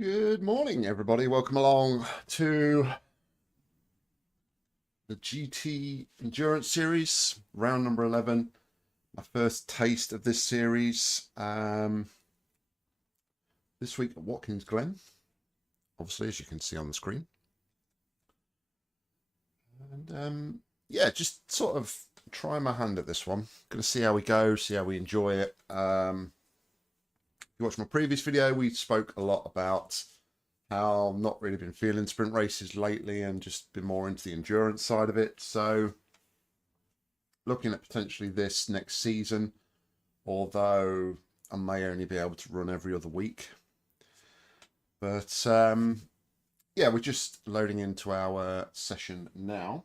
Good morning, everybody. Welcome along to the GT Endurance Series, round number 11. My first taste of this series this week at Watkins Glen, obviously, as you can see on the screen. And yeah, just sort of trying my hand at this one. Going to see how we go, see how we enjoy it. If you watched my previous video, we spoke a lot about how I've not really been feeling sprint races lately and just been more into the endurance side of it. So looking at potentially this next season, although I may only be able to run every other week. But yeah, we're just loading into our session now.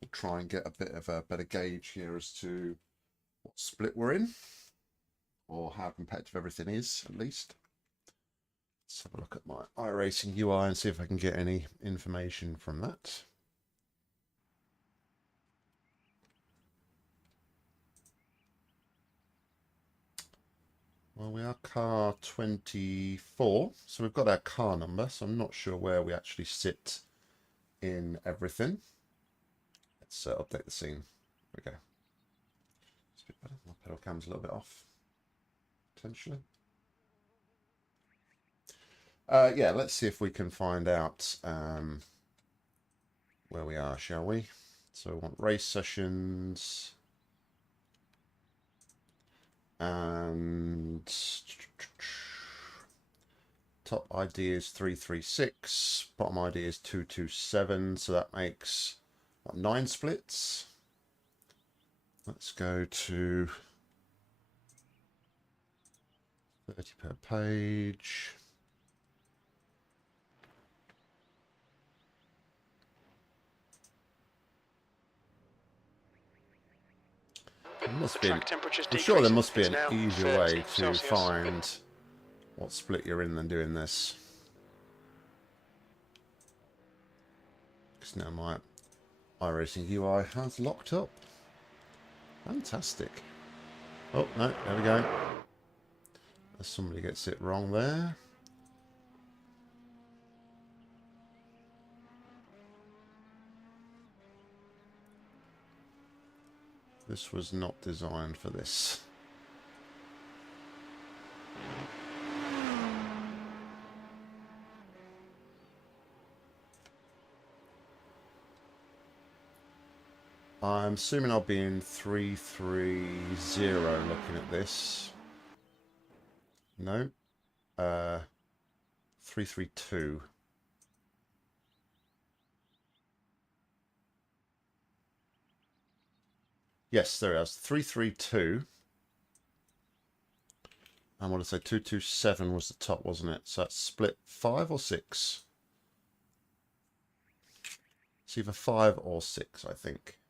We'll try and get a bit of a better gauge here as to what split we're in, or how competitive everything is, at least. Let's have a look at my iRacing UI and see if I can get any information from that. Well, we are car 24, so we've got our car number, so I'm not sure where we actually sit in everything. Let's update the scene. There we go. It's a bit better. My pedal cam's a little bit off, potentially. Yeah, let's see if we can find out where we are, shall we? So we want race sessions. And top ID is 336, bottom ID is 227, so that makes what, 9 splits. Let's go to 30 per page. I'm sure there must be an easier way to find what split you're in than doing this. Because now my iRacing UI has locked up. Fantastic. Oh, no, there we go. Somebody gets it wrong there. This was not designed for this. I'm assuming I'll be in 330 looking at this. No. 332. Yes, there it is. 332. And what did I say? 227 was the top, wasn't it? So that's split 5 or 6? It's either 5 or 6, I think.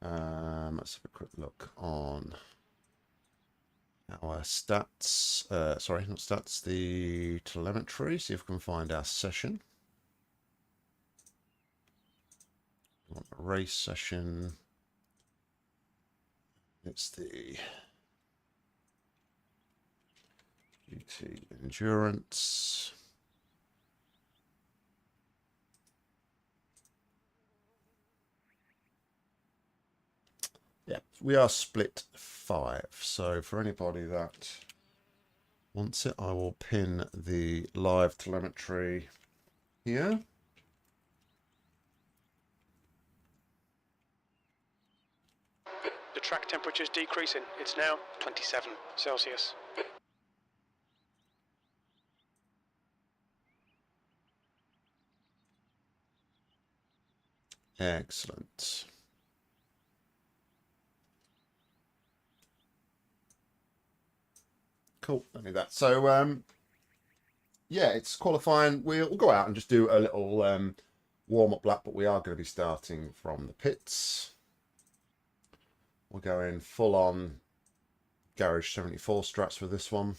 Let's have a quick look on our stats. Sorry, not stats, the telemetry. See if we can find our session. We want a race session. It's the GT Endurance. Yeah, we are split 5. So for anybody that wants it, I will pin the live telemetry here. The track temperature is decreasing. It's now 27 Celsius. Excellent. Cool, I need that. So, yeah, it's qualifying. We'll go out and just do a little warm-up lap, but we are going to be starting from the pits. We're going full-on Garage 74 strats with this one.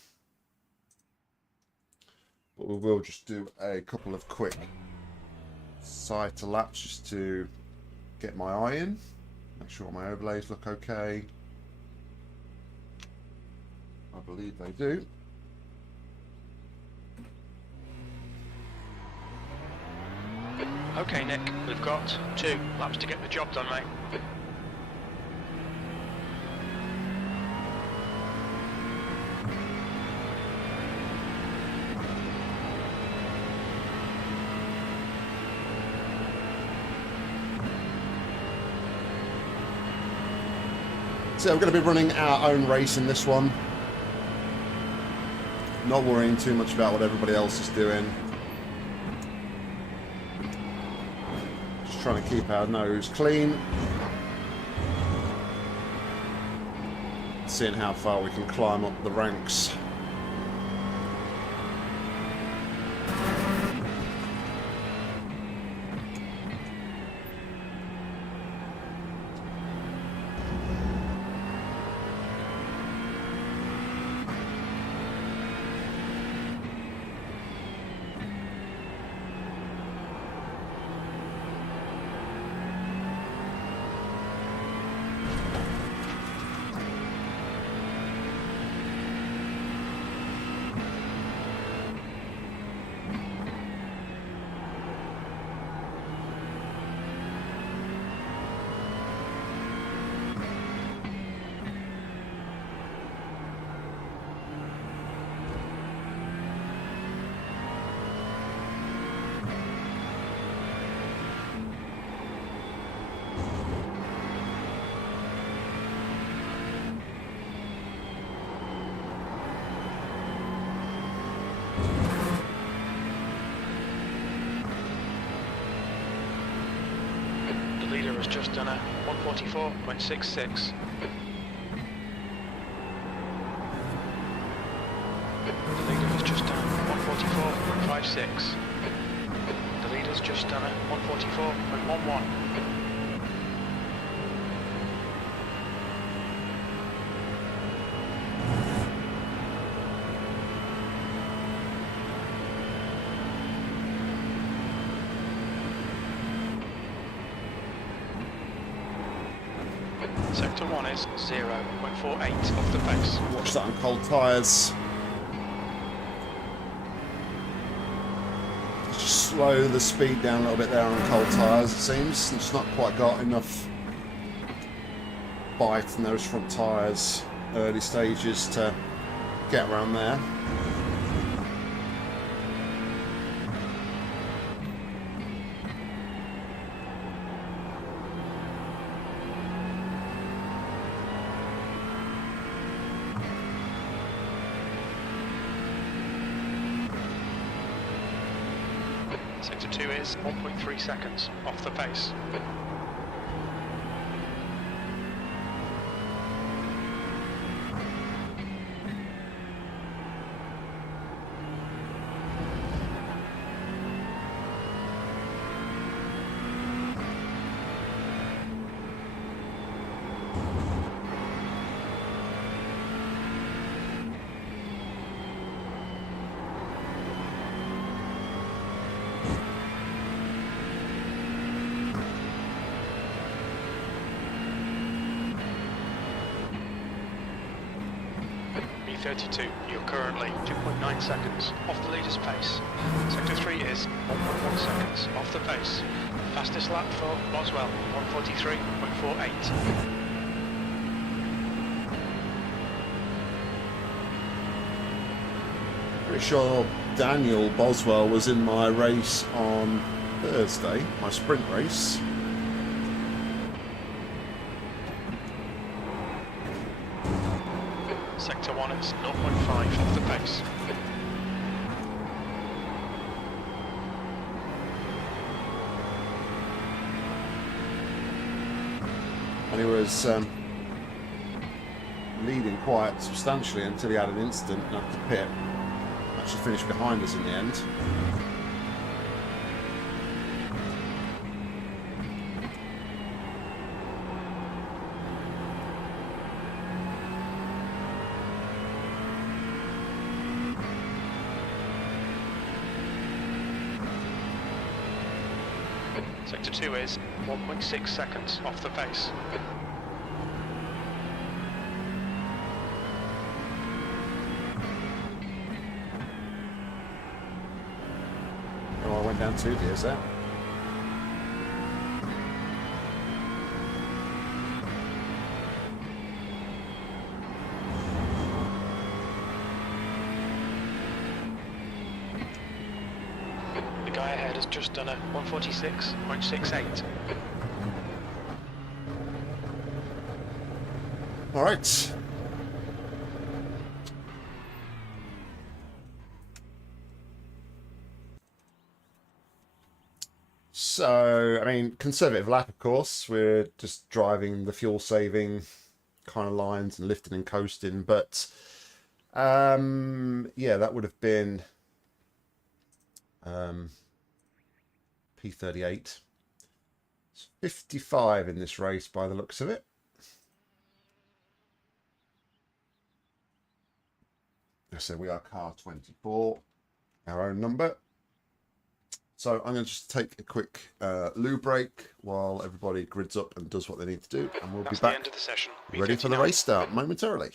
But we will just do a couple of quick side to laps just to get my eye in. Make sure my overlays look okay. I believe they do. Okay, Nick, we've got 2 laps to get the job done, mate. So we're going to be running our own race in this one. Not worrying too much about what everybody else is doing. Just trying to keep our nose clean. Seeing how far we can climb up the ranks. The leader has just done a 144.66. The leader has just done a 144.56. The leader's just done a 144.11. Sector 1 is 0.48 off the pace. Watch that on cold tyres. Just slow the speed down a little bit there on cold tyres, it seems. It's not quite got enough bite in those front tyres early stages to get around there. Sector 2 is 1.3 seconds off the pace. B32, you're currently 2.9 seconds off the leader's pace. Sector 3 is 1.1 seconds off the pace. Fastest lap for Boswell, 143.48. Pretty sure Daniel Boswell was in my race on Thursday, my sprint race. Sector 1 is 0.5 off the pace. And he was leading quite substantially until he had an incident and had to pit. Actually finished behind us in the end. Sector 2 is 1.6 seconds off the pace. Oh, I went down 2 gears there. ahead has just done a 146.68. All right. So, I mean, conservative lap, of course. We're just driving the fuel saving kind of lines and lifting and coasting. But, yeah, that would have been P38. It's 55 in this race by the looks of it. So we are car 24, our own number. So I'm going to just take a quick loo break while everybody grids up and does what they need to do, and we'll be back the end of the session. ready for the race start momentarily.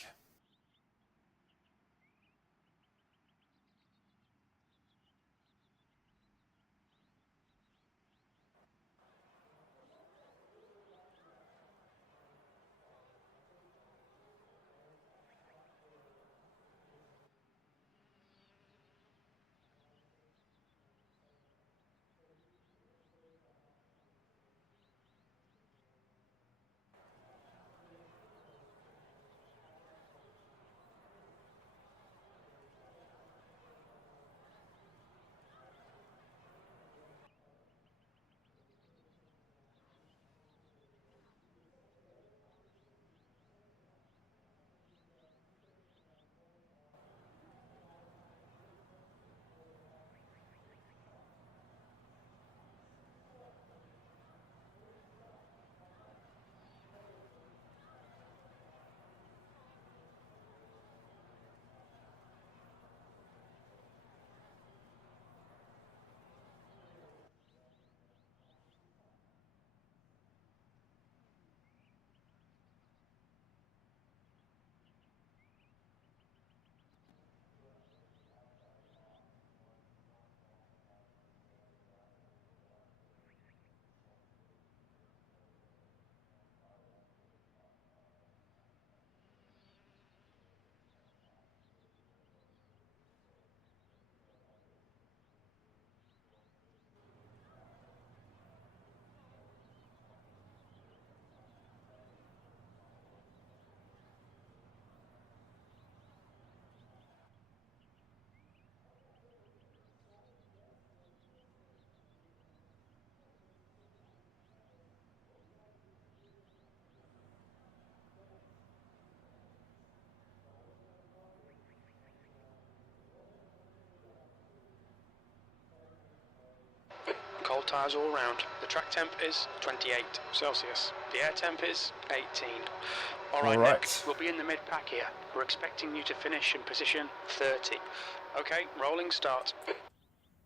Cold tyres all round. The track temp is 28 Celsius. The air temp is 18. All right, Nick, we'll be in the mid-pack here. We're expecting you to finish in position 30. Okay, rolling start.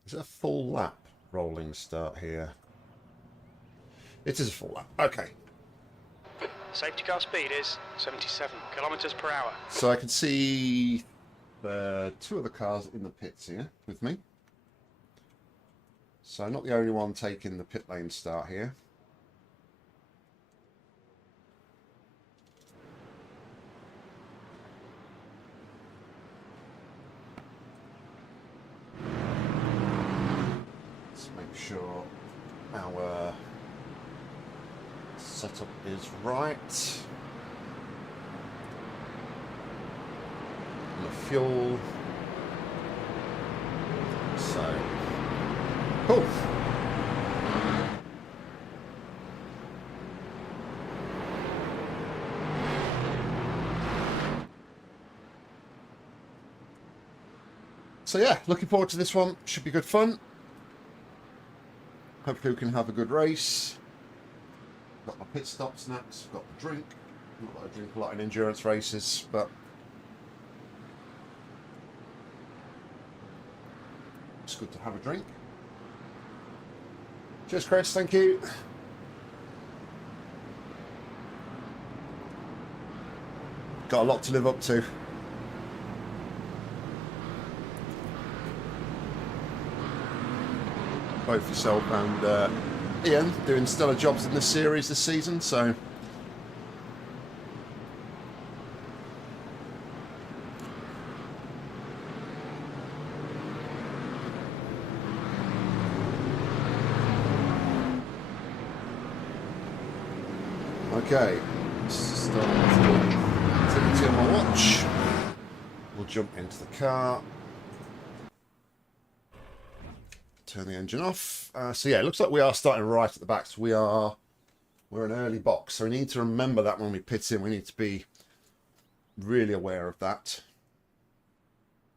Is it a full lap rolling start here? It is a full lap. Okay. Safety car speed is 77 kilometers per hour. So I can see two other cars in the pits here with me. So not the only one taking the pit lane start here. Let's make sure our setup is right. And the fuel. So, cool. So yeah, looking forward to this one. Should be good fun. Hopefully we can have a good race. Got my pit stop snacks, got the drink. Not that I drink a lot in endurance races, but it's good to have a drink. Cheers, Chris. Thank you. Got a lot to live up to. Both yourself and Ian doing stellar jobs in this series this season, so Okay, start activity on my watch. We'll jump into the car. Turn the engine off. So yeah, it looks like we are starting right at the back. So we're an early box. So we need to remember that when we pit in, we need to be really aware of that.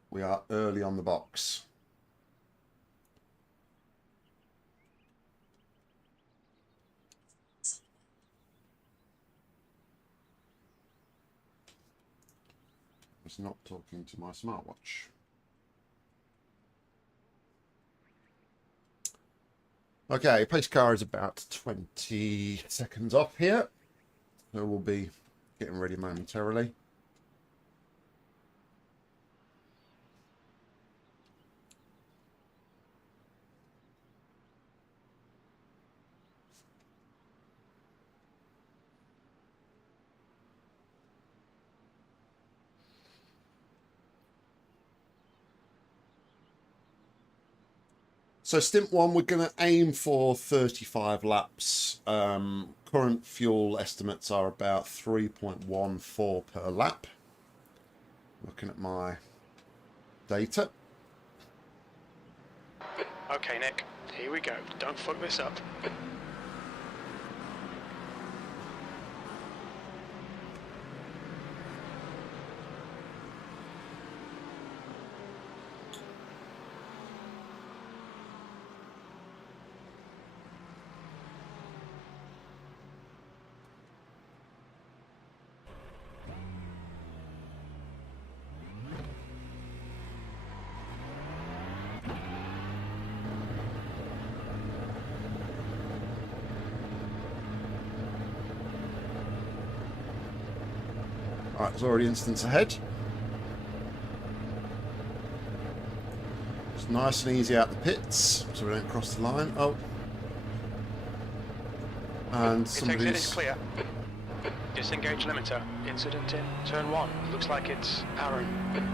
We are early on the box. I was not talking to my smartwatch. Okay, pace car is about 20 seconds off here. So we'll be getting ready momentarily. So stint 1, we're going to aim for 35 laps. Current fuel estimates are about 3.14 per lap. Looking at my data. Okay, Nick, here we go. Don't fuck this up. Alright, there's already instance ahead. It's nice and easy out the pits, so we don't cross the line. Oh. And Exit is somebody's... clear. Disengage limiter. Incident in turn 1. Looks like it's Aaron.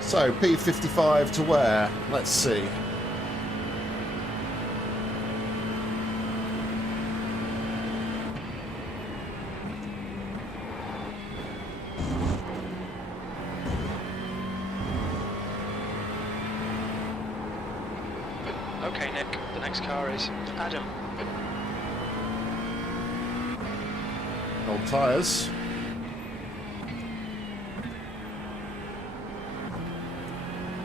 So, P55 to where? Let's see. Okay, Nick, the next car is Adam. Old tyres.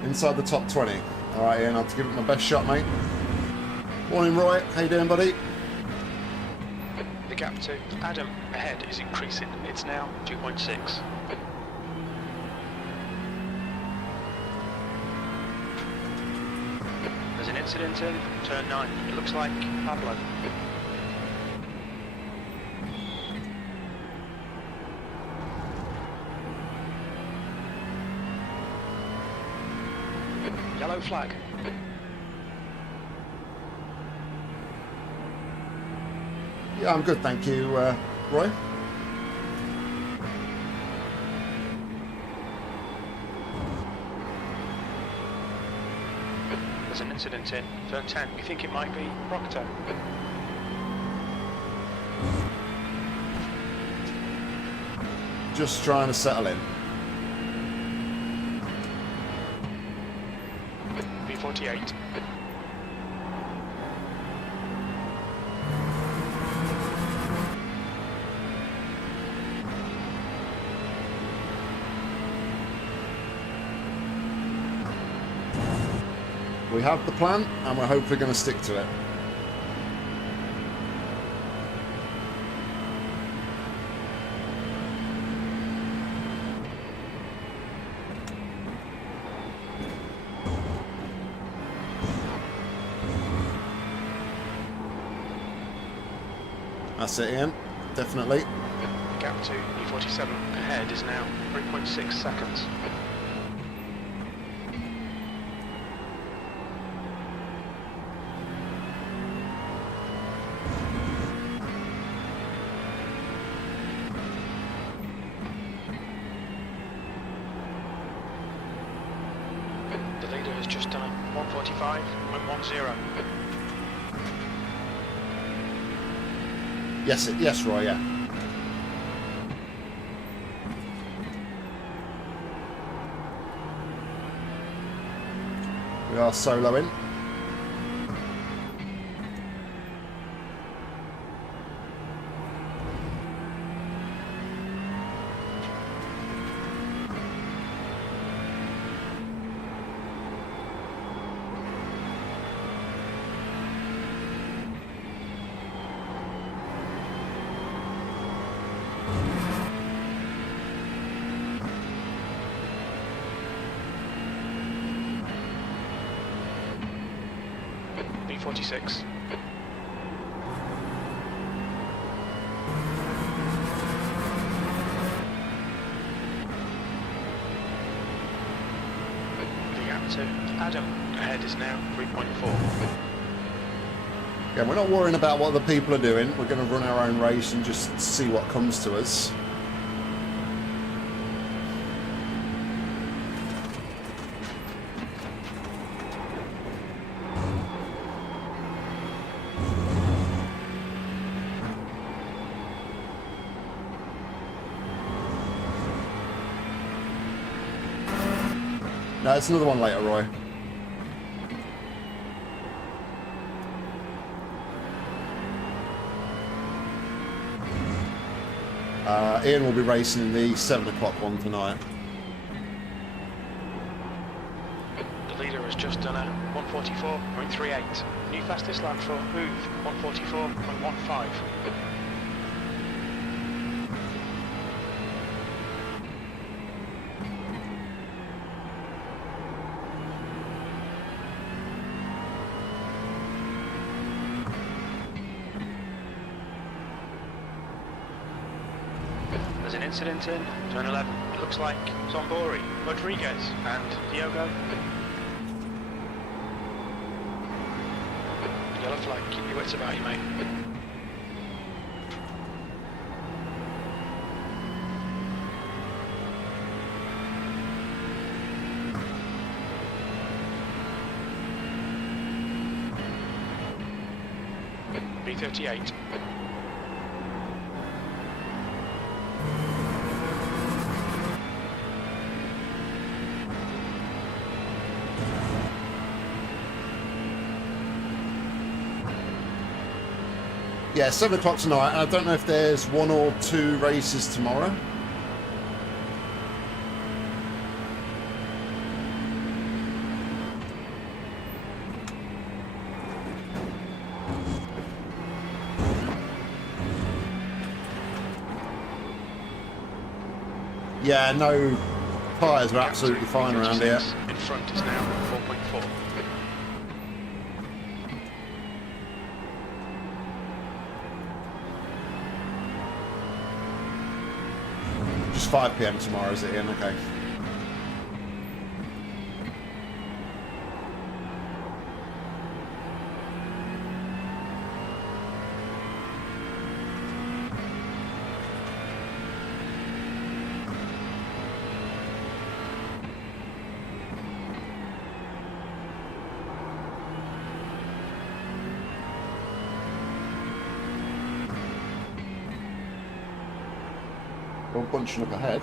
Inside the top 20. Alright, Ian, I'll have to give it my best shot, mate. Morning, Roy. How you doing, buddy? The gap to Adam ahead is increasing. It's now 2.6. There's an incident in turn 9. It looks like Pablo. Yellow flag. Yeah, I'm good, thank you, Roy. There's an incident in turn 10. We think it might be Proctor. Just trying to settle in. B48. We have the plan, and we're hopefully going to stick to it. That's it, Ian. Definitely. The gap to B47 ahead is now 3.6 seconds. has just done a 145.10. Yes, Roy, yeah. We are soloing. B46. The gap to Adam ahead is now 3.4. Yeah, we're not worrying about what the people are doing. We're going to run our own race and just see what comes to us. No, it's another one later, Roy. Ian will be racing in the 7 o'clock one tonight. The leader has just done a 144.38. New fastest lap for Booth, 144.15. There's an incident in turn 11. It looks like Zombori, Rodriguez and Diogo. Yellow flag, keep your wits about you, mate. B38. Yeah, 7 o'clock tonight. I don't know if there's 1 or 2 races tomorrow. Yeah, no, tyres are absolutely fine around here. In front is now 4.4. Just 5 PM tomorrow, is it, Ian? Okay. All bunching up ahead.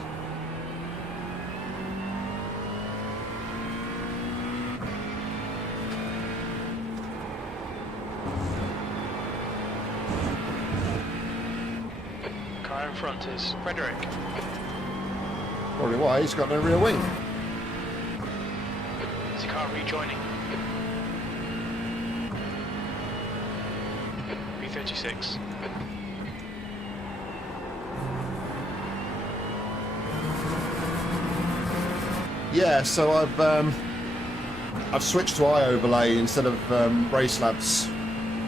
Car in front is Frederick. Probably why he's got no rear wing. Is the car rejoining? B36. Yeah, so I've switched to iOverlay instead of Racelabs,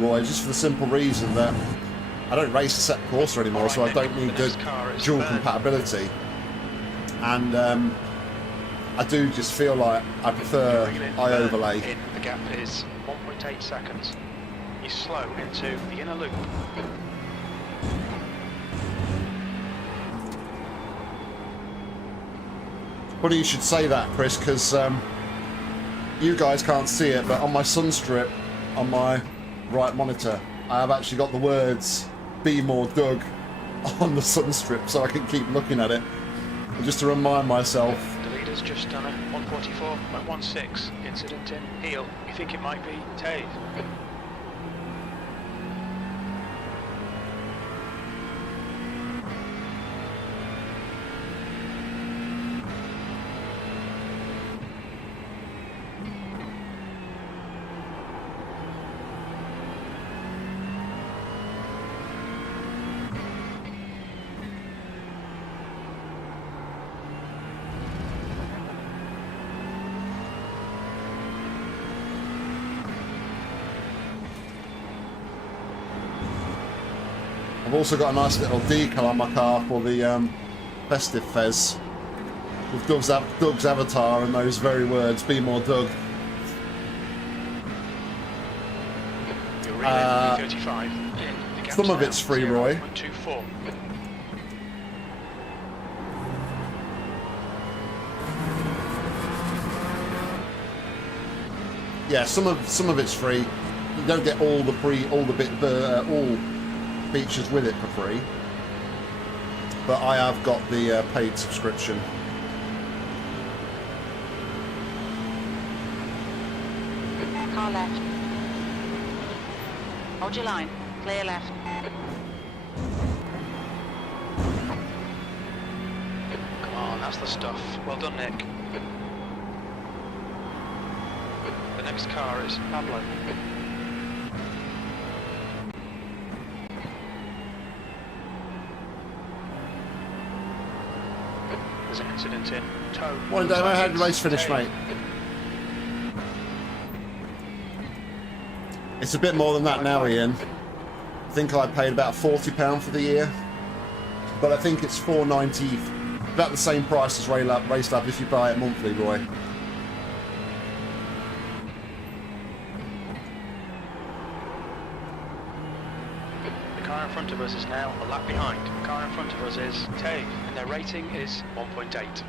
Roy, just for the simple reason that I don't race a set course anymore, Right, so I Nick, don't need the good next car is dual third. compatibility. And I do just feel like I prefer Bringing in iOverlay. in, the gap is 1.8 seconds. He's slow into the inner loop. Funny you should say that, Chris, because you guys can't see it, but on my sun strip on my right monitor, I have actually got the words "Be More Doug" on the sun strip, so I can keep looking at it, and just to remind myself. The leader's just done a 144.16 incident in heel. We think it might be Tave. I've also got a nice little decal on my car for the festive fez with Doug's avatar and those very words, "Be More Doug." Some of it's free, Roy. Yeah, some of it's free. You don't get all the all features with it for free, but I have got the paid subscription. Car left. Hold your line. Clear left. Come on, that's the stuff. Well done, Nick. The next car is Pablo. There's an incident in tow. Morning, Damo. How'd the race finish, mate? It's a bit more than that now, Ian. I think I paid about £40 for the year, but I think it's $4.90, about the same price as Race Lab if you buy it monthly, Roy. The car in front of us is now a lap behind. The car in front of us is Tay, and their rating is 1.8.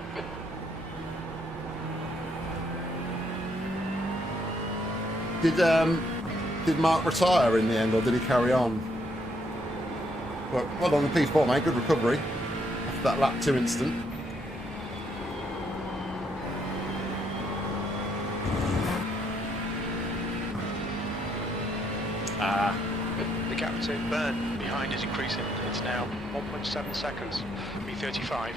Did Mark retire in the end, or did he carry on? Well done the P4, mate. Good recovery after that lap 2 incident. The gap to Burn behind is increasing. It's now 1.7 seconds. B35.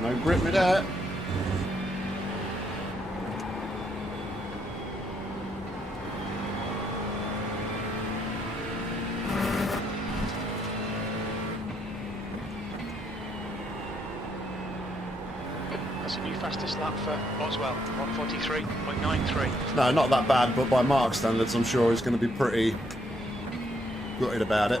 No grip me there. That's a new fastest lap for Boswell, 143.93. No, not that bad, but by Mark standards, I'm sure he's going to be pretty gutted about it.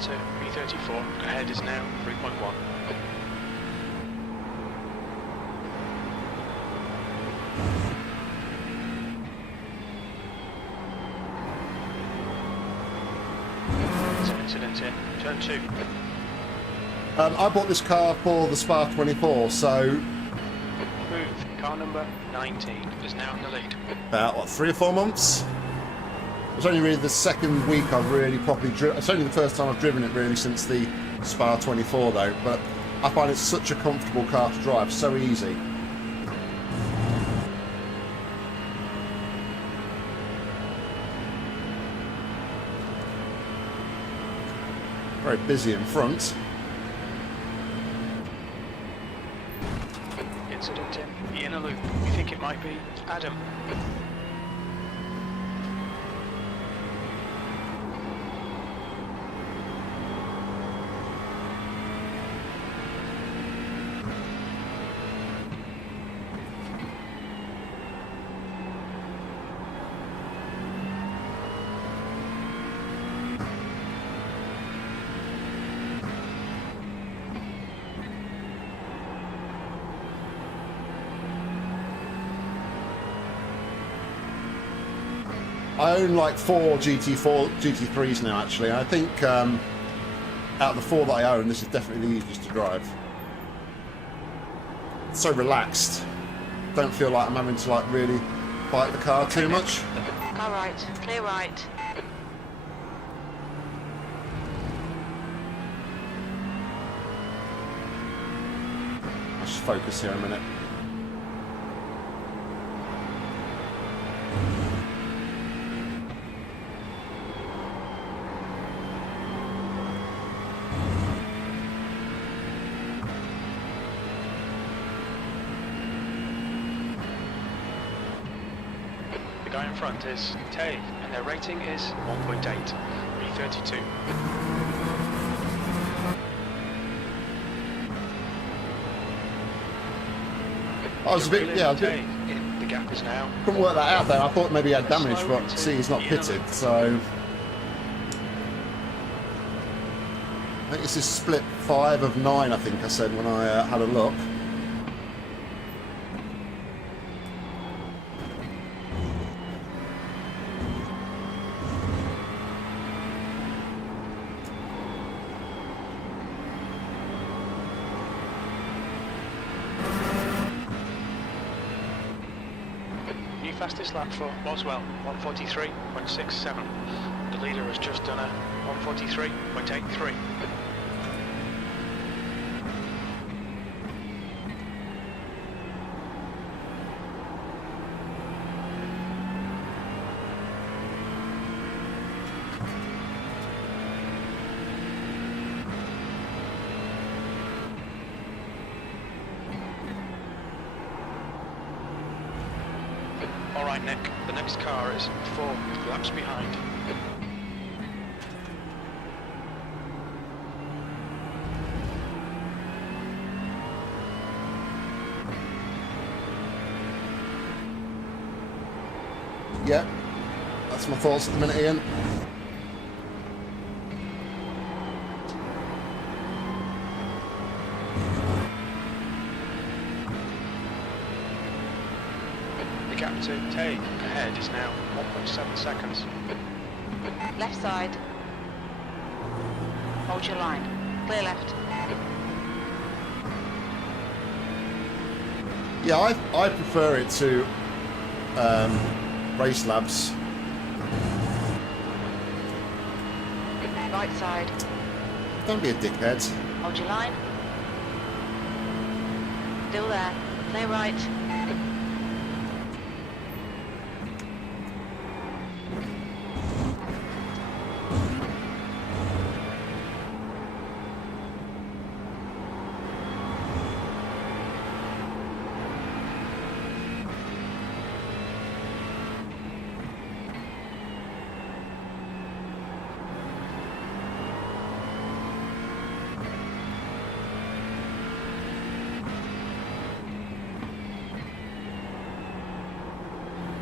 To B34, ahead is now 3.1. There's an incident in turn 2. I bought this car for the Spa 24, so Move. Car number 19 is now in the lead. about, what, 3 or 4 months? It's only really the second week I've really properly driven. It's only the first time I've driven it really since the Spa 24 though, but I find it's such a comfortable car to drive, so easy. Very busy in front. Incident in the inner loop. We think it might be Adam. I own like 4 GT3s now, actually. I think out of the 4 that I own, this is definitely the easiest to drive. It's so relaxed. Don't feel like I'm having to like really fight the car too much. Car right, clear right. Let's just focus here a minute. The guy in front is Tay, and their rating is 1.8, B32. I was a bit, yeah, The gap is now. couldn't work that out there. I thought maybe he had damage, but see, he's not pitted, so I think this is split 5 of 9. I think I said when I had a look. New fastest lap for Boswell, 143.67. The leader has just done a 143.83. All right, Nick, the next car is 4 laps behind. Yeah, that's my thoughts at the minute, Ian. The gap to Tay ahead is now 1.7 seconds. Left side. Hold your line. Clear left. Yeah, I prefer it to race labs. Right side. Don't be a dickhead. Hold your line. Still there. Clear right.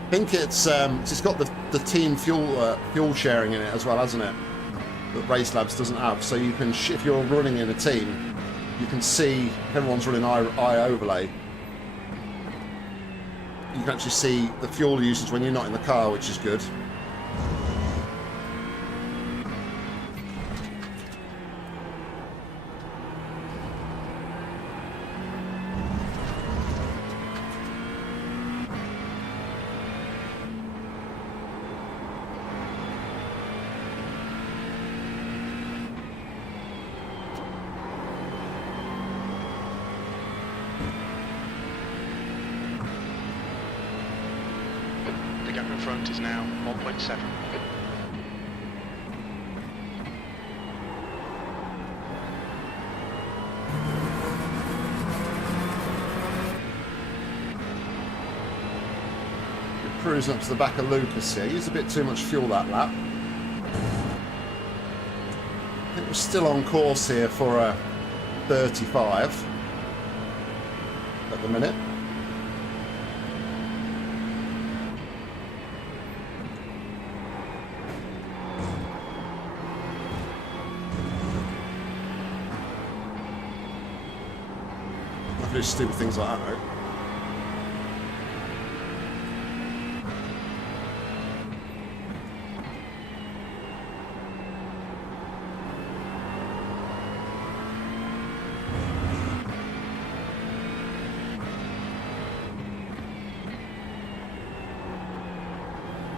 I think it's got the team fuel sharing in it as well, hasn't it? That Race Labs doesn't have. So you can, if you're running in a team, you can see everyone's running I overlay. You can actually see the fuel usage when you're not in the car, which is good. The gap in front is now 1.7. cruising up to the back of Lucas here. Used a bit too much fuel that lap. I think we're still on course here for a 35 at the minute. I do stupid things like that, though.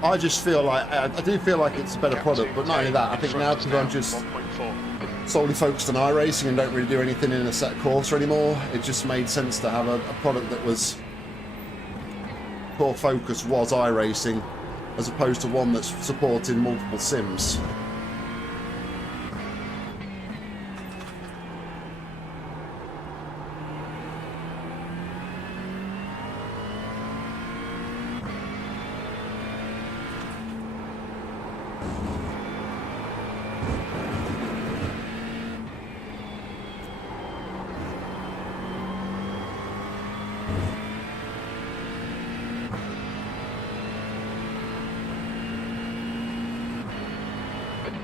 I just feel like, I do feel like it's a better product, but not only that, I think now because I'm just solely focused on iRacing and don't really do anything in a set course anymore, it just made sense to have a product that was, core focus was iRacing, as opposed to one that's supporting multiple sims.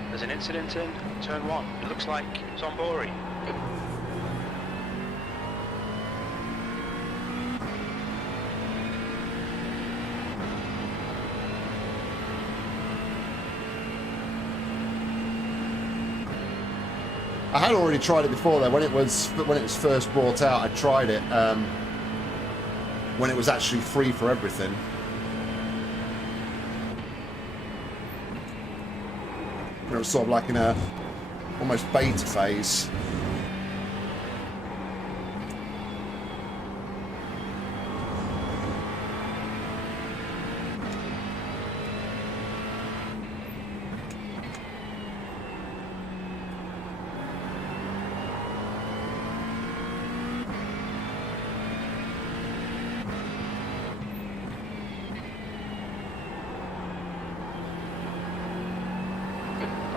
There's an incident in turn 1. It looks like Zombori. I had already tried it before though. When it was first brought out, I tried it when it was actually free for everything. It was sort of like in a almost beta phase.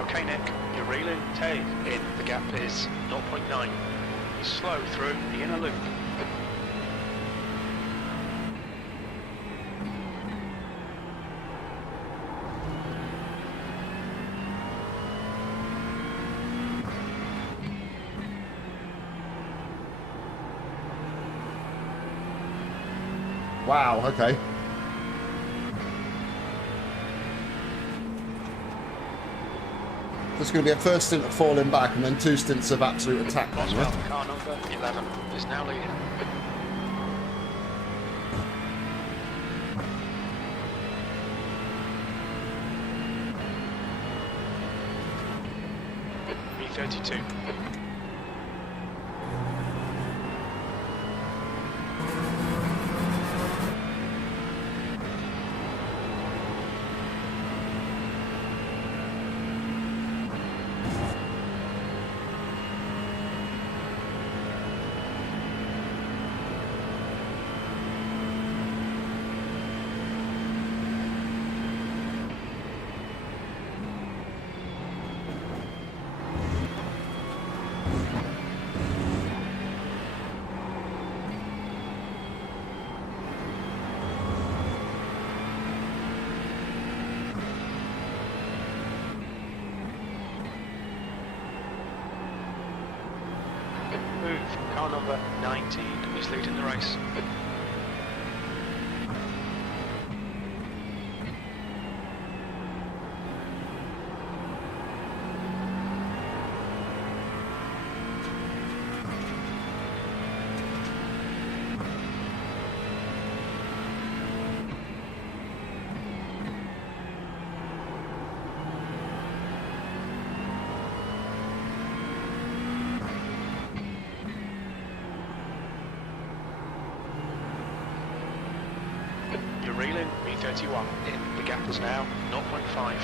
Okay, Nick, you're reeling tail in. The gap is 0.9. You're slow through the inner loop. Wow, okay. There's going to be a first stint of falling back and then 2 stints of absolute attack. Boswell, car number 11, is now leading. B32. Move, car number 19 is leading the race. You're reeling, B31 in. The gap is now 0.5.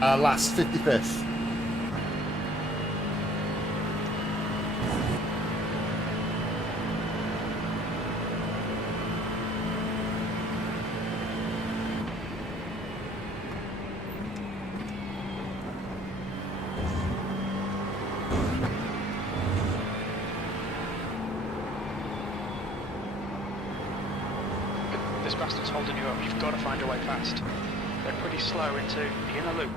Last, 55th. This bastard's holding you up. You've got to find a way past. They're pretty slow into the inner loop.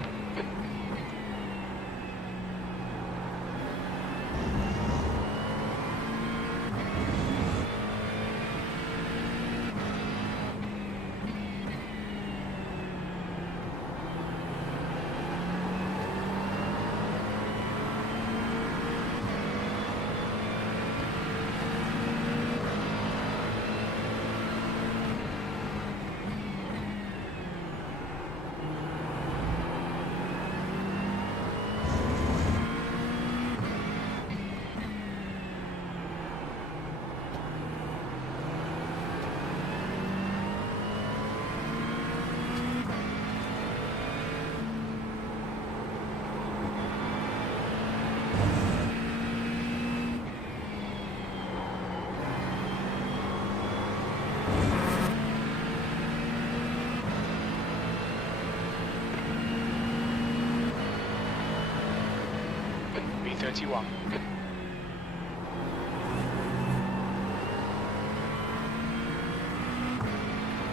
B31.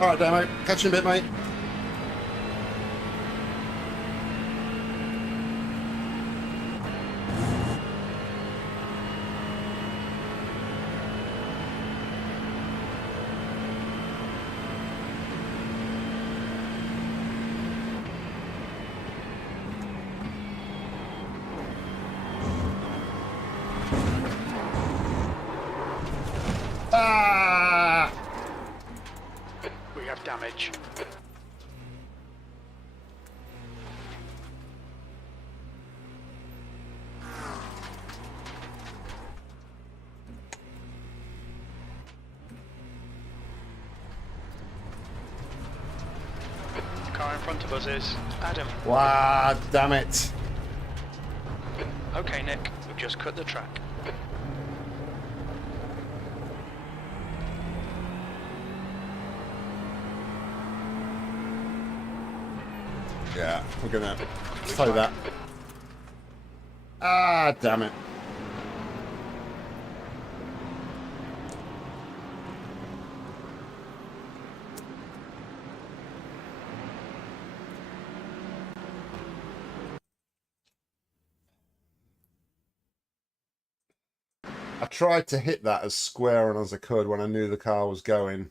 Alright, Damo. Catch you in a bit, mate. Ah! We have damage. The car in front of us is Adam. Wow, damn it. Okay, Nick, we've just cut the track. Yeah, we're gonna slow that. Ah, damn it. I tried to hit that as square on as I could when I knew the car was going.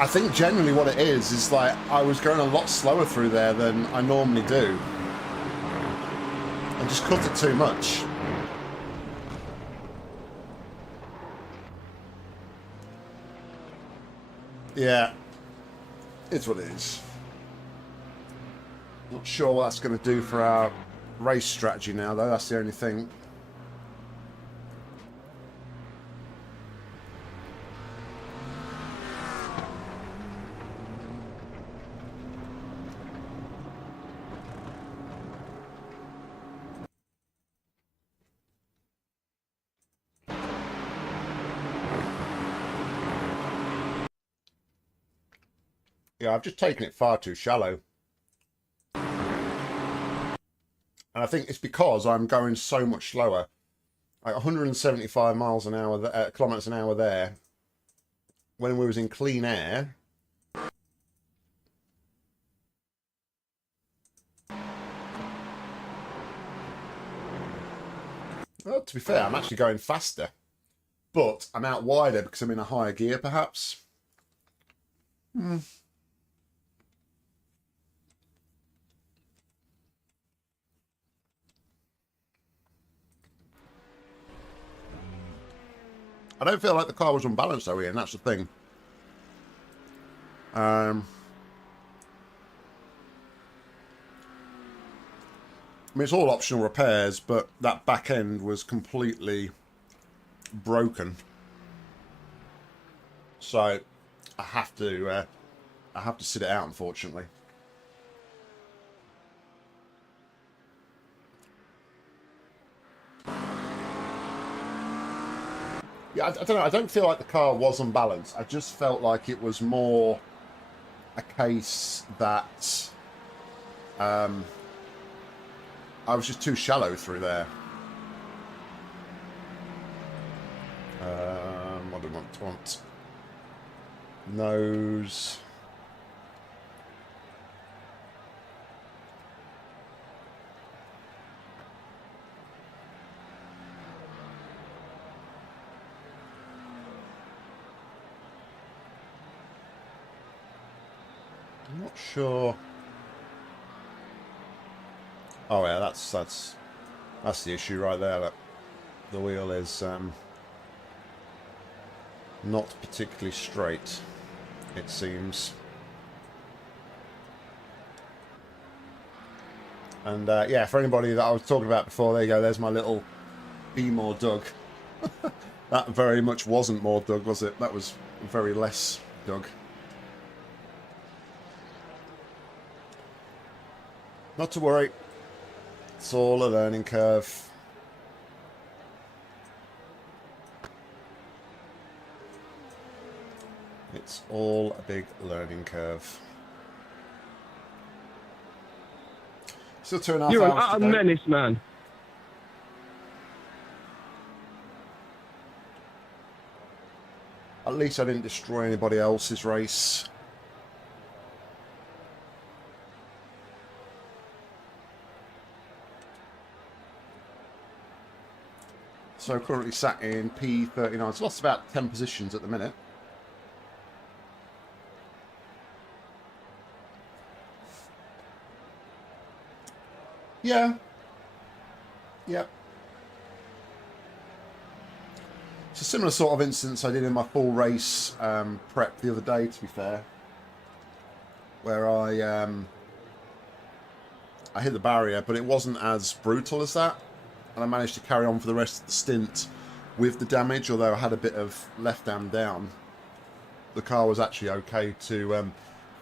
I think generally what it is like I was going a lot slower through there than I normally do. I just cut it too much. Yeah, it's what it is. Not sure what that's going to do for our race strategy now, though. That's the only thing. Yeah, I've just taken it far too shallow. And I think it's because I'm going so much slower. Like 175 miles an hour, kilometers an hour there. When we was in clean air. Well, to be fair, I'm actually going faster. But I'm out wider because I'm in a higher gear, perhaps. I don't feel like the car was unbalanced though, Ian. That's the thing. I mean, it's all optional repairs, but that back end was completely broken. So I have to sit it out, unfortunately. Yeah, I don't know. I don't feel like the car was unbalanced. I just felt like it was more a case that I was just too shallow through there. What do I want? Nose. I'm not sure. Oh yeah, that's the issue right there. Look, the wheel is not particularly straight, it seems. And yeah, for anybody that I was talking about before, there you go. There's my little "Be More Doug." That very much wasn't more Doug, was it? That was very less Doug. Not to worry. It's all a learning curve. It's all a big learning curve. Still 2.5 hours. You're an utter menace, man. At least I didn't destroy anybody else's race. So currently sat in P39. It's lost about 10 positions at the minute. Yeah. Yep. It's a similar sort of instance I did in my full race prep the other day, to be fair, where I hit the barrier, but it wasn't as brutal as that, and I managed to carry on for the rest of the stint with the damage, although I had a bit of left arm down. The car was actually okay to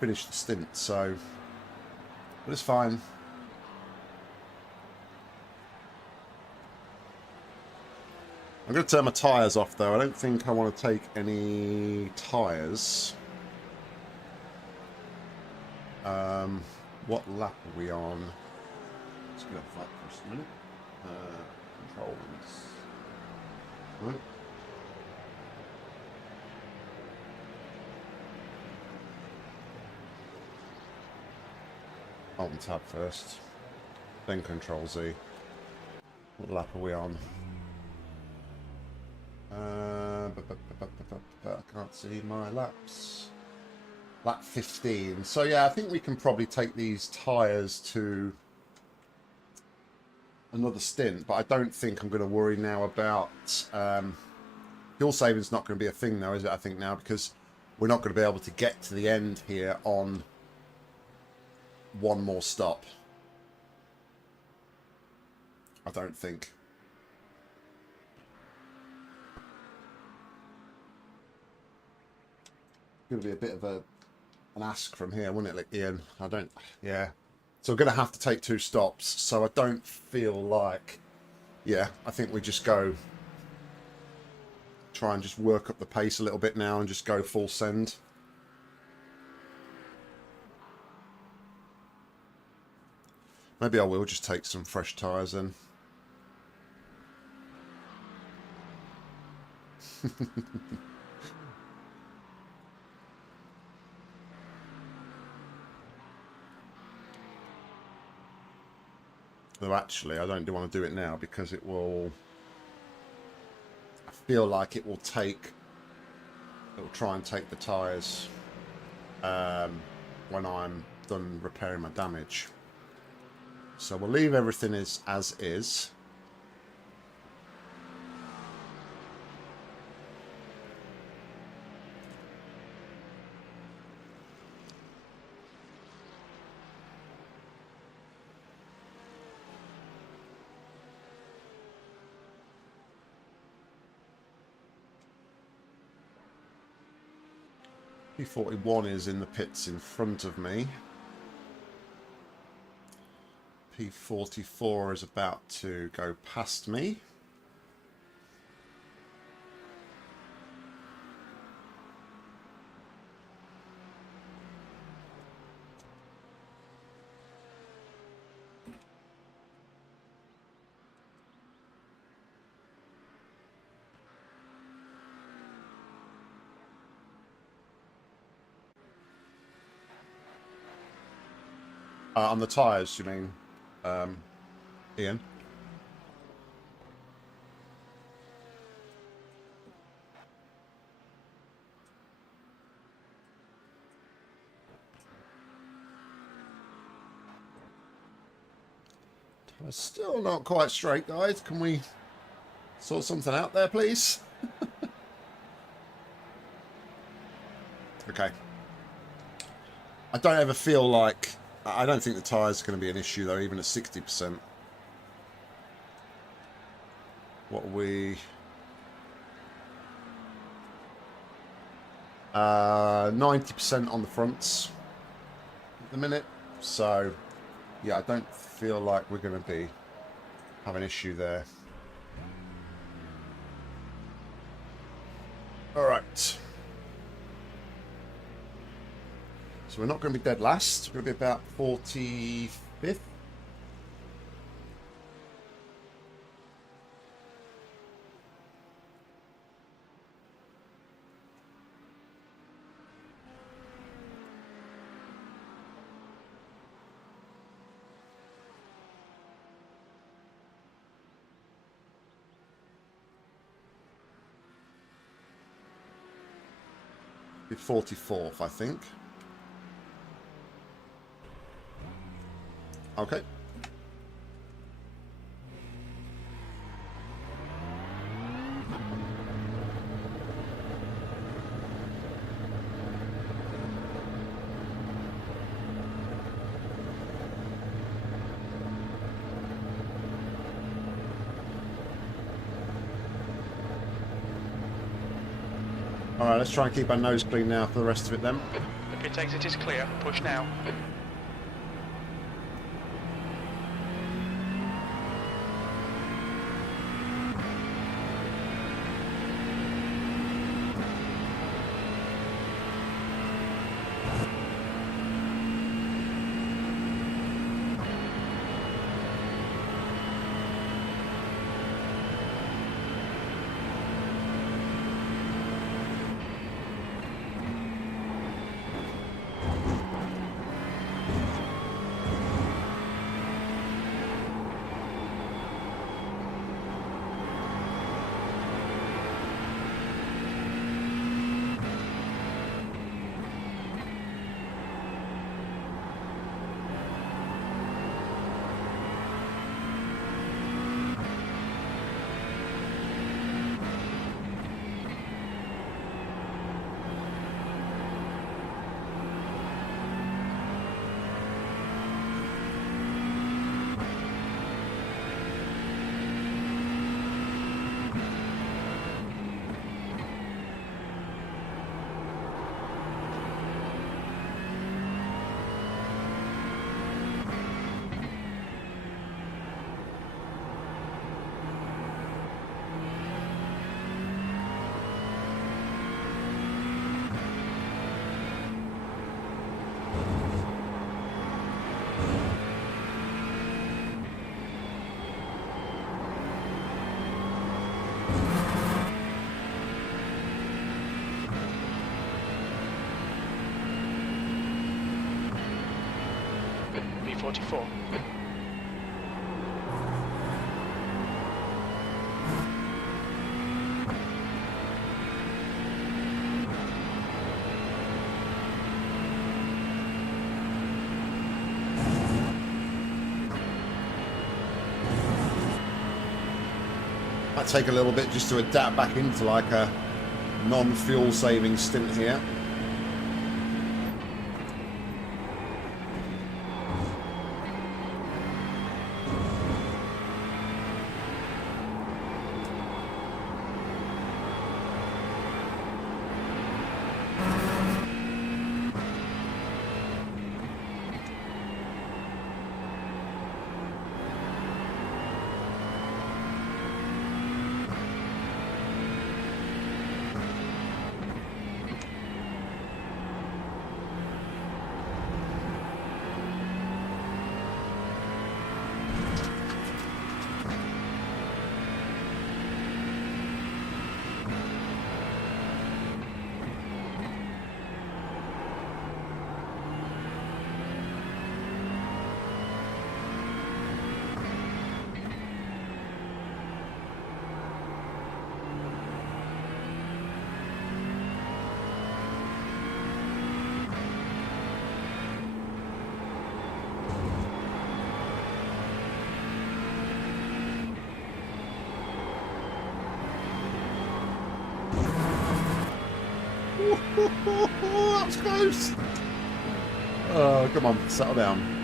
finish the stint, so but it's fine. I'm going to turn my tyres off, though. I don't think I want to take any tyres. What lap are we on? Let's get up that for just a minute. Controls. Right. Alt and tab first. Then Control Z. What lap are we on? I can't see my laps. Lap 15. So yeah, I think we can probably take these tyres to another stint, but I don't think I'm going to worry now about fuel saving's not going to be a thing though, is it? I think now, because we're not going to be able to get to the end here on one more stop. I don't think. Going to be a bit of an ask from here, wouldn't it, like Ian? I don't, yeah. So we're going to have to take 2 stops. So I don't feel like, yeah, I think we just go, try and just work up the pace a little bit now and just go full send. Maybe I will just take some fresh tyres in. Though actually, I don't want to do it now because it will... I feel like it will take... It will try and take the tyres when I'm done repairing my damage. So we'll leave everything as is. P41 is in the pits in front of me. P44 is about to go past me. On the tyres, you mean, Ian? Tyres still not quite straight, guys. Can we sort something out there, please? Okay. I don't ever feel like... I don't think the tyres are going to be an issue, though, even at 60%. What are we... 90% on the fronts at the minute. So, yeah, I don't feel like we're going to have an issue there. All right. So we're not going to be dead last. We're going to be about 45th. Be 44th, I think. Okay. Alright, let's try and keep our nose clean now for the rest of it then. The pit exit is clear. Push now. B44. Might take a little bit just to adapt back into like a non-fuel saving stint here. That was close. Oh, come on, settle down.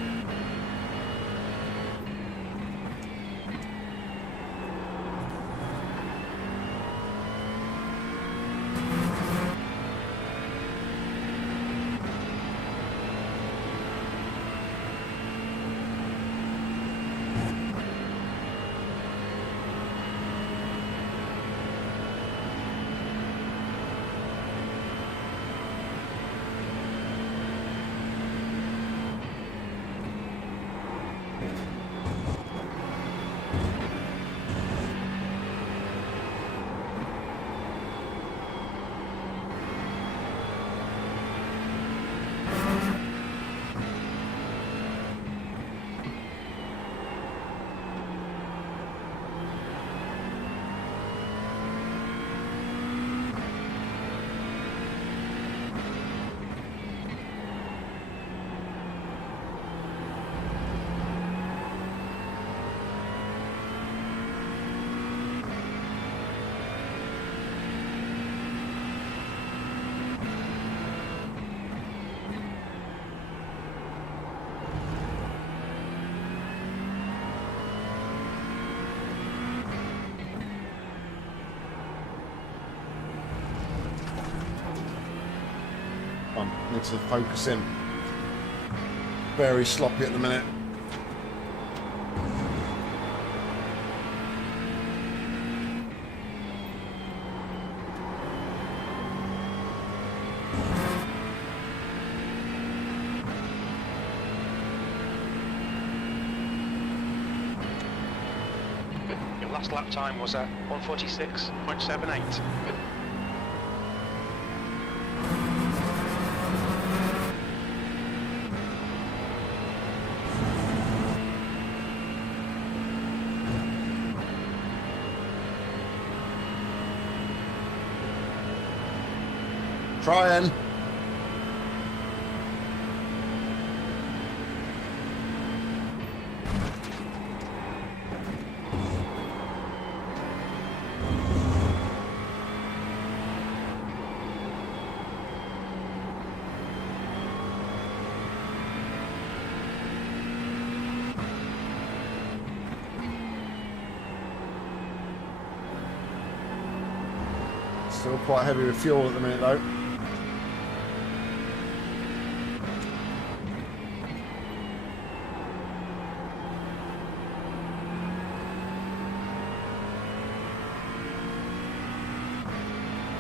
Need to focus in. Very sloppy at the minute. Your last lap time was at 1:46.78. Trying. Still quite heavy with fuel at the minute though.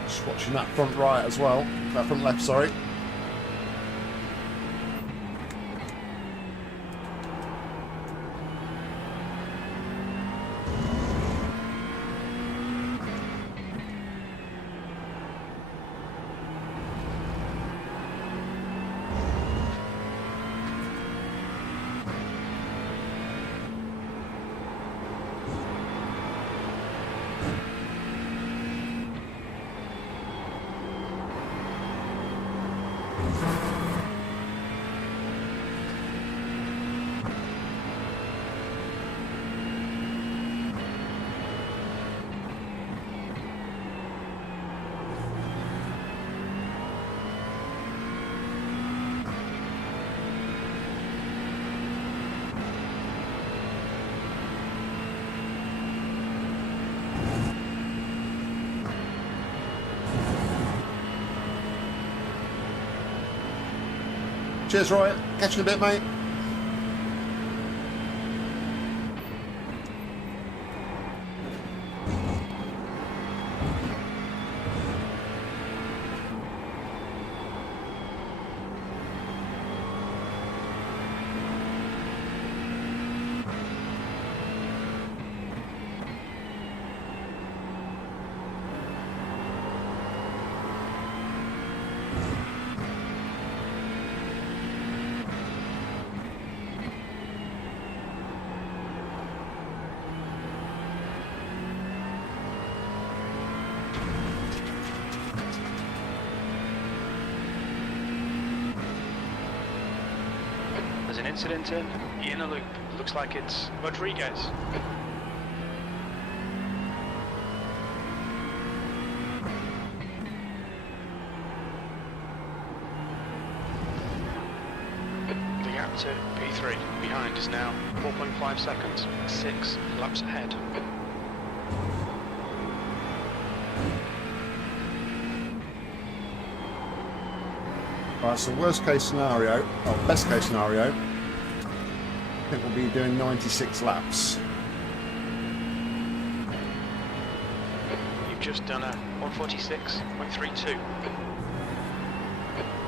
Just watching that front right as well. That front left, sorry. Cheers, Roy. Catch you in a bit, mate. There's an incident in a loop. Looks like it's Rodriguez. to P3. Behind is now 4.5 seconds. 6 laps ahead. Right, so worst case scenario, or best case scenario, I think we'll be doing 96 laps. You've just done a 146.32.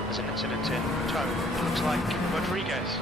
There's an incident in tow. It looks like Rodriguez.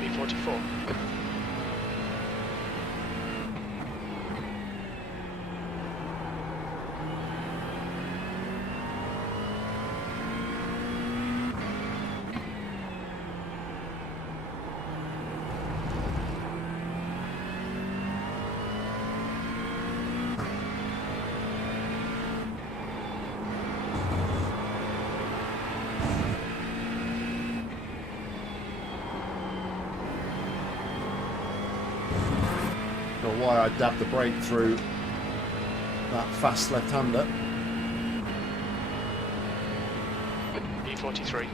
B44. Why I dabbed the brake through that fast left-hander. B43.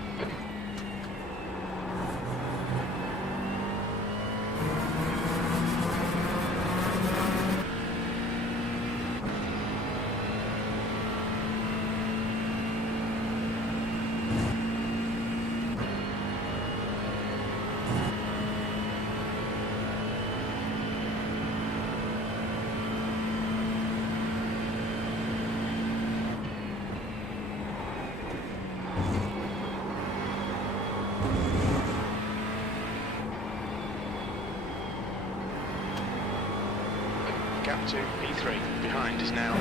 Gap to P3. Behind is now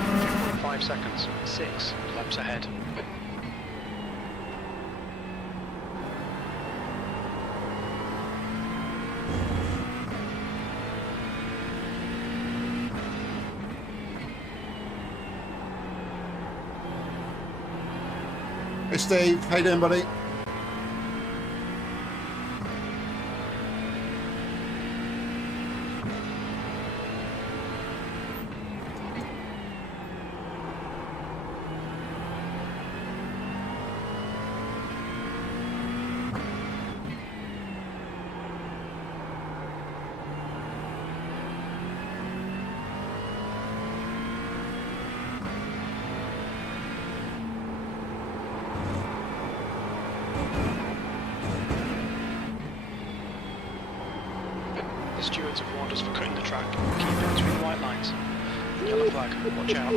2.5 seconds. 6 laps ahead. Hey Steve, how you doing, buddy? The stewards have warned us for cutting the track. Keep it between the white lines. Yellow flag, watch out.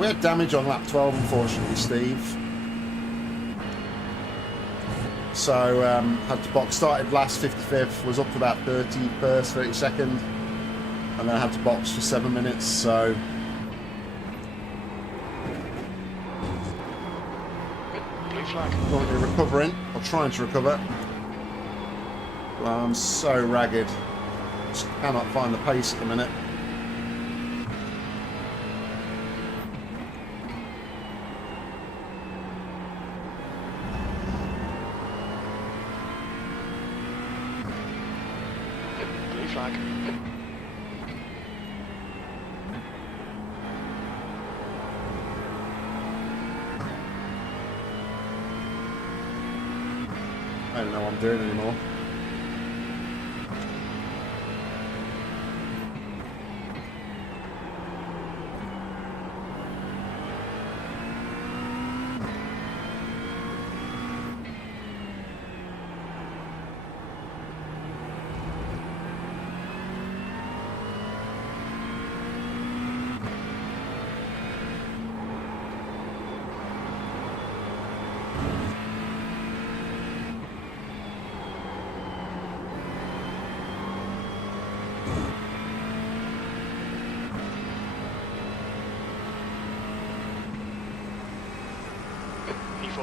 We had damage on lap 12, unfortunately, Steve. So had to box. Started last 55th, was up to about 31st, 32nd, and then I had to box for 7 minutes. So Blue flag. currently recovering, or trying to recover. Well, I'm so ragged. Just cannot find the pace at the minute. Flag. I don't know what I'm doing anymore.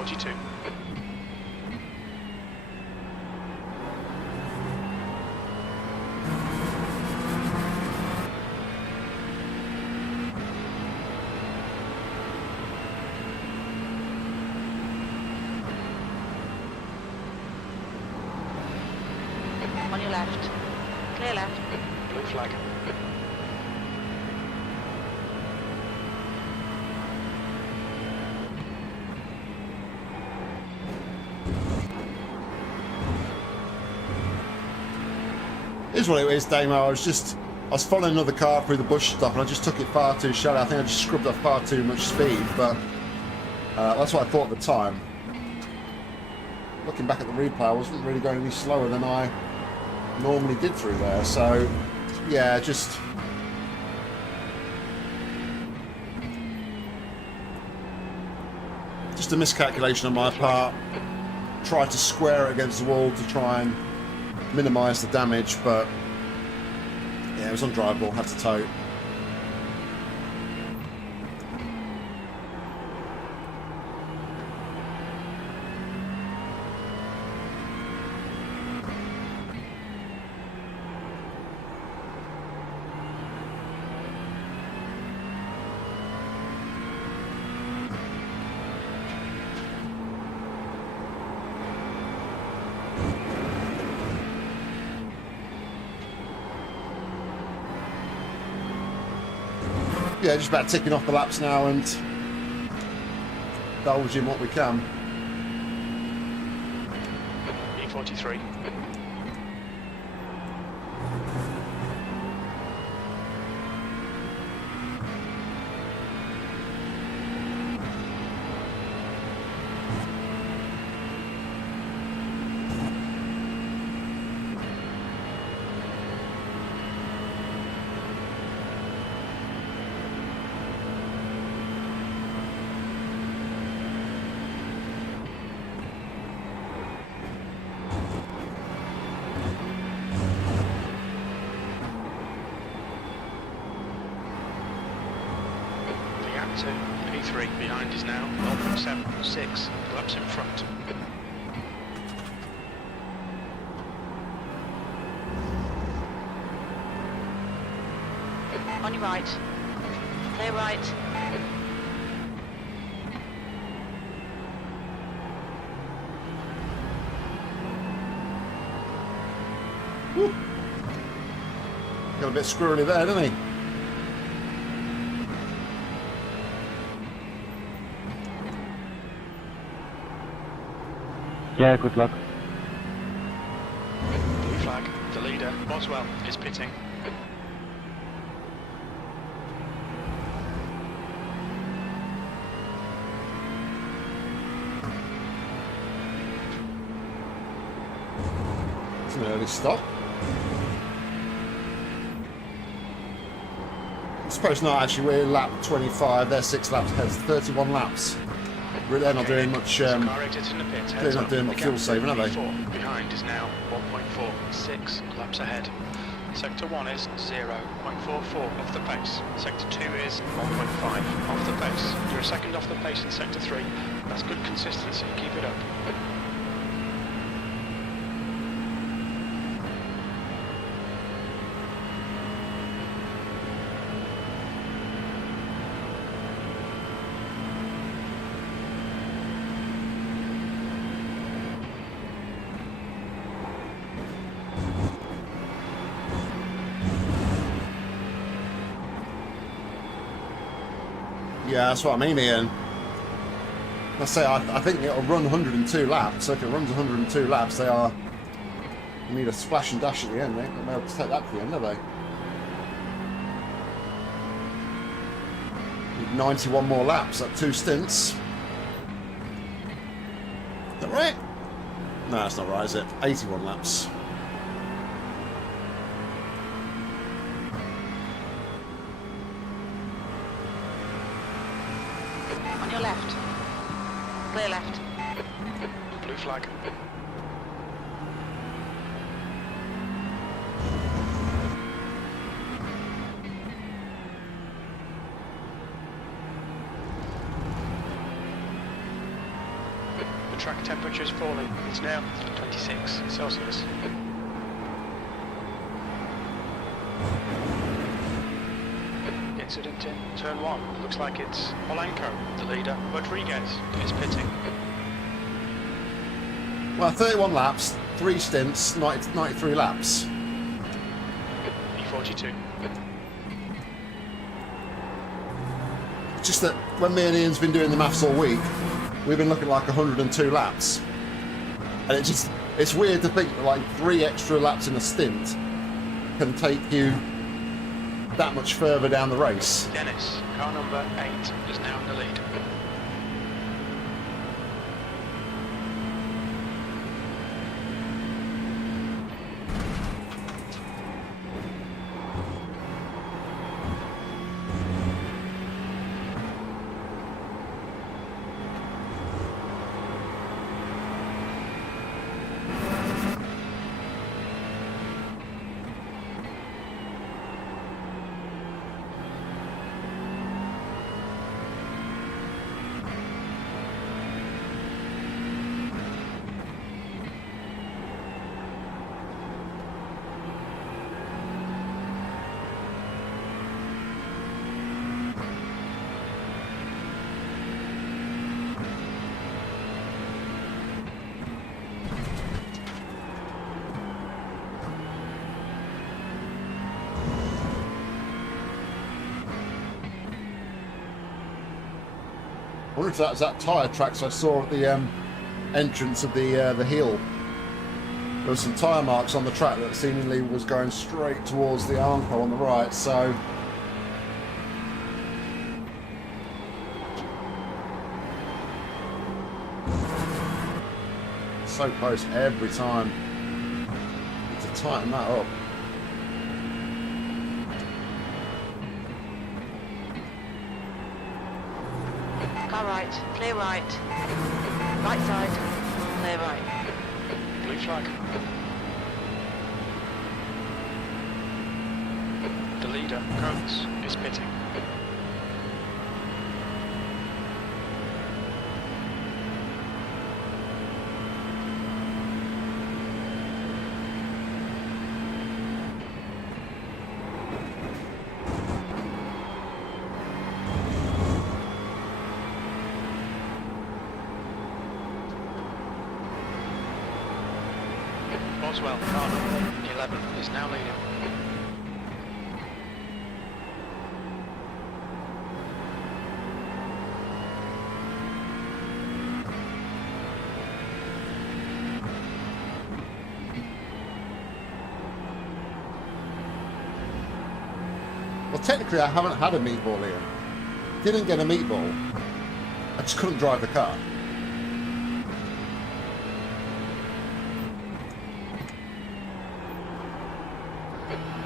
32. On your left. Clear left. Blue flag. Here's what it is, Damo. I was following another car through the bush stuff, and I just took it far too shallow. I think I just scrubbed off far too much speed, but that's what I thought at the time. Looking back at the replay, I wasn't really going any slower than I normally did through there. So, yeah, just a miscalculation on my part. Tried to square it against the wall to try and minimise the damage, but yeah, it was undrivable. Had to tow. Yeah, just about ticking off the laps now and indulging what we can. E43. P3 behind is now 0.76 laps in front. On your right. Clear right. Woo. Got a bit squirrely there, didn't he? Yeah, good luck. Blue flag. The leader, Boswell, is pitting. It's an early stop. I suppose not, actually. We're lap 25, they're 6 laps ahead, 31 laps. They're not doing much. They're not doing much fuel saving, are they? Behind is now 1.46 laps ahead. Sector 1 is 0.44 off the pace. Sector 2 is 1.5 off the pace. You're a second off the pace in Sector 3. That's good consistency. Keep it up. Yeah, that's what I mean, Ian. I say I think it'll run 102 laps. So if it runs 102 laps, they are. You need a splash and dash at the end. They won't be able to take that to the end, are they? Need 91 more laps at 2 stints. Is that right? No, that's not right, is it? 81 laps. On your left. Clear left. Blue flag. temperature is falling. It's now 26 Celsius. Incident in turn 1. Looks like it's Polanco, the leader. Rodriguez is pitting. Well, 31 laps, 3 stints, 93 laps. E42. Just that when me and Ian's been doing the maths all week, we've been looking like 102 laps. And it's weird to think that like 3 extra laps in a stint can take you that much further down the race. Dennis, car number 8, is now in the lead. I wonder if that was that tyre tracks I saw at the entrance of the hill. There were some tyre marks on the track that seemingly was going straight towards the Armco on the right, so... So close every time. Need to tighten that up. Car right, clear right. Right side, clear right. Blue flag. The leader, Coates, is pitting. Boswell, car number 11, is now leading. Well, technically I haven't had a meatball here. Didn't get a meatball. I just couldn't drive the car.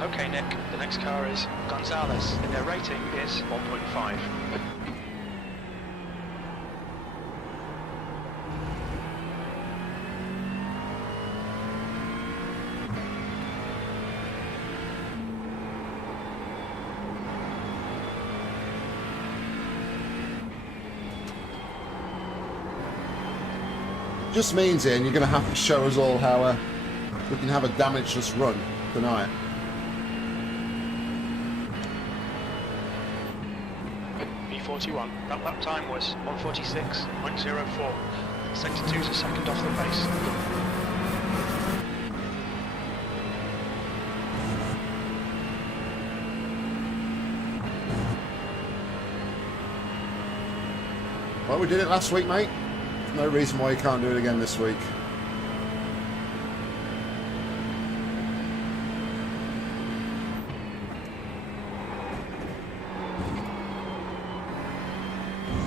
Okay, Nick, the next car is Gonzalez, and their rating is 1.5. Just means, Ian, you're going to have to show us all how we can have a damageless run tonight. E41, that lap time was 146.04. Sector 2's a second off the pace. Well, we did it last week, mate. No reason why you can't do it again this week.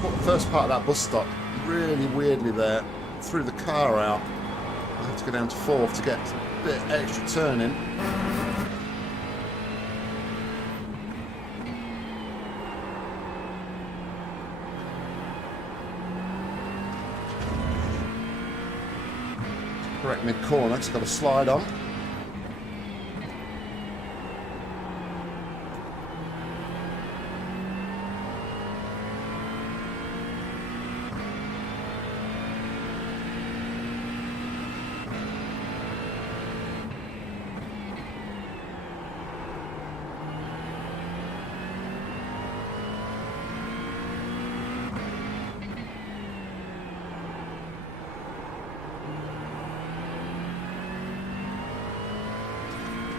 Put the first part of that bus stop really weirdly there. Threw the car out. I had to go down to 4th to get a bit extra turning. Correct mid-corner, it's got a slide on.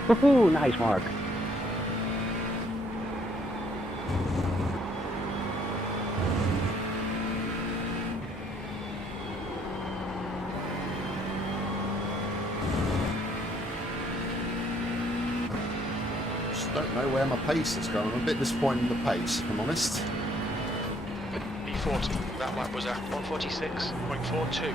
Woohoo! Nice, Mark. Just don't know where my pace is going. I'm a bit disappointed in the pace, if I'm honest. B40, that lap was at 146.42.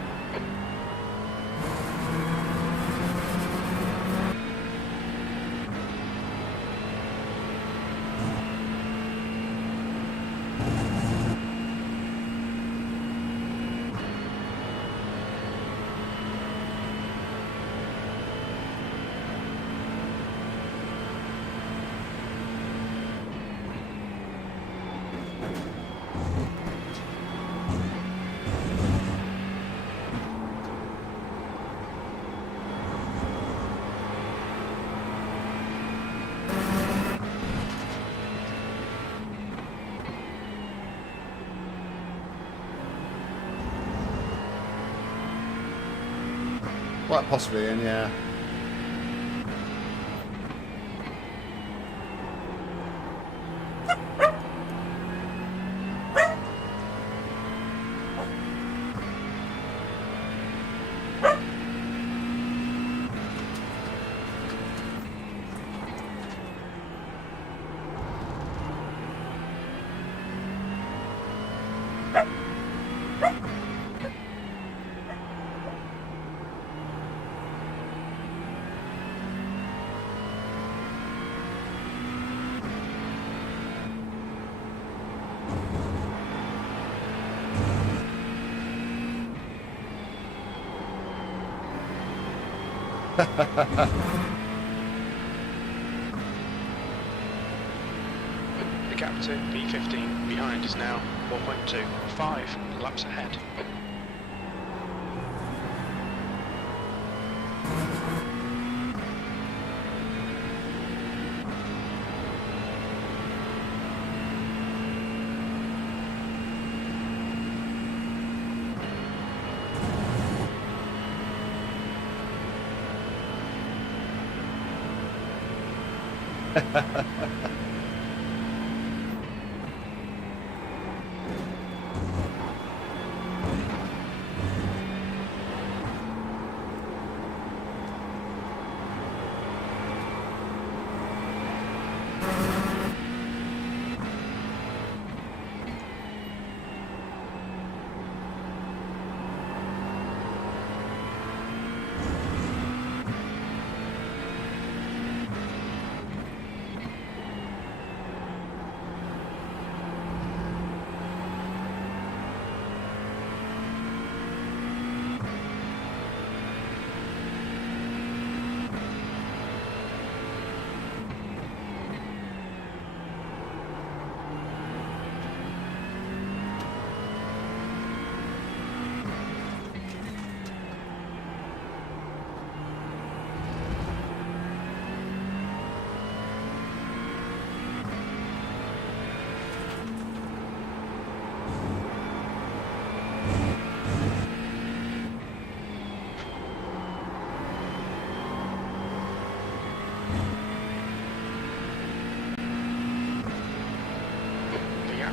Quite possibly in, yeah. The gap to B15 behind is now 4.25 laps ahead.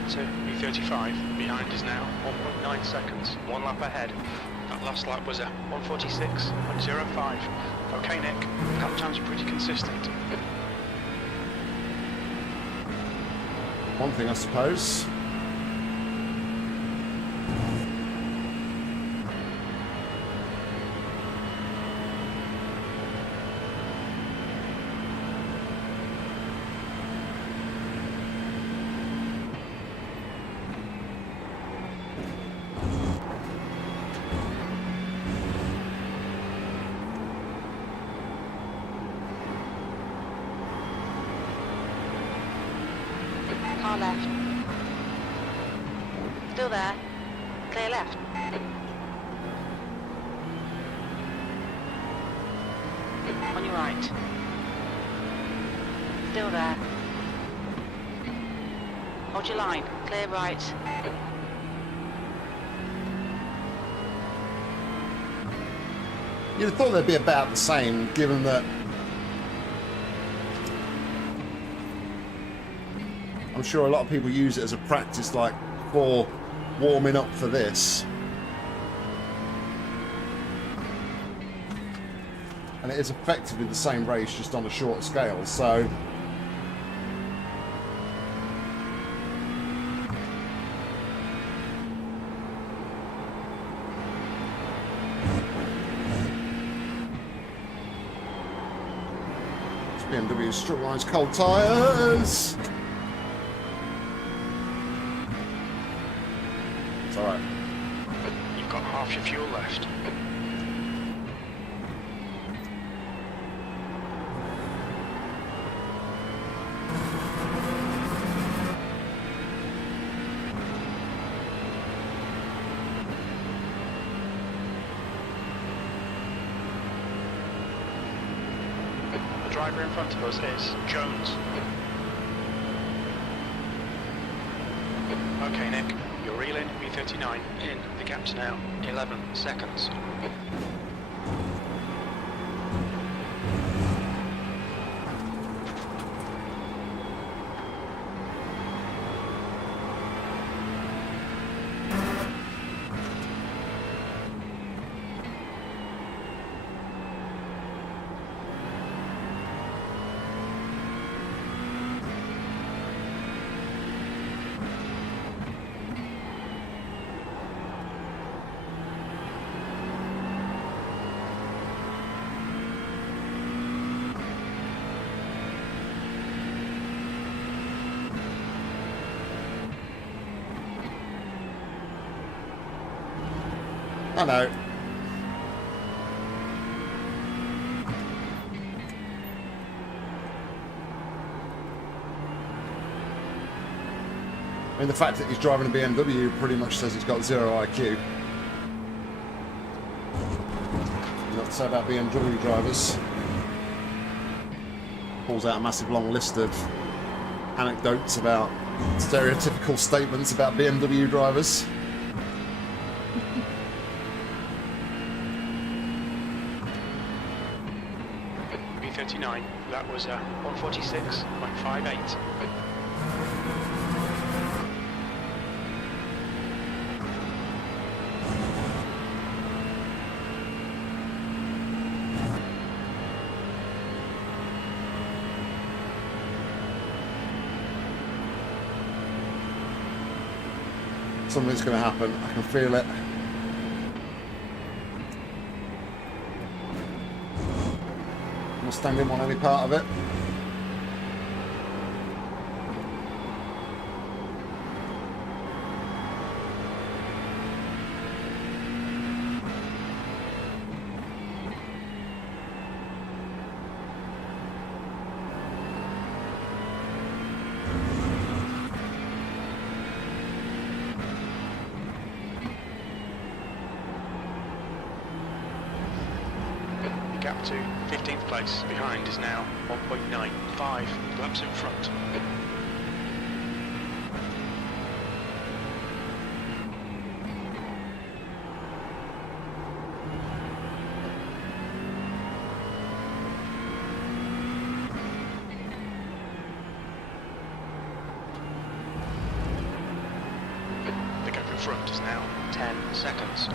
To B35, behind is now 1.9 seconds, one lap ahead. That last lap was at 146.05. Okay Nick, lap times are pretty consistent. One thing, I suppose. Car left. Still there. Clear left. On your right. Still there. Hold your line. Clear right. You'd have thought they'd be about the same, given that I'm sure a lot of people use it as a practice, like for warming up for this. And it is effectively the same race, just on a shorter scale, so... BMW strut lines, cold tyres! It's alright. You've got half your fuel left. The driver in front of us is Jones. Okay, Nick, you're reeling B39 in. The gap's now 11 seconds. I know. I mean, the fact that he's driving a BMW pretty much says he's got zero IQ. Not to say about BMW drivers. Pulls out a massive long list of anecdotes about stereotypical statements about BMW drivers. B39, that was 146.58. Something's going to happen. I can feel it. I'm standing on any part of it. Gap to 15th place. Behind is now 1.95 laps in front. The gap in front is now 10 seconds.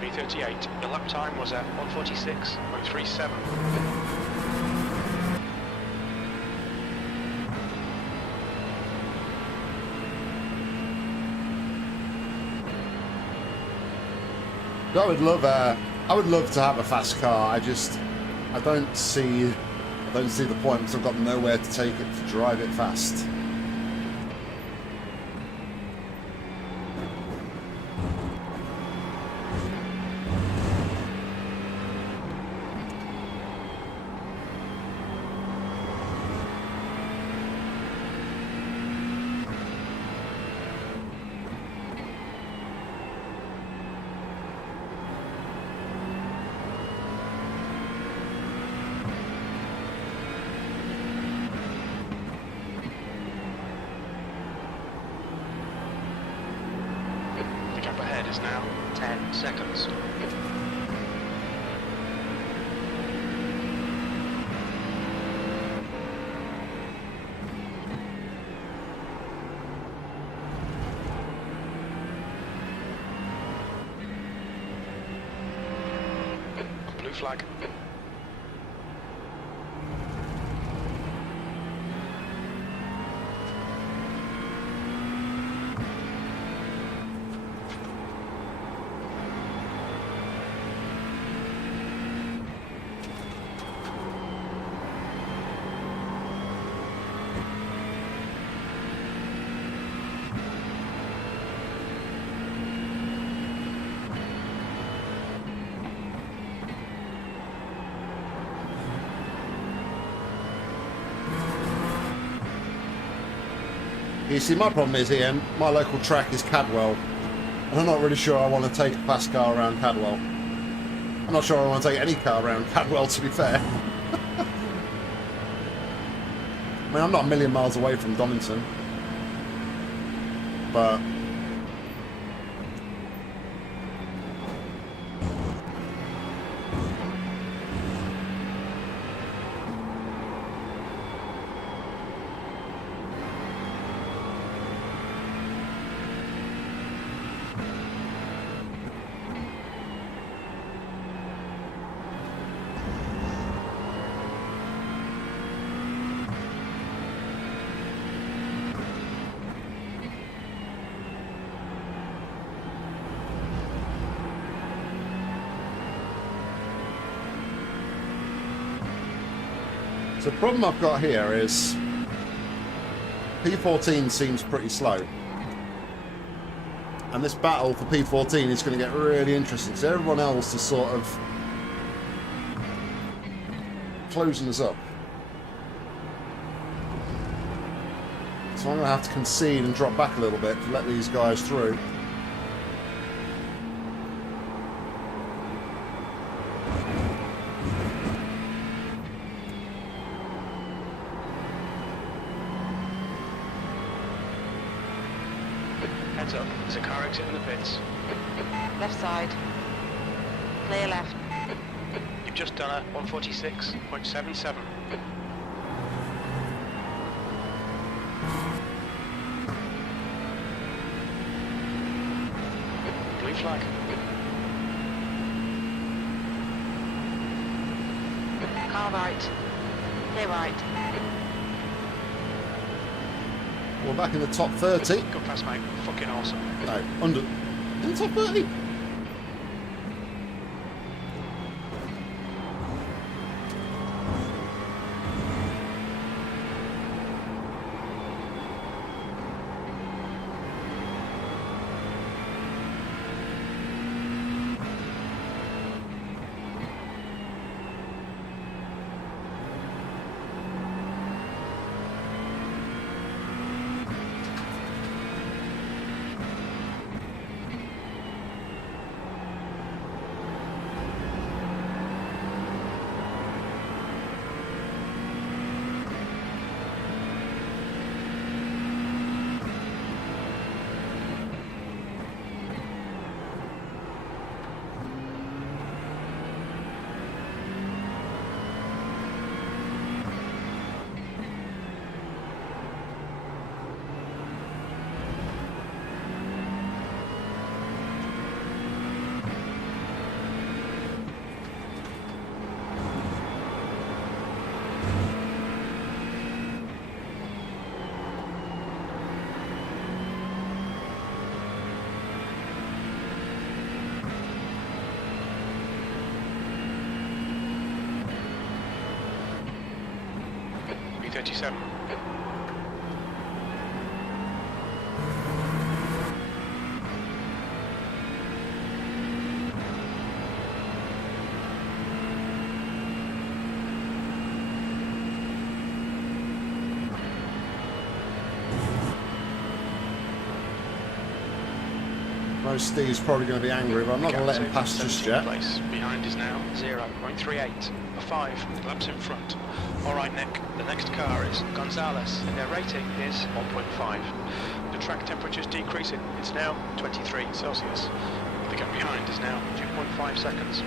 B38, the lap time was at 146.37. I would love to have a fast car. I don't see the point because I've got nowhere to take it to drive it fast. is now 10 seconds. Blue flag. You see, my problem is, Ian, my local track is Cadwell, and I'm not really sure I want to take a fast car around Cadwell. I'm not sure I want to take any car around Cadwell, to be fair. I mean, I'm not a million miles away from Donington, but so the problem I've got here is P14 seems pretty slow. And this battle for P14 is going to get really interesting because everyone else is sort of closing us up. So I'm going to have to concede and drop back a little bit to let these guys through. Heads up, there's a car exit in the pits. Left side. Clear left. You've just done a 146.77. Blue flag. Car right. Clear right. We're back in the top 30. Good pass, mate. Fucking awesome. No, under. In the top 30? B37. Most Steve's probably going to be angry, but I'm not going to let him pass just yet. Place. Behind is now 0.38. A 5 laps in front. All right, Nick. The next car is Gonzalez, and their rating is 1.5. track temperature's decreasing. It's now 23 Celsius. The gap behind is now 2.5 seconds.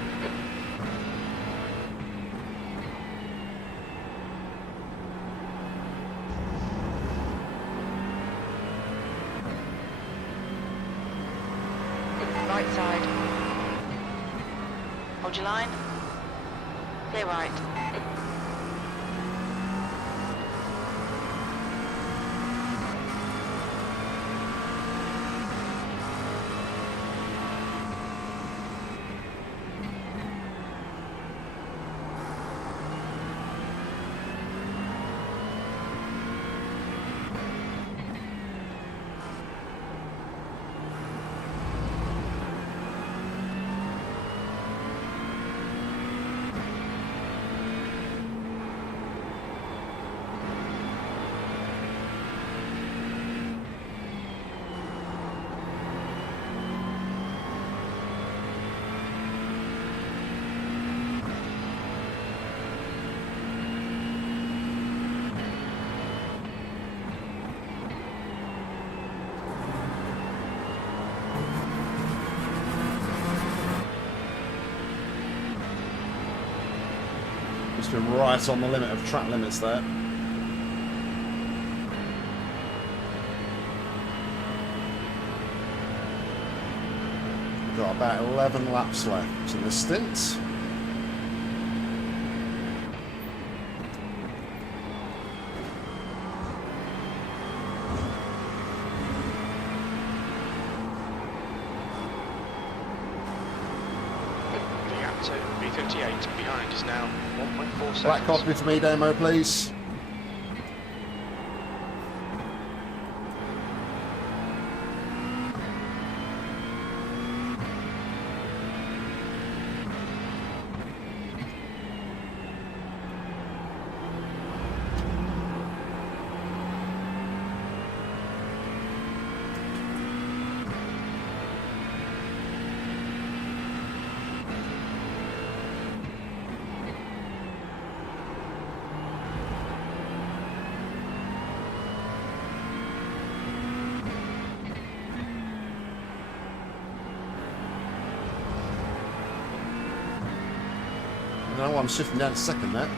Right side. Hold your line. Clear right. It's been right on the limit of track limits there. We've got about 11 laps left in the stint. The gap to B58 behind is now 1.4 seconds. Black copy for me, Demo, please. No, I'm shifting down to second there.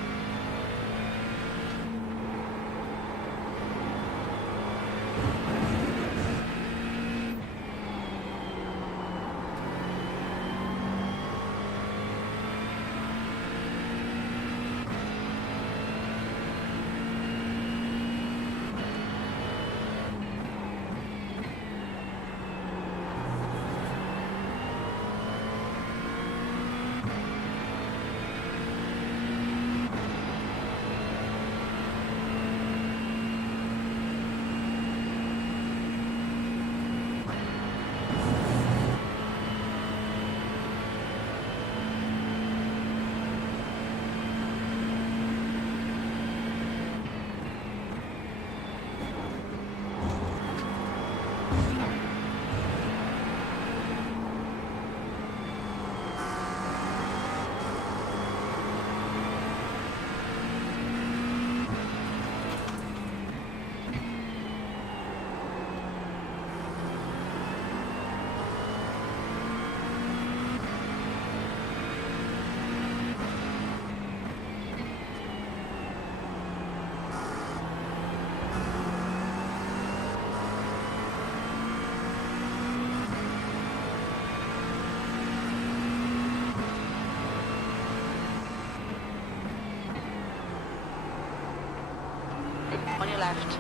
On your left.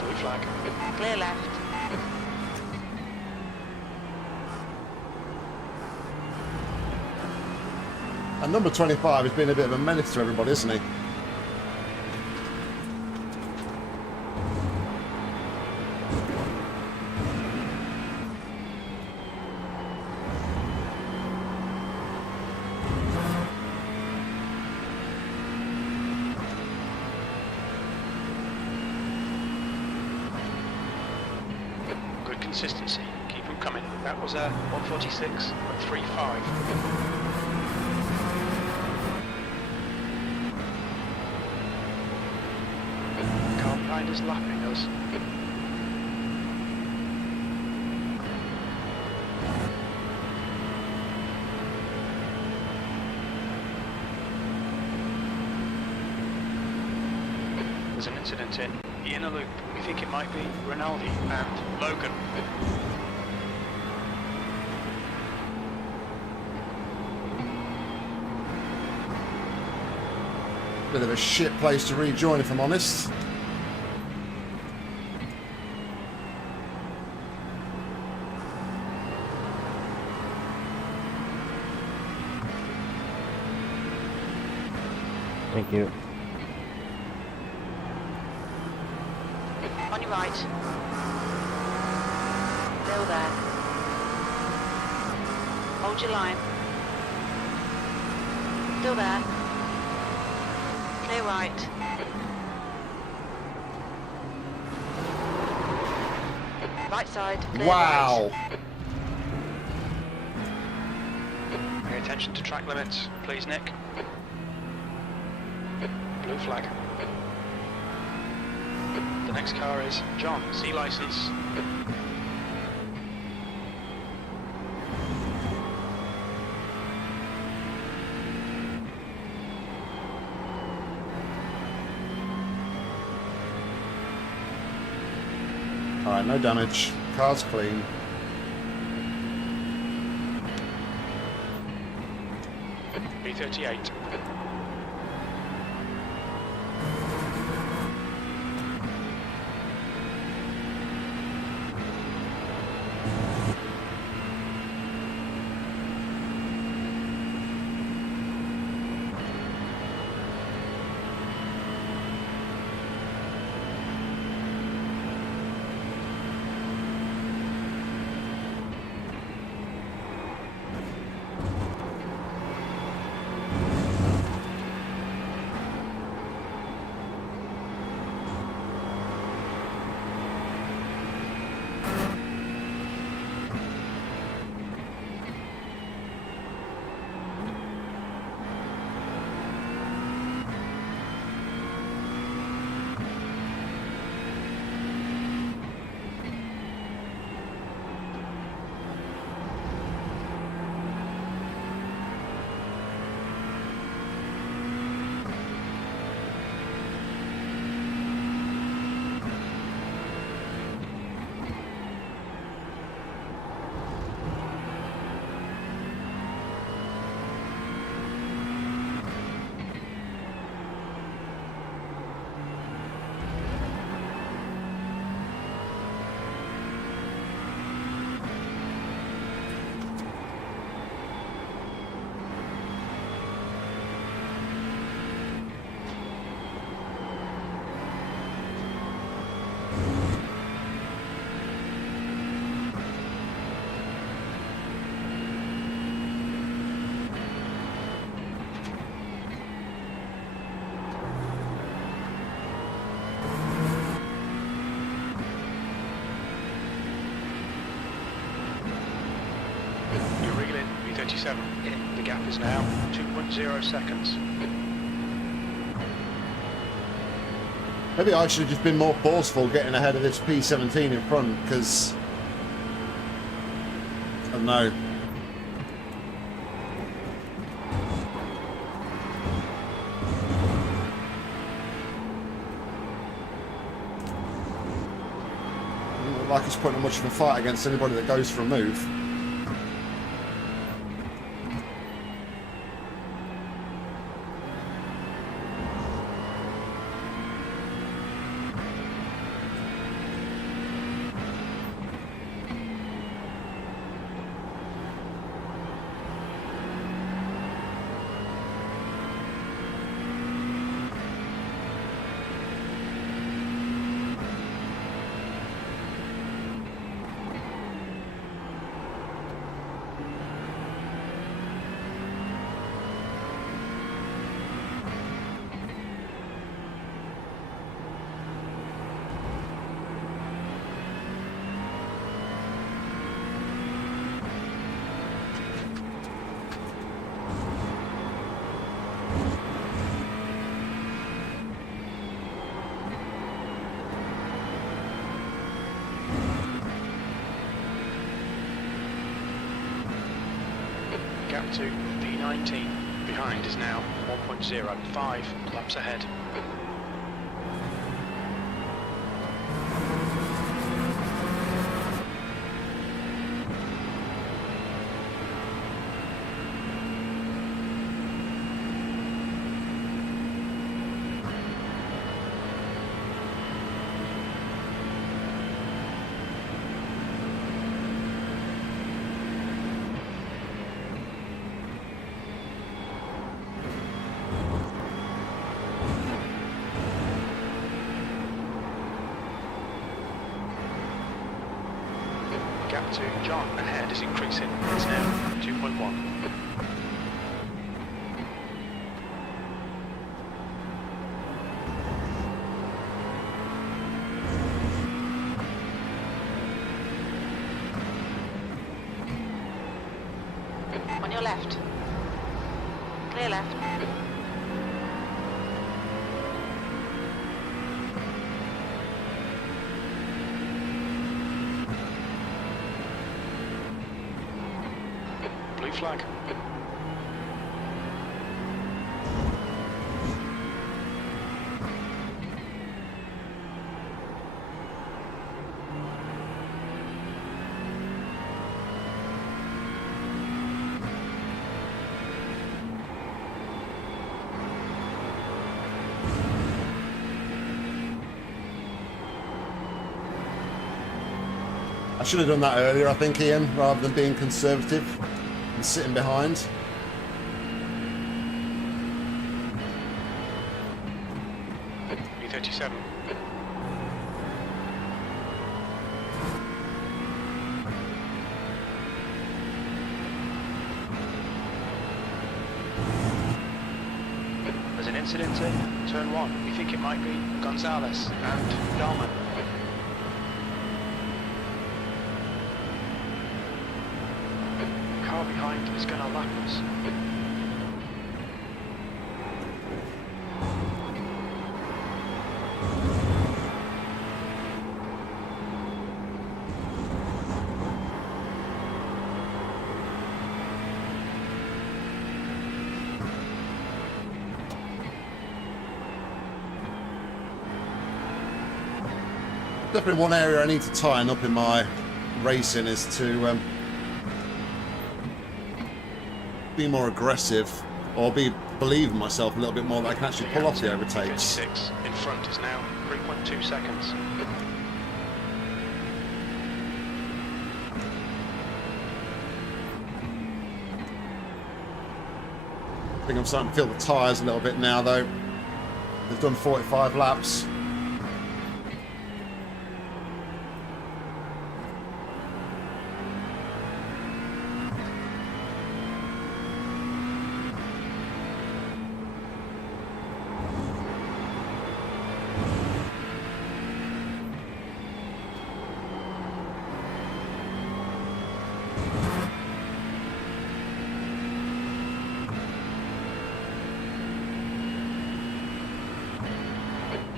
Blue flag. Clear left. And number 25 has been a bit of a menace to everybody, isn't he? Good consistency. Keep them coming. That was a 146.35. Car behind us lapping us. incident in the inner loop. We think it might be Rinaldi and Logan. Bit of a shit place to rejoin, if I'm honest. Thank you. On your right. Still there. Hold your line. Still there. Clear right. Right side. Clear Wow. right. Pay attention to track limits, please, Nick. Blue flag. The next car is John, C license. Alright, no damage. Car's clean. B38. You're reeling, B37. In. The gap is now 2.0 seconds. Maybe I should have just been more forceful getting ahead of this P17 in front, because I don't know. Doesn't look like he's putting up much of a fight against anybody that goes for a move. Gap to P19. Behind is now 1.05 laps ahead. gap to John ahead is increasing. It's now 2.1. On your left. Clear left. Blue flag. I should have done that earlier, I think, Ian, rather than being conservative and sitting behind. B37. There's an incident in turn 1. We think it might be Gonzalez and Dahlman. Car behind is going to lap us. Definitely one area I need to tighten up in my racing is to be more aggressive, or believe in myself a little bit more that I can actually pull off the overtakes. B36 in front is now 3.2 seconds. I think I'm starting to feel the tyres a little bit now though. They've done 45 laps.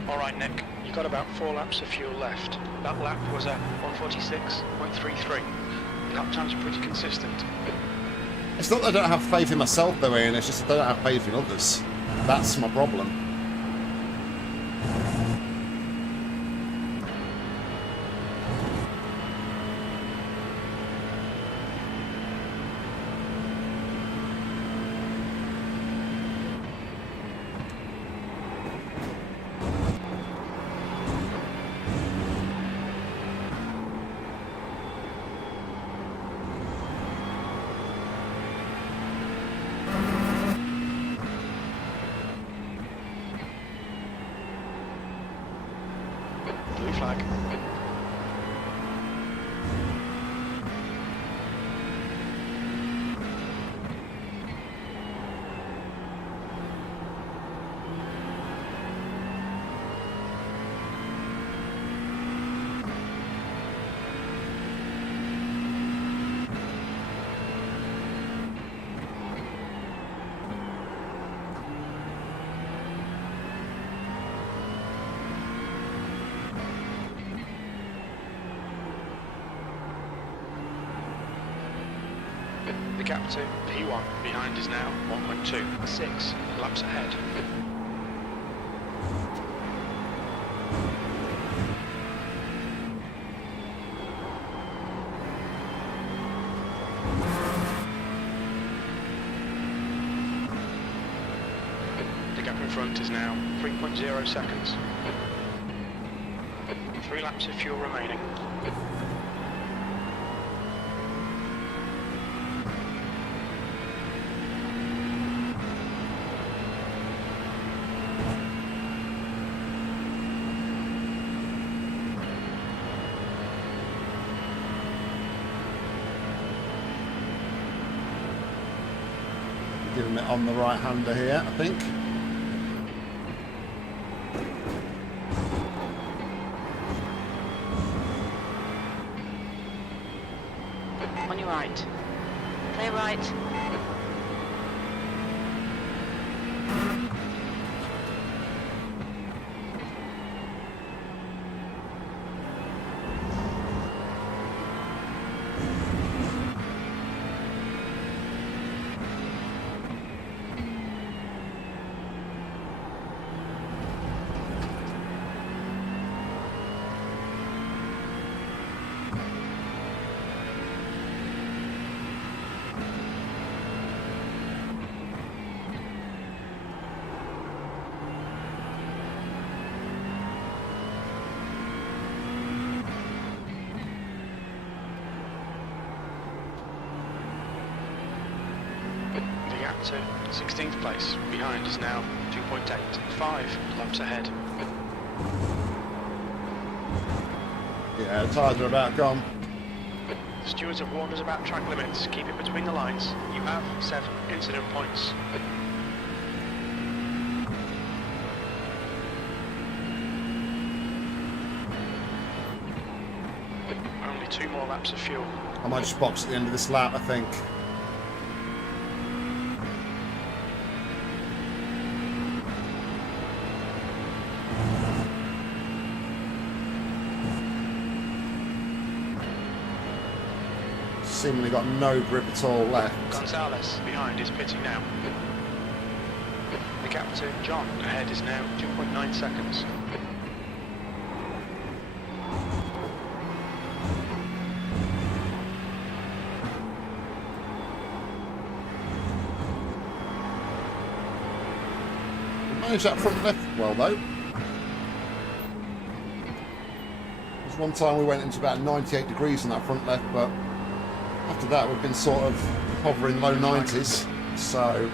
Alright Nick, you've got about 4 laps of fuel left. That lap was at 146.33. Lap times are pretty consistent. It's not that I don't have faith in myself though, Ian, it's just that I don't have faith in others. That's my problem. Blue flag. The gap to P1 behind is now 1.2, 6 laps ahead. The gap in front is now 3.0 seconds. 3 laps of fuel remaining. Giving it on the right-hander here, I think. On your right. Clear right. To 16th place. Behind is now 2.8. 5 laps ahead. Yeah, the tyres are about gone. The stewards have warned us about track limits. Keep it between the lines. You have 7 incident points. Only 2 more laps of fuel. I might just box at the end of this lap, I think. Seemingly got no grip at all left. Gonzalez behind is pitting now. The gap to John ahead is now 2.9 seconds. Managed that front left well though. There's one time we went into about 98 degrees in that front left, but after that we've been sort of hovering low 90s, so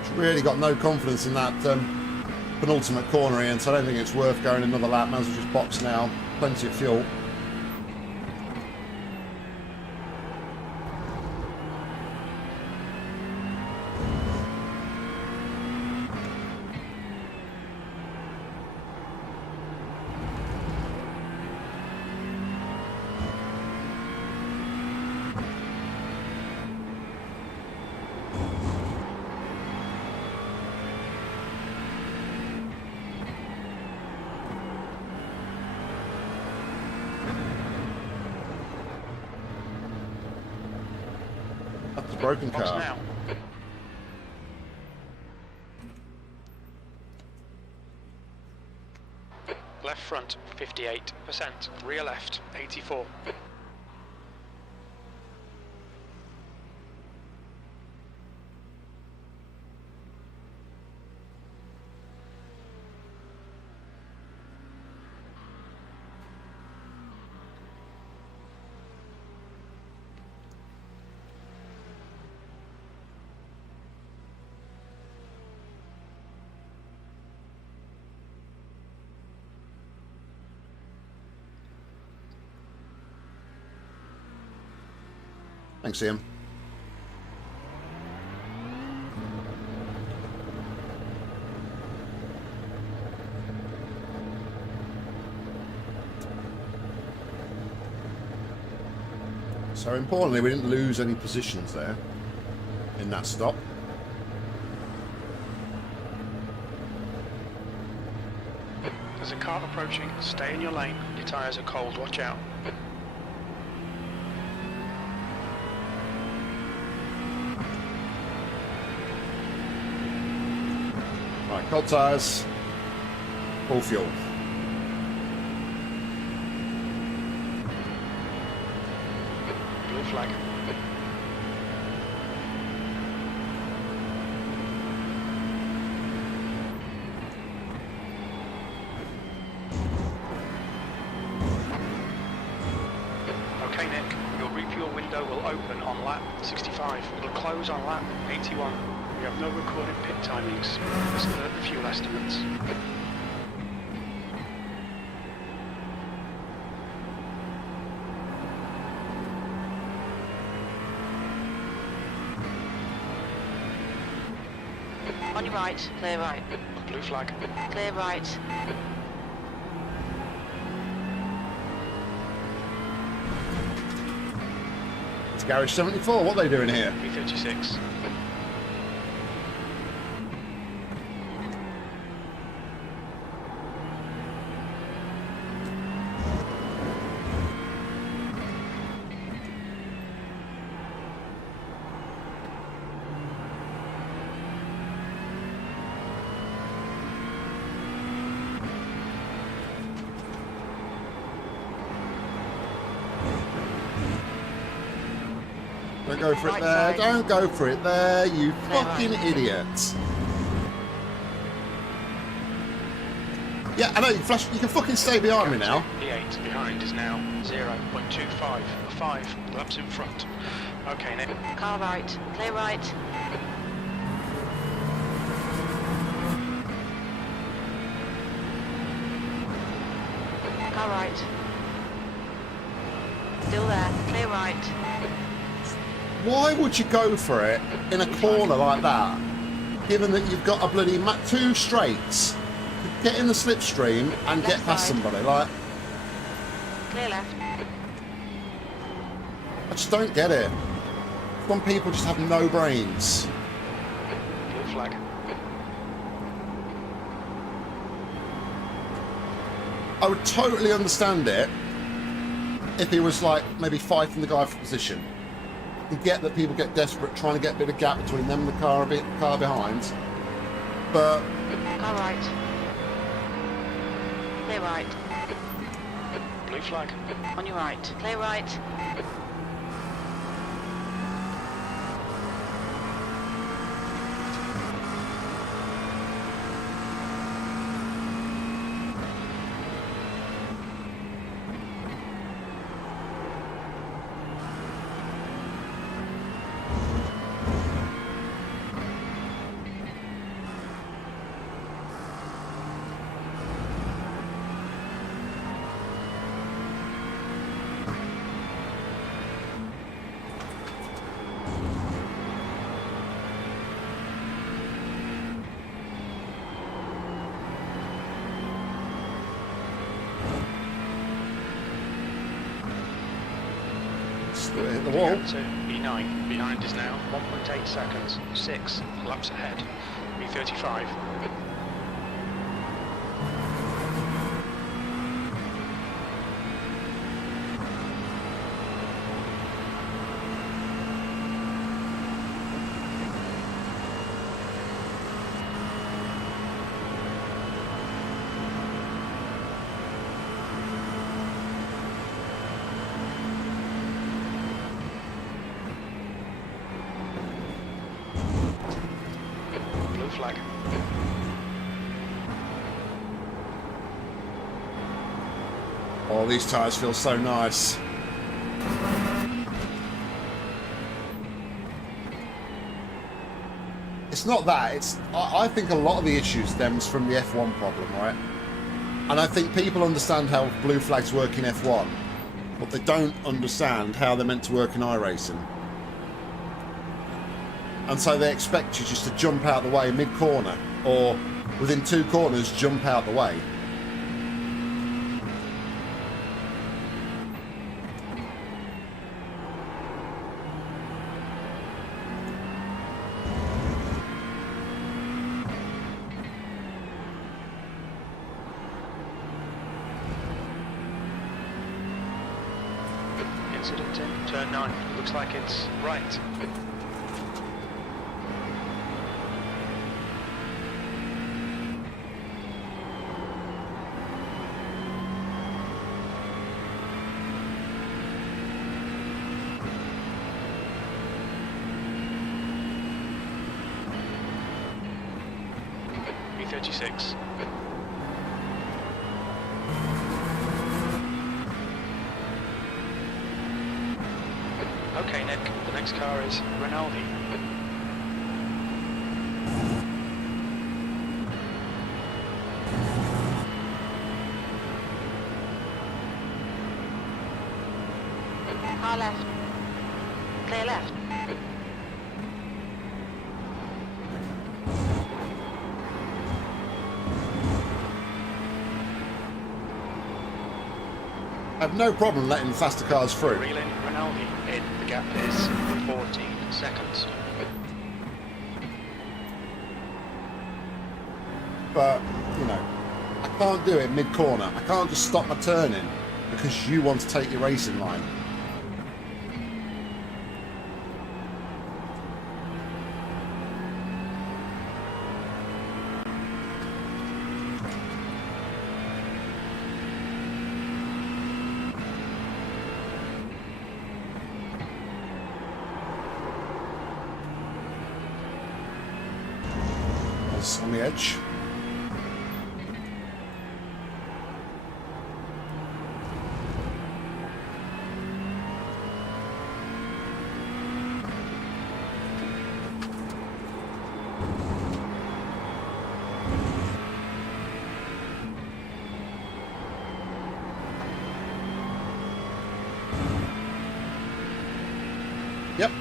it's really got no confidence in that penultimate corner here, so I don't think it's worth going another lap. Might as well just box now, plenty of fuel. That's a broken Box car. now. Left front 58%, rear left 84%. Thanks, Ian. So importantly, we didn't lose any positions there in that stop. There's a car approaching. Stay in your lane. Your tyres are cold. Watch out. Right, cold tyres, full fuel. Blue flag. Okay, Nick, your refuel window will open on lap 65. It'll close on lap 81. We have no recorded pit timings. Let's alert the fuel estimates. On your right, clear right. Blue flag. Clear right. It's Garage 74. What are they doing here? V36. Don't go for it Right there. side. Don't go for it there, you Clear fucking right. idiot. Yeah, I know, you can fucking stay behind me now. E8 behind is now 0.25. 5 laps in front. Okay, Nick. Car right, clear right. Car right. Still there, clear right. Why would you go for it in a corner like that, given that you've got a bloody 2 straights to get in the slipstream and Left get past side. somebody? Like, Clear left. I just don't get it. Some people just have no brains. Blue flag. I would totally understand it if he was like maybe fighting the guy for position. You get that people get desperate trying to get a bit of gap between them and the car behind. But Car right. Clear right. Blue flag. On your right, clear right. still hit the wall. To E9. Behind is now 1.8 seconds. 6 laps ahead. V35. Blue flag. Oh, these tyres feel so nice. It's not that. I think a lot of the issue stems from the F1 problem, right? And I think people understand how blue flags work in F1, but they don't understand how they're meant to work in iRacing. And so they expect you just to jump out the way mid-corner, or within 2 corners, jump out the way. Incident in turn 9. Looks like it's right. V36. Okay, Nick, the next car is Rinaldi. Car left. Clear left. I have no problem letting faster cars through. Reel in Rinaldi in. The gap is 14 seconds. But, you know, I can't do it mid-corner. I can't just stop my turning because you want to take your racing line. That's on the edge. Yep.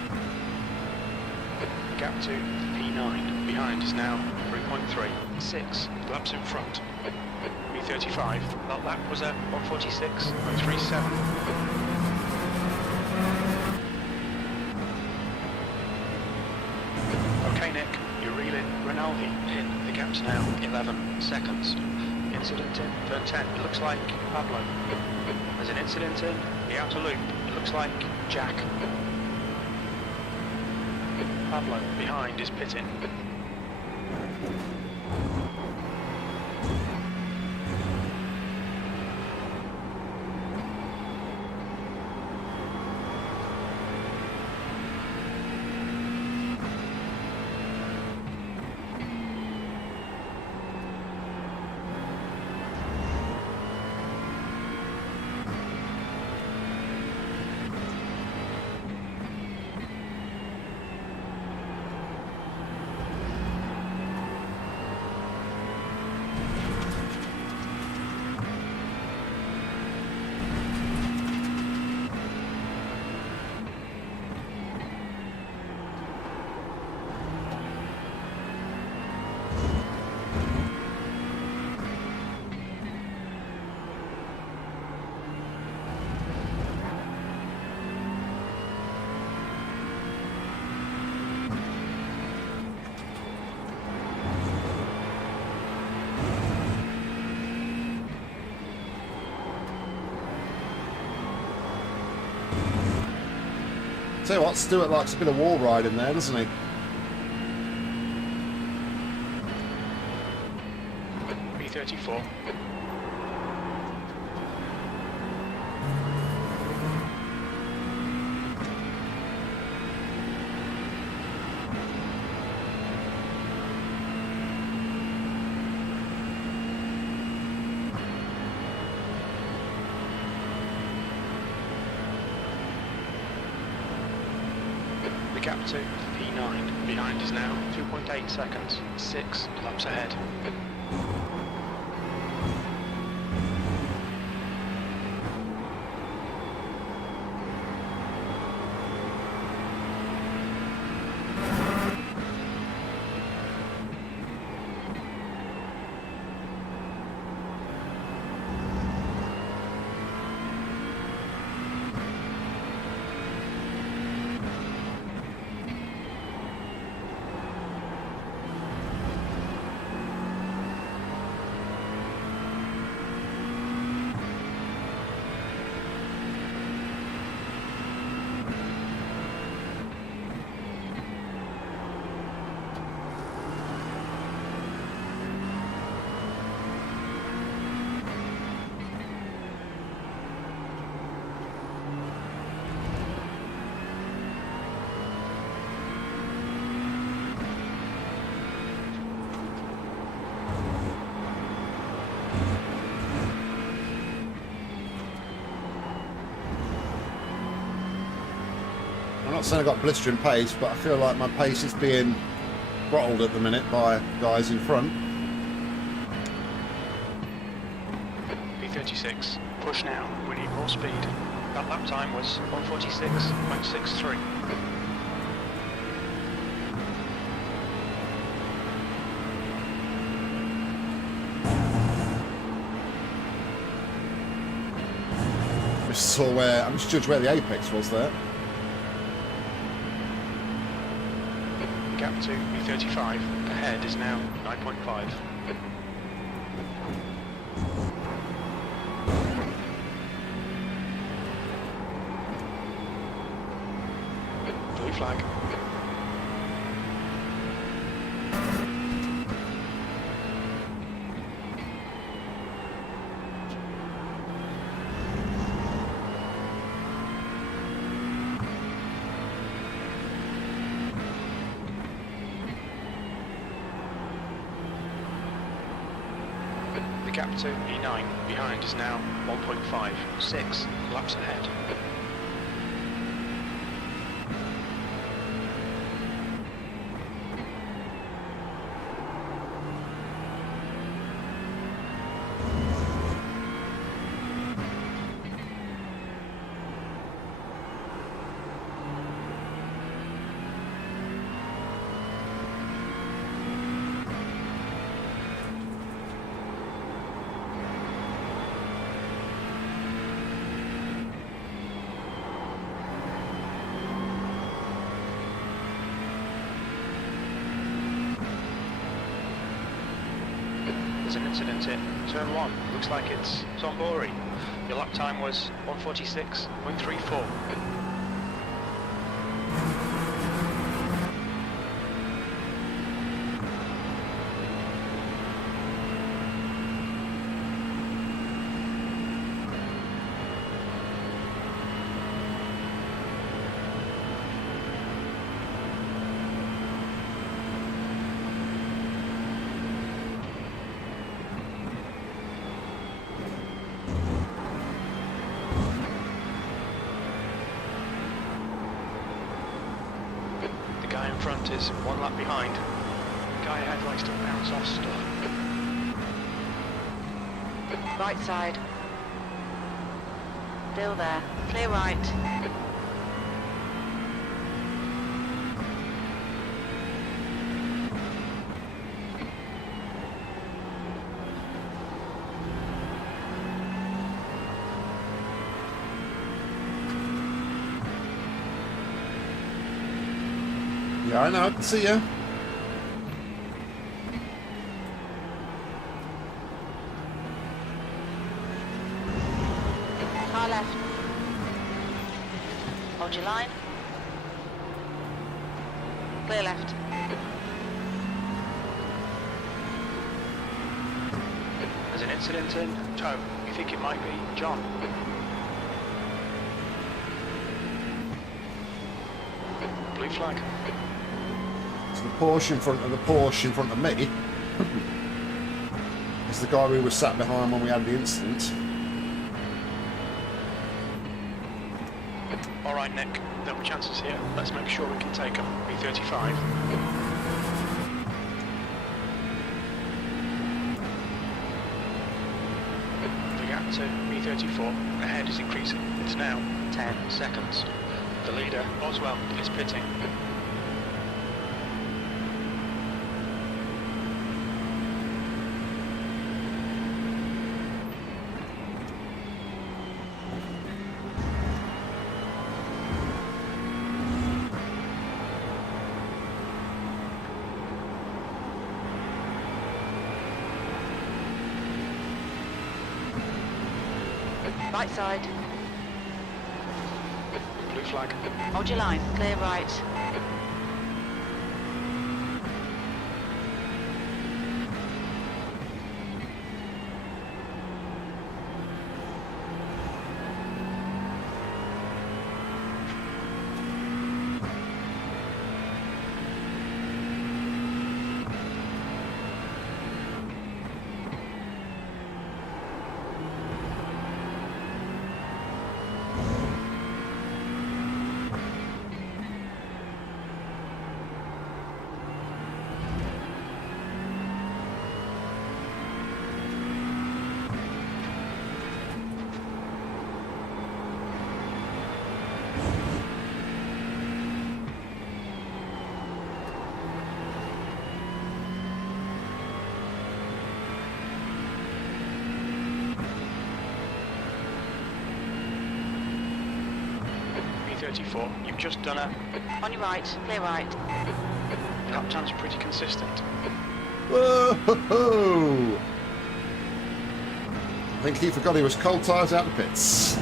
Gap to P9. Behind is now 3.3. 6 laps in front. P35. That lap was at 146.37. Okay, Nick, you're reeling Rinaldi in. The gap's now 11 seconds. Incident in turn 10. It looks like Pablo. There's an incident in the outer loop. It looks like Jack. Pablo behind is pitting. Tell you what, Stuart likes a bit of wall riding there, doesn't he? P34. The gap to P9 behind is now 2.8 seconds, 6 laps ahead. I'm not saying I've got blistering pace, but I feel like my pace is being throttled at the minute by guys in front. P36, push now, we need more speed. That lap time was 146.63. just saw where, I just judged where the apex was there. Gap to B35. Ahead is now 9.5. Blue flag. The gap to E9 behind is now 1.5, 6 laps ahead. There's an incident in turn 1. Looks like it's Zombori. Your lap time was 146.34. The guy in front is 1 lap behind. The guy ahead likes to bounce off stuff. Right side. Still there. Clear right. Yeah, I know, I can see you. Car left. Hold your line. Clear left. There's an incident in tow. You think it might be John? Blue flag. So the Porsche in front of me is the guy we were sat behind when we had the incident. Alright Nick, there were chances here. Let's make sure we can take them. B35. The gap to B34 ahead is increasing. It's now 10 seconds. The leader, Oswell, is pitting. Right side. Blue flag. Hold your line. Clear right. 34. You've just done a... On your right, clear right. Lap time's pretty consistent. Whoa! I think he forgot he was cold tyres out the pits.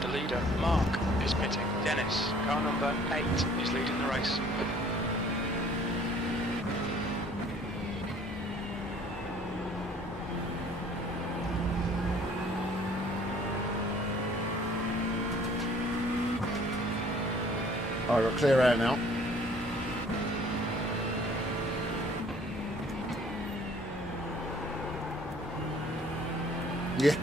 The leader, Mark, is pitting. Dennis, car number 8, is leading the race. Oh, I've got clear air now. Yeah.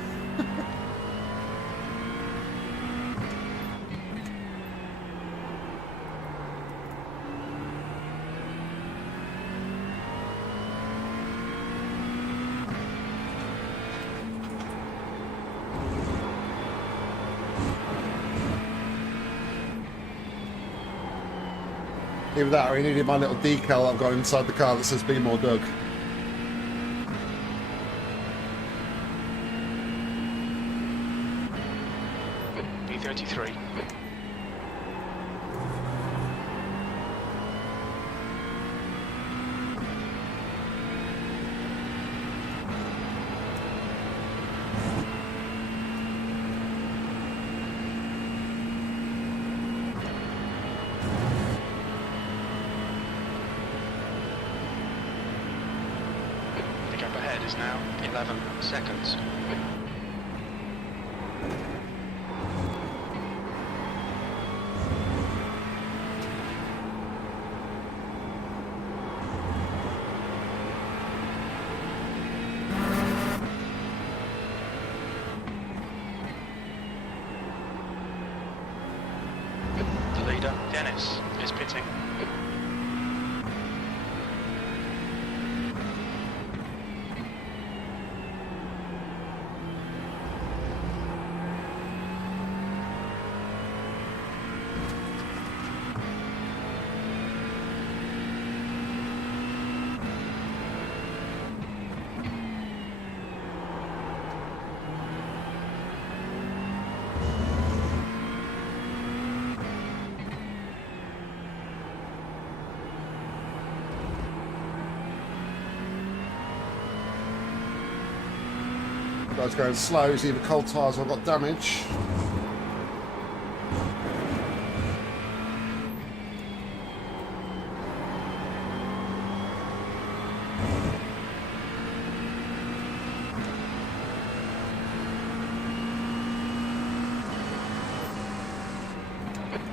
Either that or he needed my little decal I've got inside the car that says "Be More Doug." B33. The gap ahead is now 11 seconds. The leader, Dennis, is pitting. Guy's going slow. It's either cold tyres or I've got damage.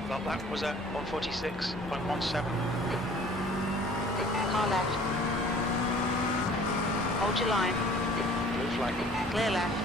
Well, that was a 146.17. Car left. Hold your line. Blue flag. Clear left.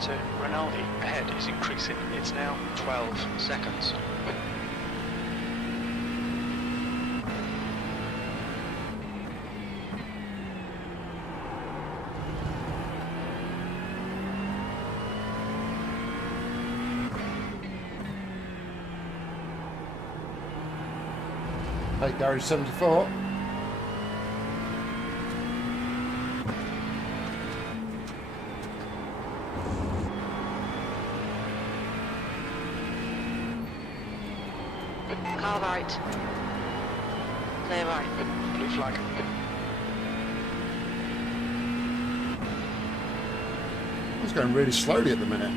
To Rinaldi ahead is increasing. It's now 12 seconds. Hey, garage 74. Car right. Clear right. Blue flag. It's going really slowly at the minute.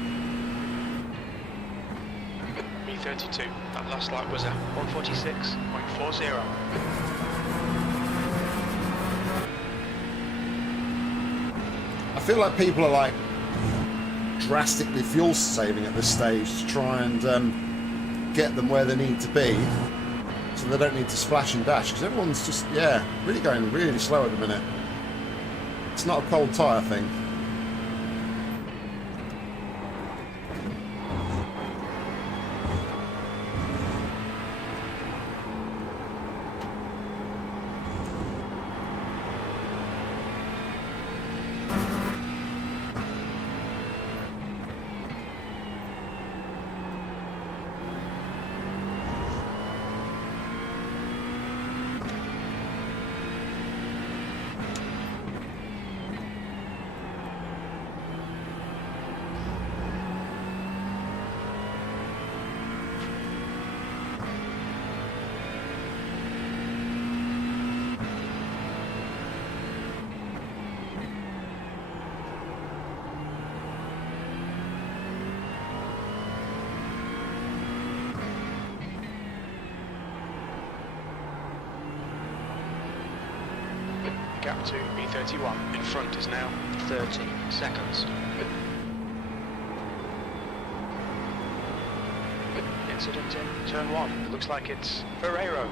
B32. That last lap was a 146.40. I feel like people are like drastically fuel saving at this stage to try and get them where they need to be, so they don't need to splash and dash, because everyone's just, yeah, really going really slow at the minute. It's not a cold tyre thing. Gap to B31 in front is now 30 seconds. Incident in turn 1. It looks like it's Ferrero.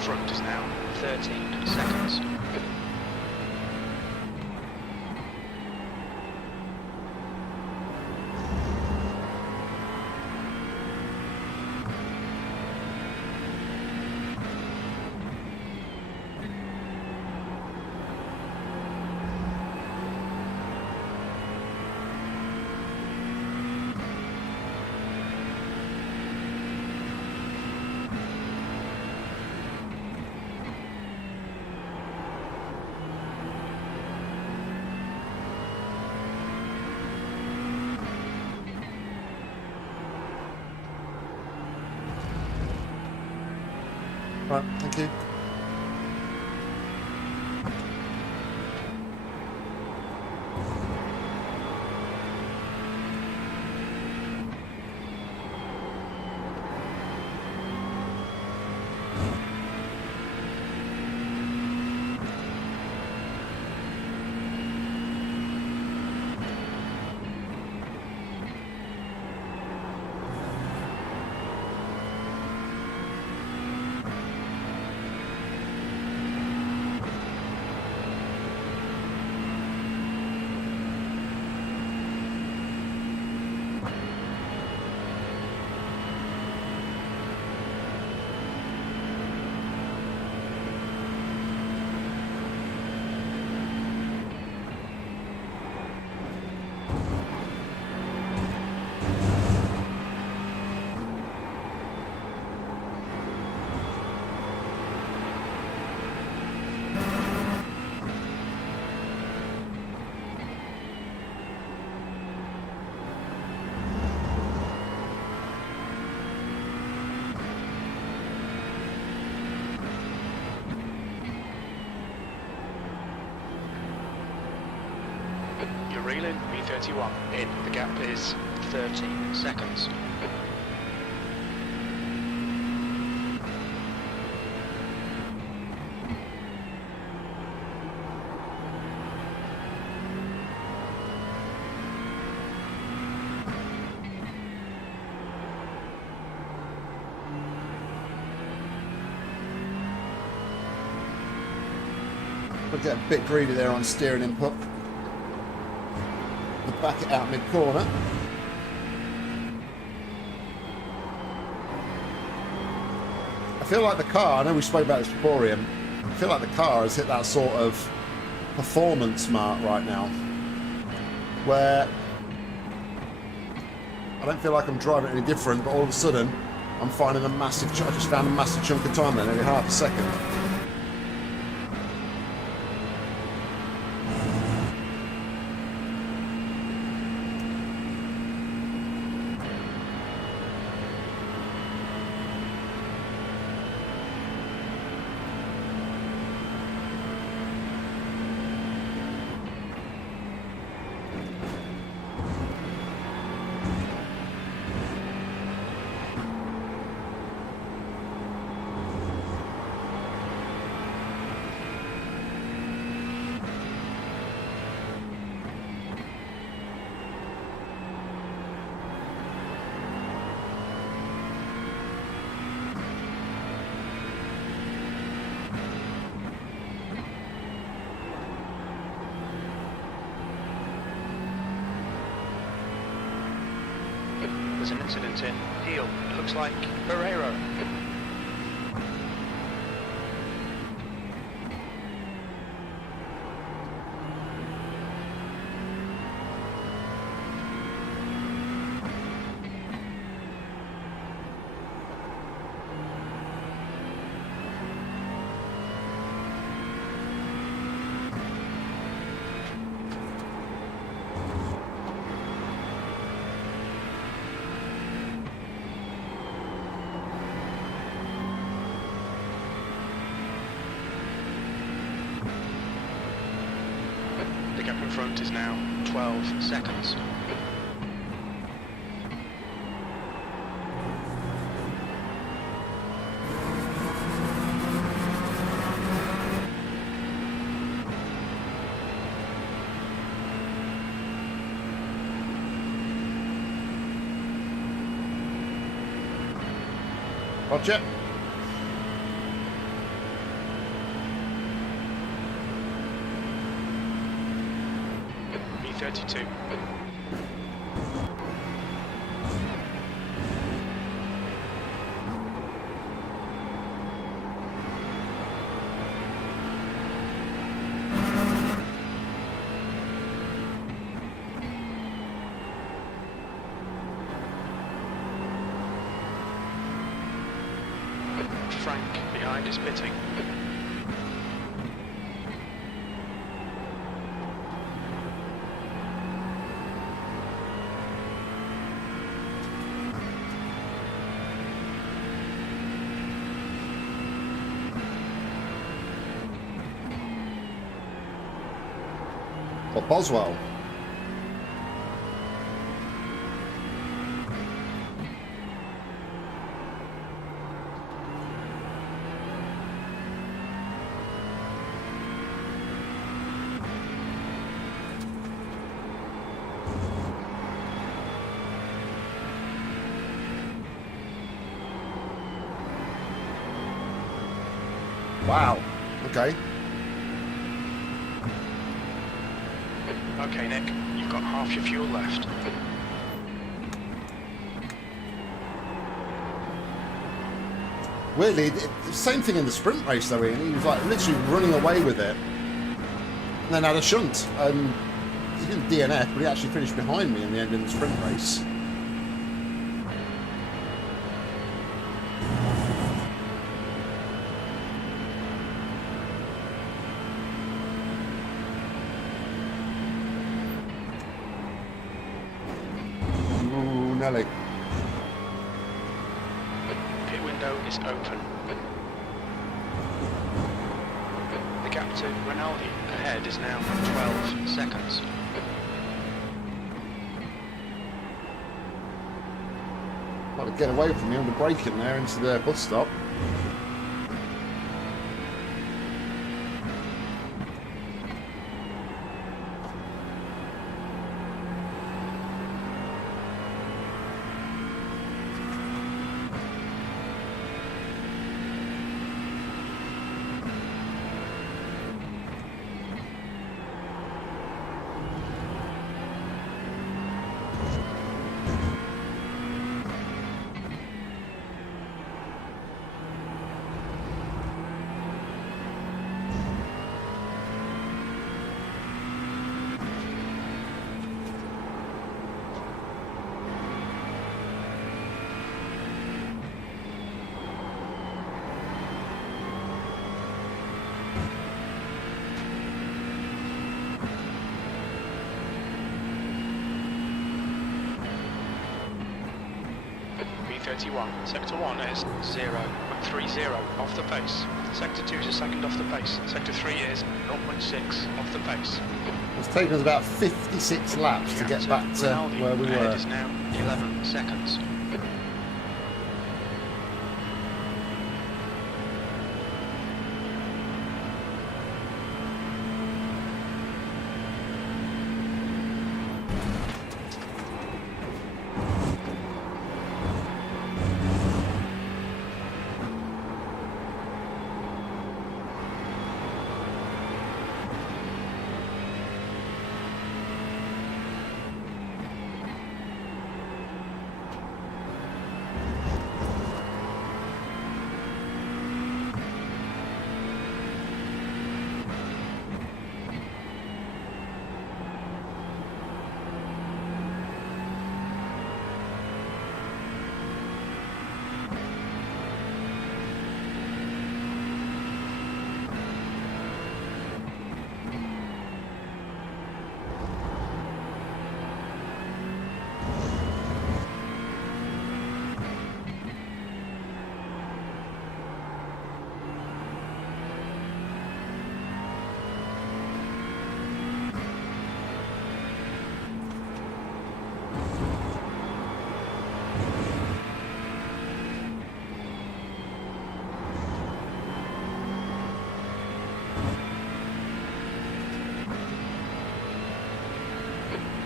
Front is now 13 seconds. Right, thank you. You're reeling B31 in. The gap is 13 seconds. I'll get a bit greedy there on steering input. I'll back it out mid-corner. I feel like the car, I know we spoke about this before, Ian, I feel like the car has hit that sort of performance mark right now, where I don't feel like I'm driving any different, but all of a sudden I'm finding a massive, I just found a massive chunk of time there, nearly half a second. There's an incident in heel. It looks like Barrero. The gap in front is now 12 seconds. Roger. B32. Frank behind is pitting. Or Boswell. Wow. Okay. Okay, Nick, you've got half your fuel left. Weirdly, same thing in the sprint race though, Ian. He was like literally running away with it, and then had a shunt. He didn't DNF, but he actually finished behind me in the end in the sprint race. Ooh, Nelly. Pit window is open. The gap to Rinaldi ahead is now 12 seconds. Got to get away from me on the braking there into the bus stop. 3:31. Sector 1 is 0.30 off the pace. Sector 2 is a second off the pace. Sector 3 is 0.6 off the pace. It's taken us about 56 laps to get back to where we were. It is now 11 seconds.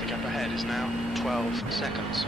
The gap ahead is now 12 seconds.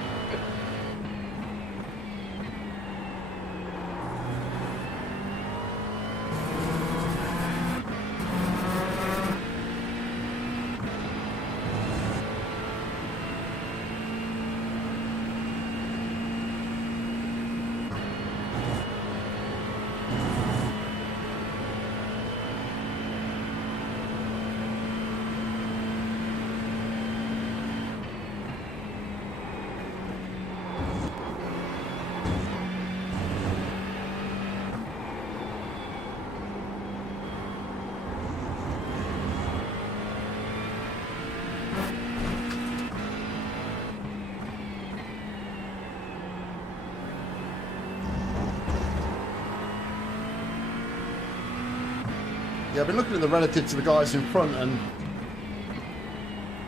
Yeah, I've been looking at the relative to the guys in front and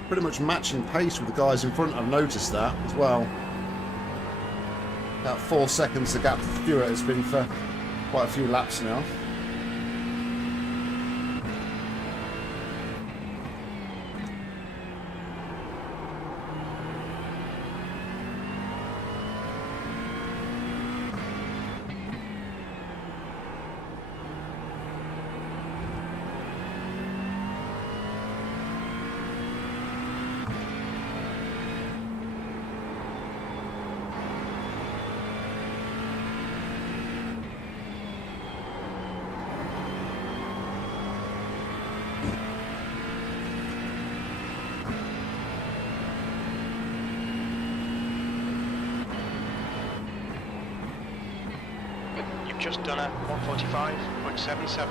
pretty much matching pace with the guys in front. I've noticed that as well. About 4 seconds the gap to Stewart has been for quite a few laps now. Just done a 145.77.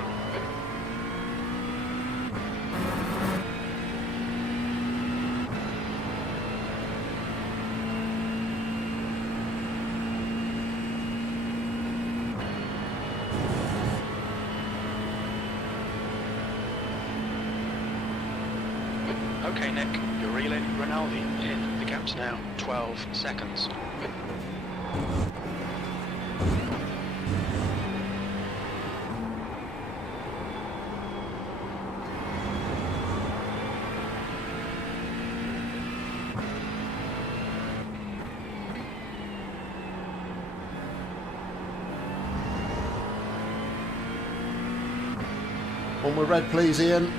Okay, Nick, you're reeling Rinaldi in. The gap's now 12 seconds. One with red, please, Ian.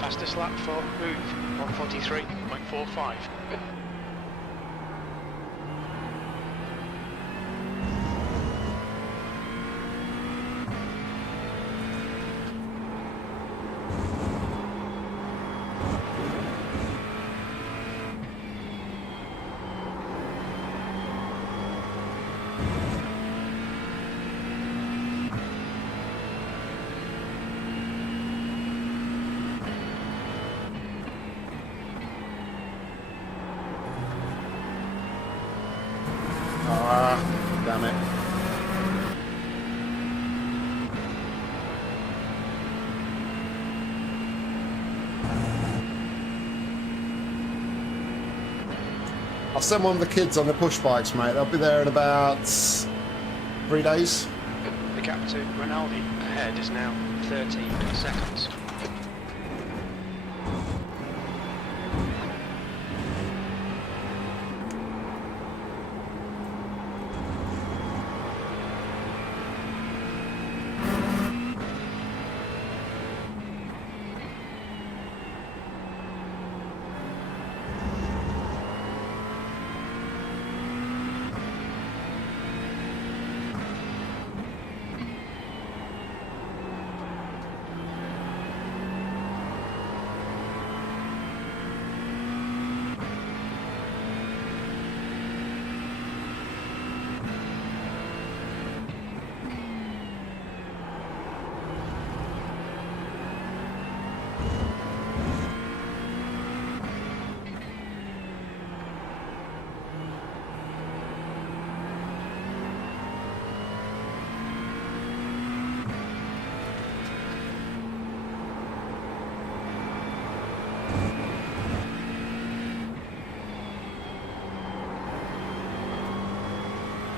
Fastest lap for move, 143.45. I'll send one of the kids on the push bikes, mate. They'll be there in about 3 days. The gap to Rinaldi ahead is now 13 seconds.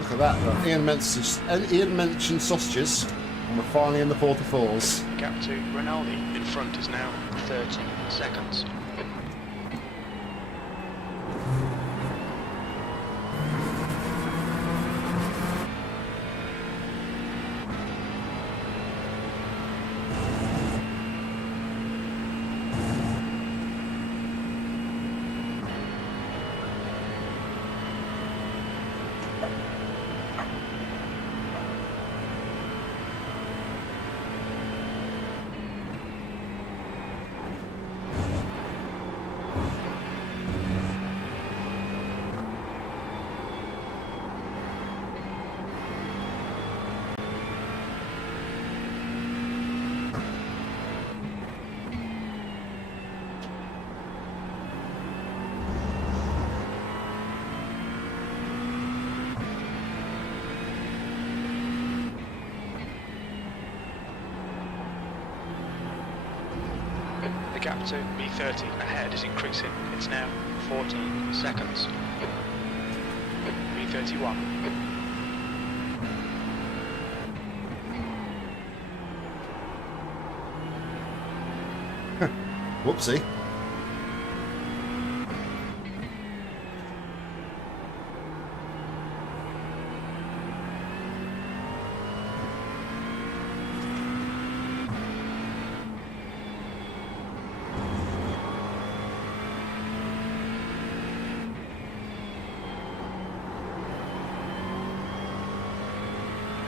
Look at that. Look. Ian mentioned sausages, and we're finally in the 44s. Gap to Rinaldi in front is now 13 seconds. The gap to B30 ahead is increasing. It's now 14 seconds. B31. Whoopsie.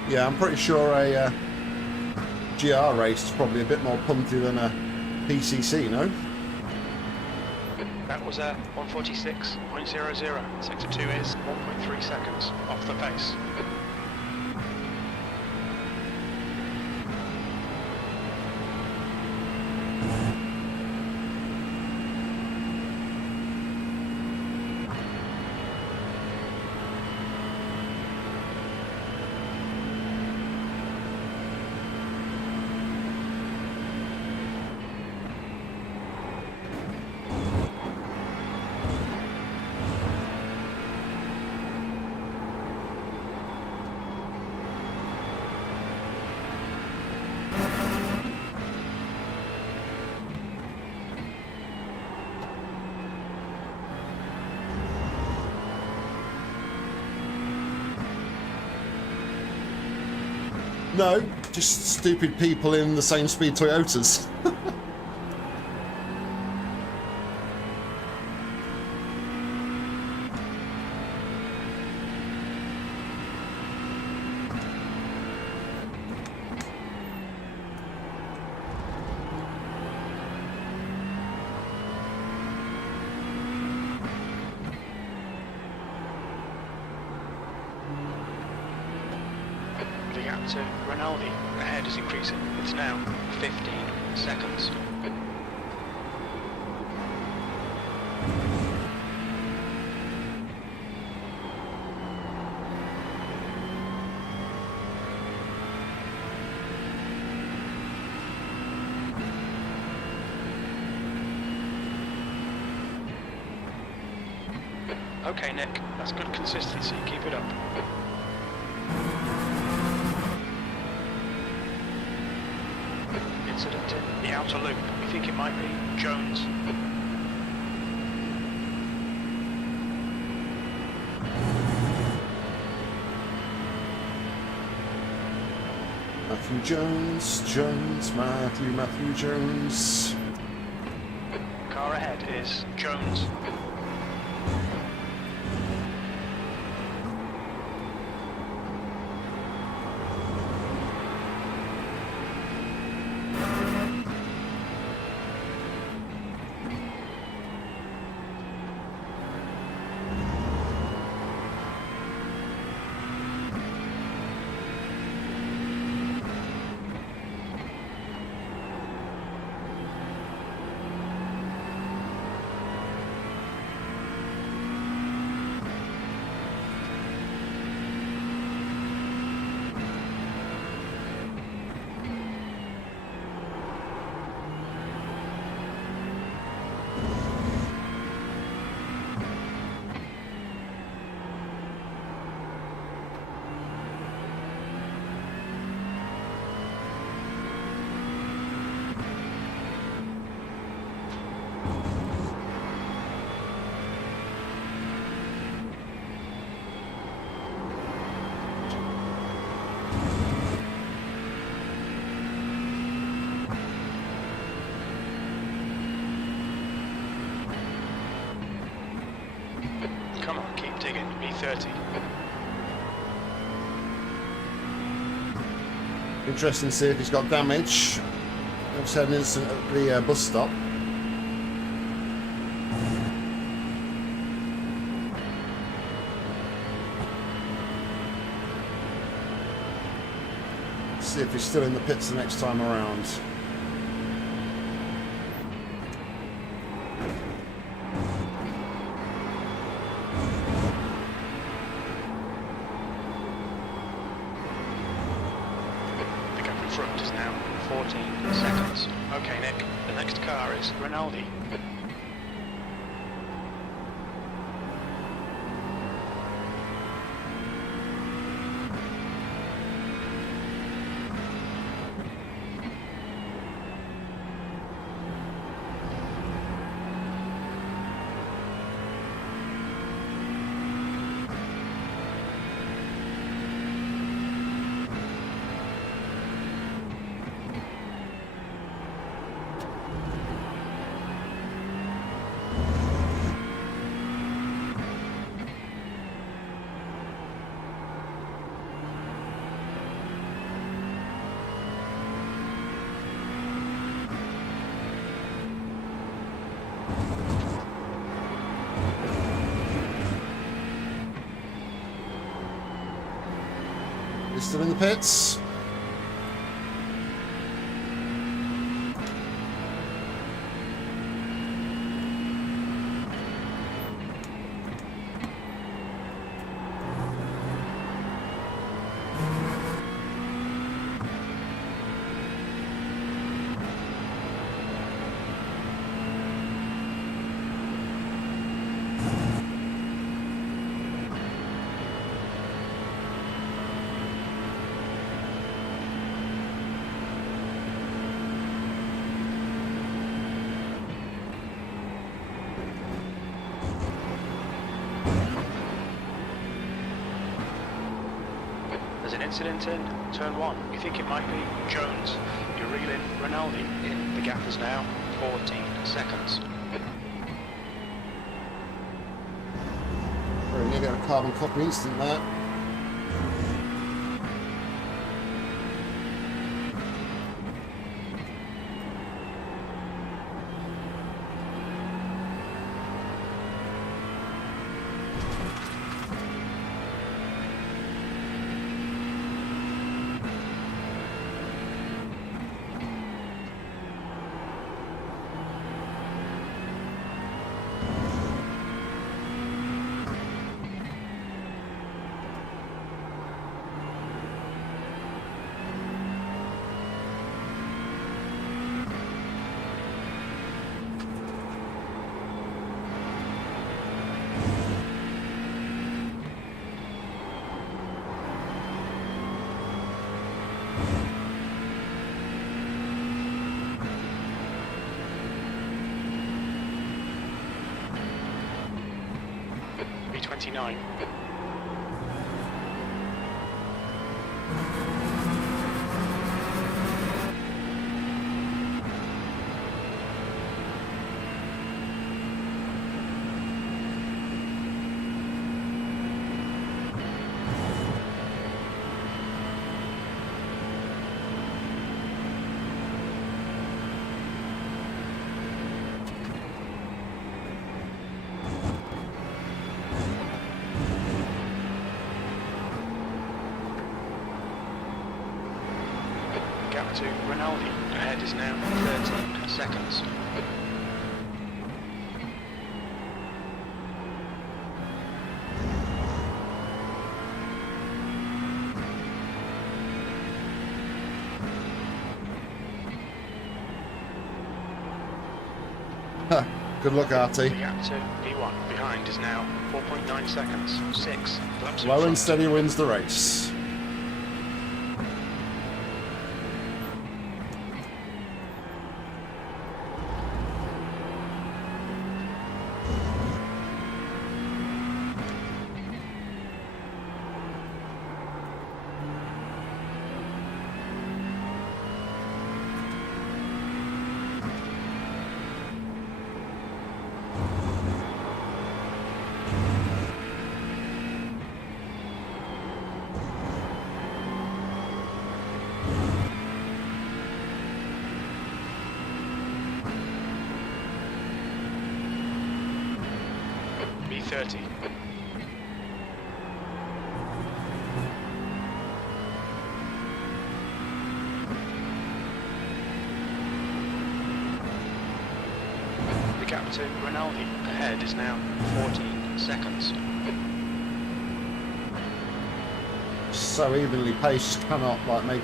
Yeah, I'm pretty sure a GR race is probably a bit more punty than a PCC, no? That was a 146.00. Sector 2 is 1.3 seconds off the pace. No, just stupid people in the same speed Toyotas. The gap to Rinaldi ahead is increasing. It's now 15 seconds. Okay, Nick, that's good consistency. Keep it up. Incident in the outer loop. We think it might be Jones. Matthew Jones, Matthew Jones. Car ahead is Jones. Come on, keep digging. B30. Interesting to see if he's got damage. I've had an incident at the bus stop. See if he's still in the pits the next time around. The gap in front is now 14 seconds. Okay, Nick, the next car is Rinaldi. He's still in the pits. There's an incident in turn 1. We think it might be Jones. You reel in Rinaldi in. The gap is now 14 seconds. Very nearly had a carbon copy instant there. 29. Gap to Rinaldi ahead is now 13 seconds. Good luck, Artie. The gap to P1 behind is now 4.9 seconds. 6 laps in Low and front. steady wins the race. B30. The gap to Rinaldi ahead is now 14 seconds. So evenly paced, cannot make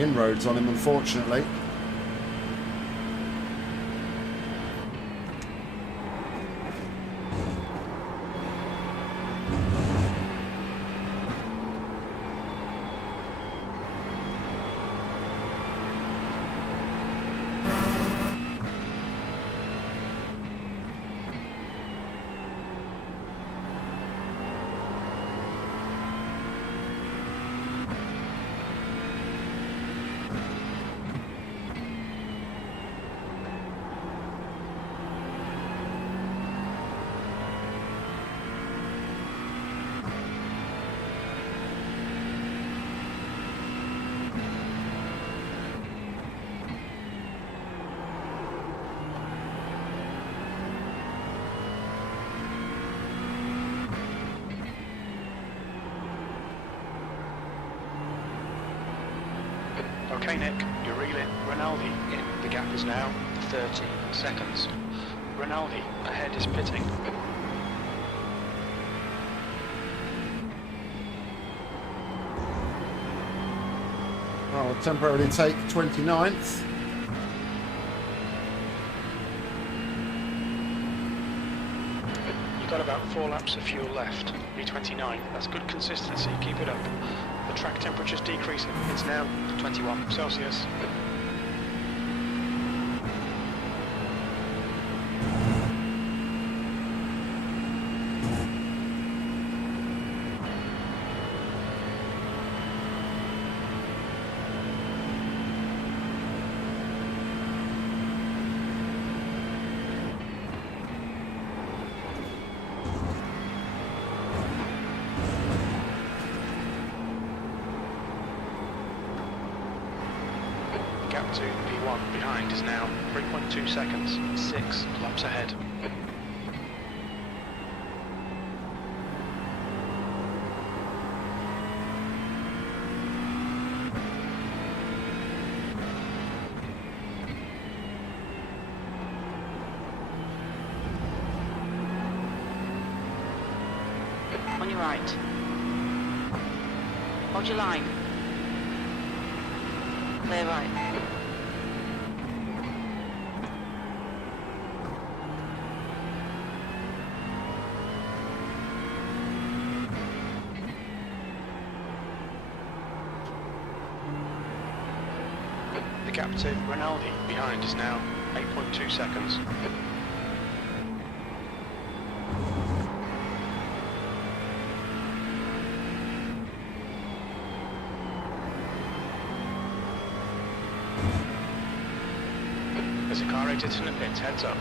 inroads on him, unfortunately. Okay, Nick, you're reeling Rinaldi in. The gap is now 13 seconds. Rinaldi ahead is pitting. Well, we'll temporarily take 29th. You've got about 4 laps of fuel left. B29, that's good consistency, keep it up. The track temperature's decreasing. It's now 21 Celsius. Gap to P1 behind is now 3.2 seconds, 6 laps ahead. On your right. Hold your line. Clear right. The gap to Rinaldi behind is now 8.2 seconds. Fire exit in the pit, heads up.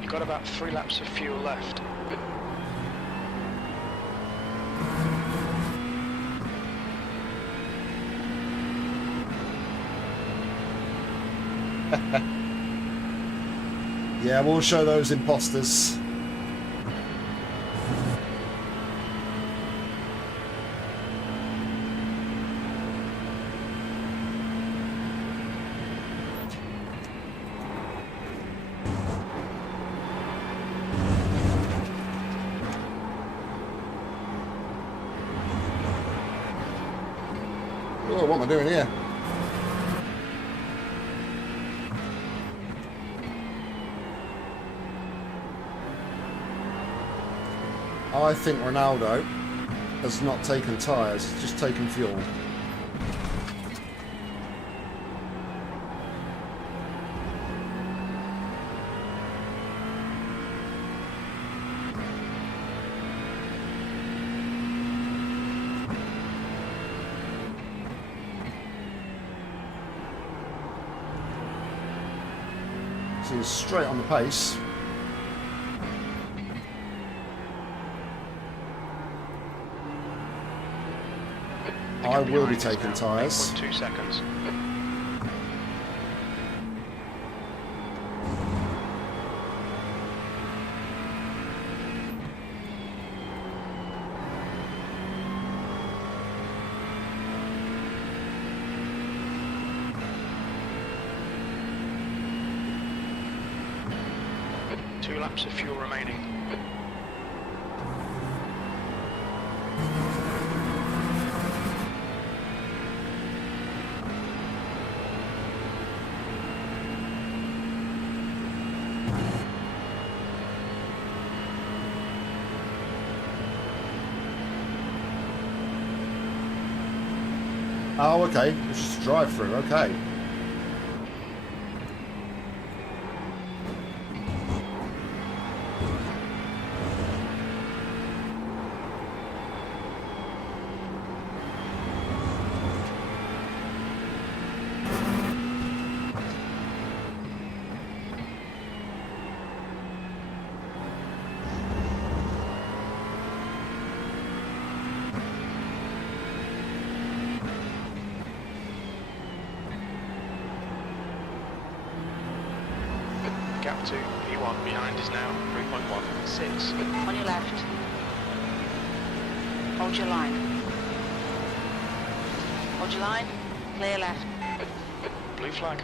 You've got about 3 laps of fuel left. Yeah, we'll show those imposters. Oh, what am I doing here? I think Ronaldo has not taken tyres, he's just taken fuel. So he's straight on the pace. I will be taking tyres. 2 seconds. Two laps of fuel remaining. Oh, okay. It's just a drive-through. Okay. Gap to P1 behind is now 3.16. On your left. Hold your line. Hold your line. Clear left. Blue flag.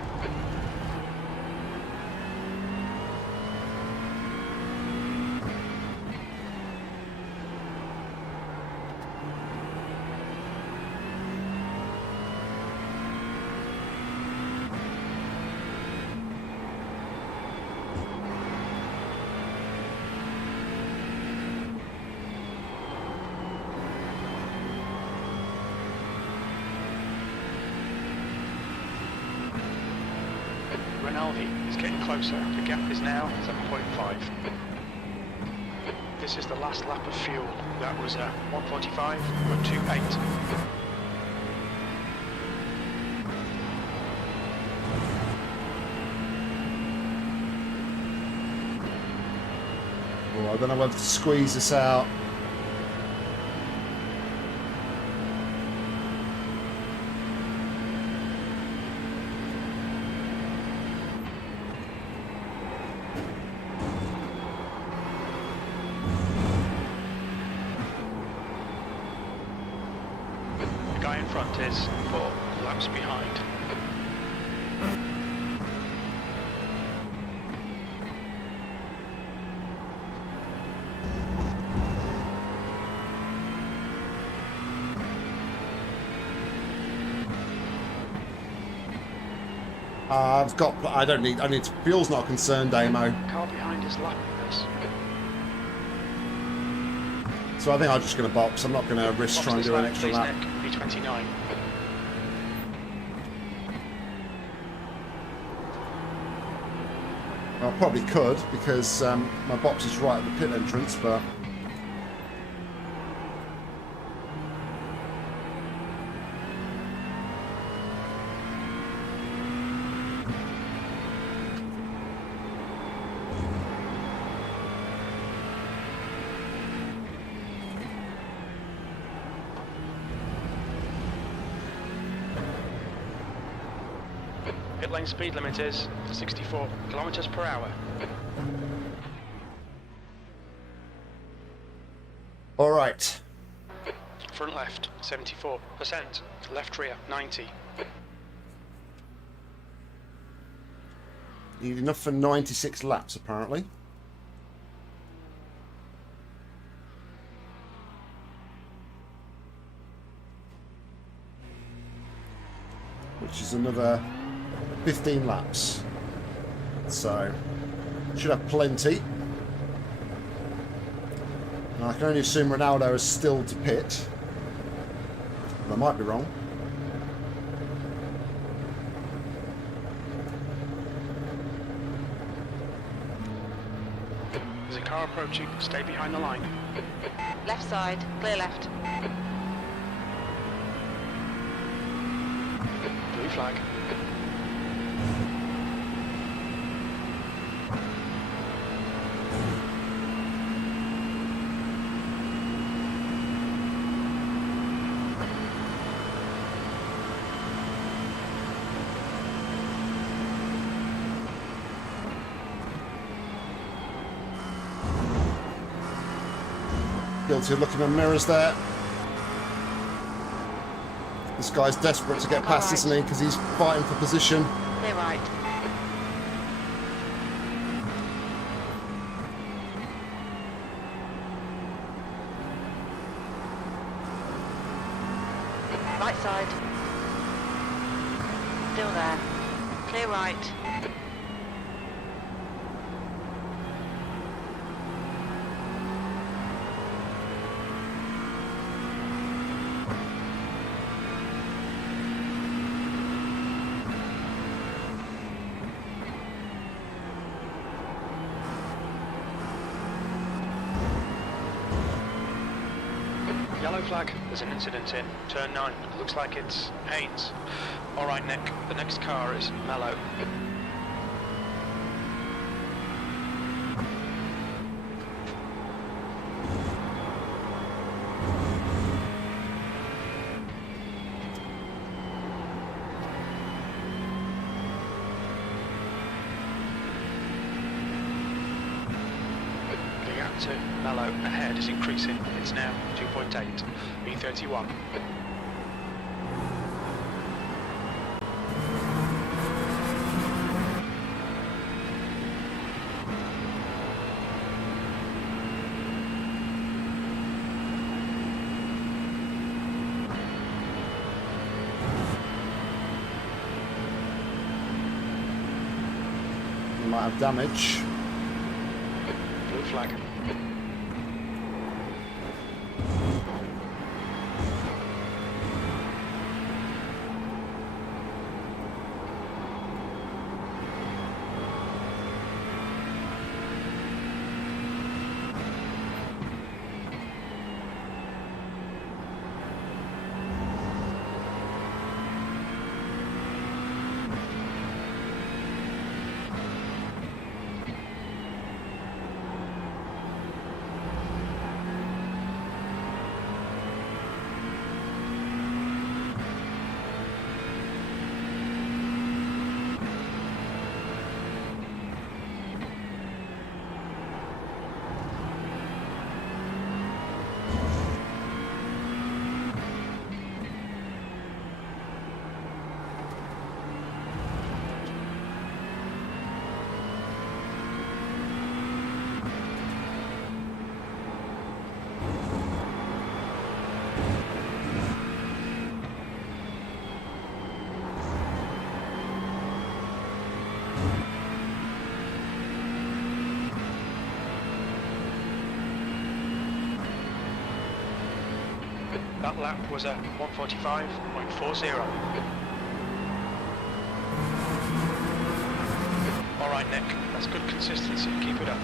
Rinaldi is getting closer. The gap is now 7.5. This is the last lap of fuel. That was 1:45.28. Oh, I don't know whether to squeeze this out. The guy in front is 4 laps behind. I don't need, fuel's not a concern, Damo. Car behind is lapping this. So I think I'm just going to box. I'm not going to risk trying to do an extra lap. B29. I probably could because my box is right at the pit entrance, but Pit lane speed limit is 64 kilometers per hour. All right. Front left 74%, left rear 90. Need enough for 96 laps, apparently. Which is another 15 laps. So, should have plenty. And I can only assume Ronaldo is still to pit. I might be wrong. There's a car approaching, stay behind the line. Left side, clear left. Blue flag. Guilty of looking in mirrors there. This guy's desperate to get past, isn't he? Because he's fighting for position. Clear right. Right side. Still there. Clear right. Yellow flag, there's an incident in turn 9. Looks like it's Haynes. Alright Nick, the next car is Mellow. The gap to Mellow ahead is increasing. It's now 2.8. B31. We might have damage. Blue flag. That lap was a 1:45.40. Alright Nick, that's good consistency, keep it up.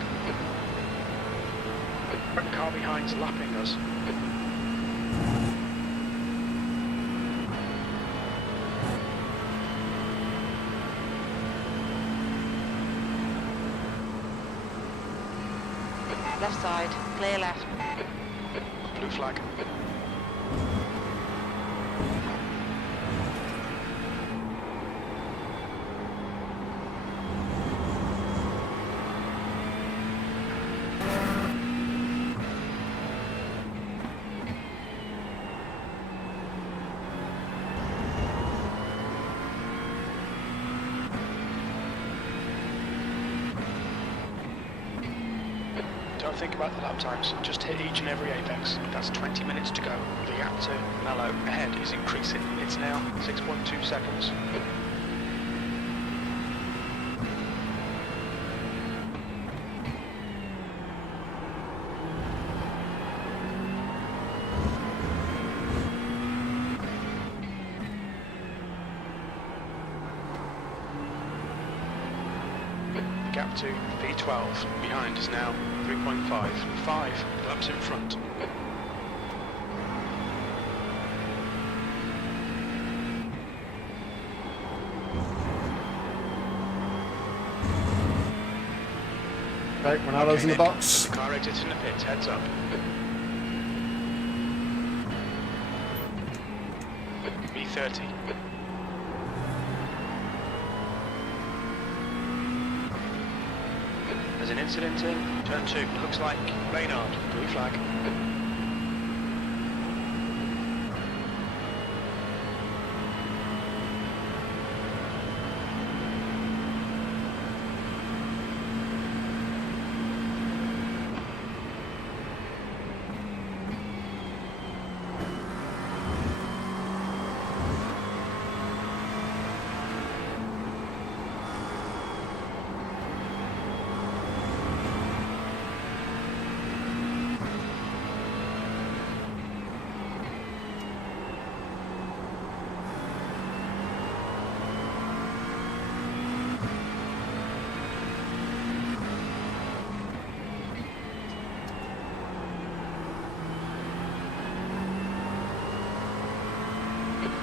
The car behind's lapping us. Left side, clear left. Blue flag. think about the lap times. Just hit each and every apex. That's 20 minutes to go. The gap to Mellow ahead is increasing. It's now 6.2 seconds. Gap to P12, behind is now 3.5, 5 laps in front. Okay, Ronaldo's in the box. The car exits in the pit, heads up. B30. There's an incident in turn 2. Looks like Reynard. Blue flag.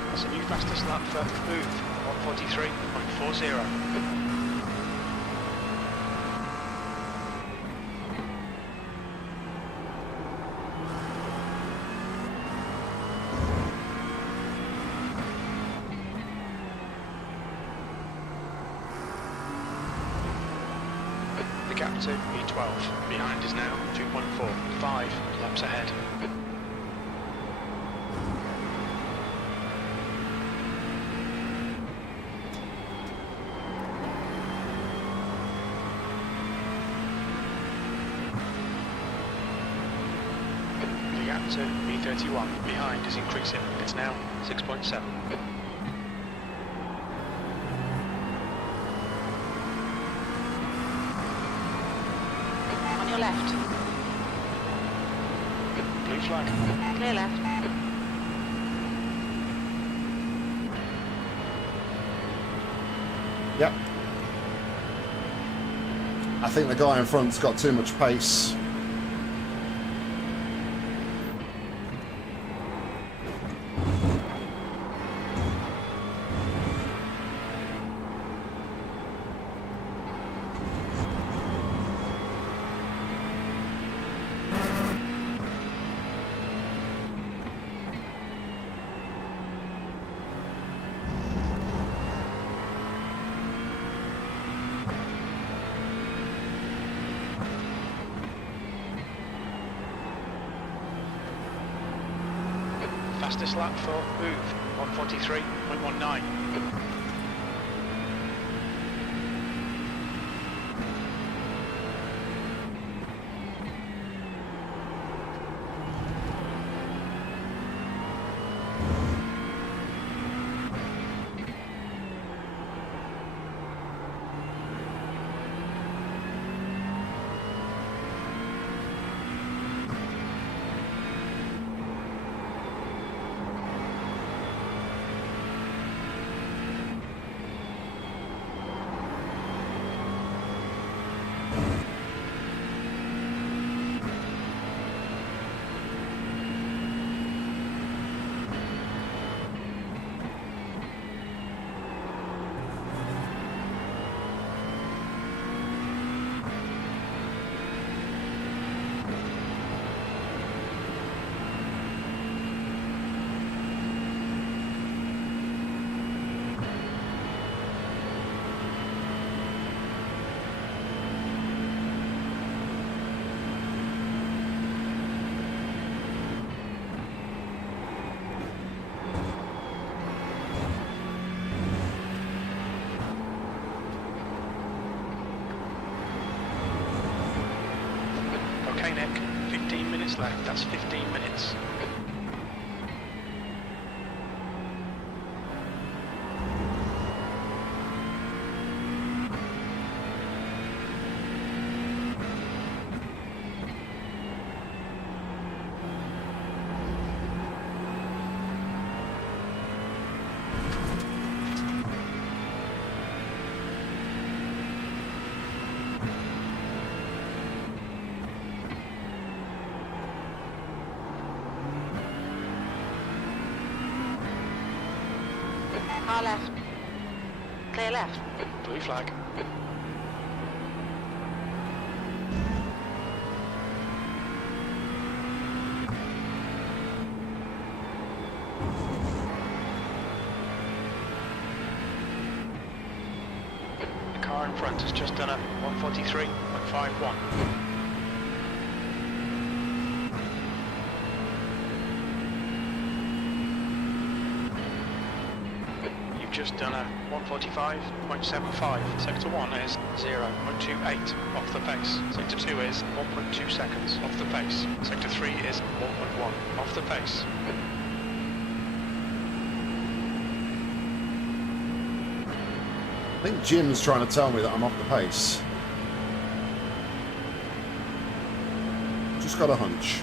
That's a new fastest lap for Booth, 1:43.40. The gap to B12, behind is now 2.4, 5 laps ahead. The gap to B31, behind is increasing, it's now 6.7. On your left. Blue flag. Clear left. Yep. I think the guy in front's got too much pace. Fastest lap for Booth, 1:43.19. flag. That's 15 minutes. Car left. Clear left. Blue flag. The car in front has just done a 143.51. Just done a 145.75. Sector 1 is 0.28 off the pace. Sector 2 is 1.2 seconds off the pace. Sector 3 is 1.1 off the pace. I think Jim's trying to tell me that I'm off the pace. Just got a hunch.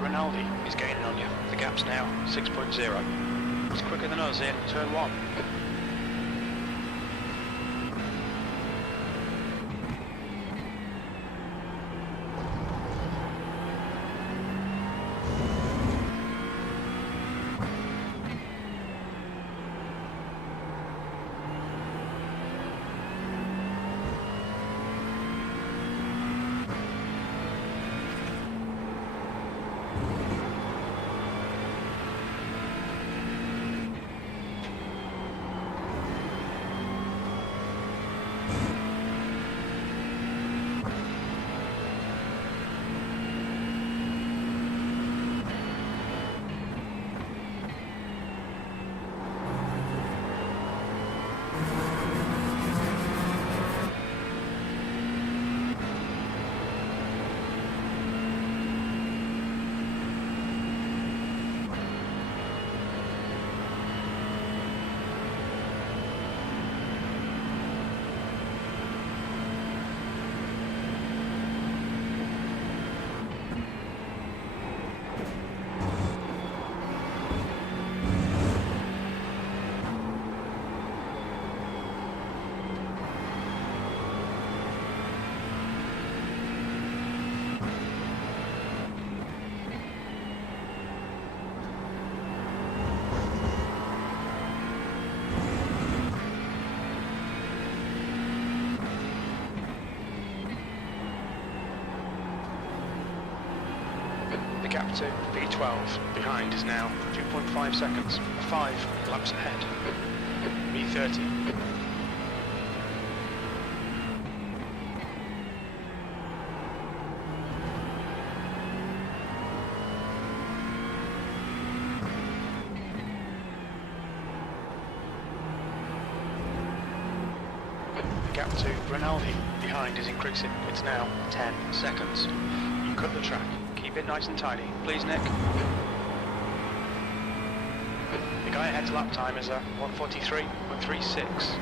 Rinaldi is gaining on you. The gap's now 6.0. It's quicker than us in turn 1. Gap to V12 behind is now 2.5 seconds, 5 laps ahead. V30. The gap to Rinaldi behind is increasing. It's now 10 seconds. You cut the track. Keep it nice and tidy. Please, Nick. The guy ahead's lap time is a 143.36.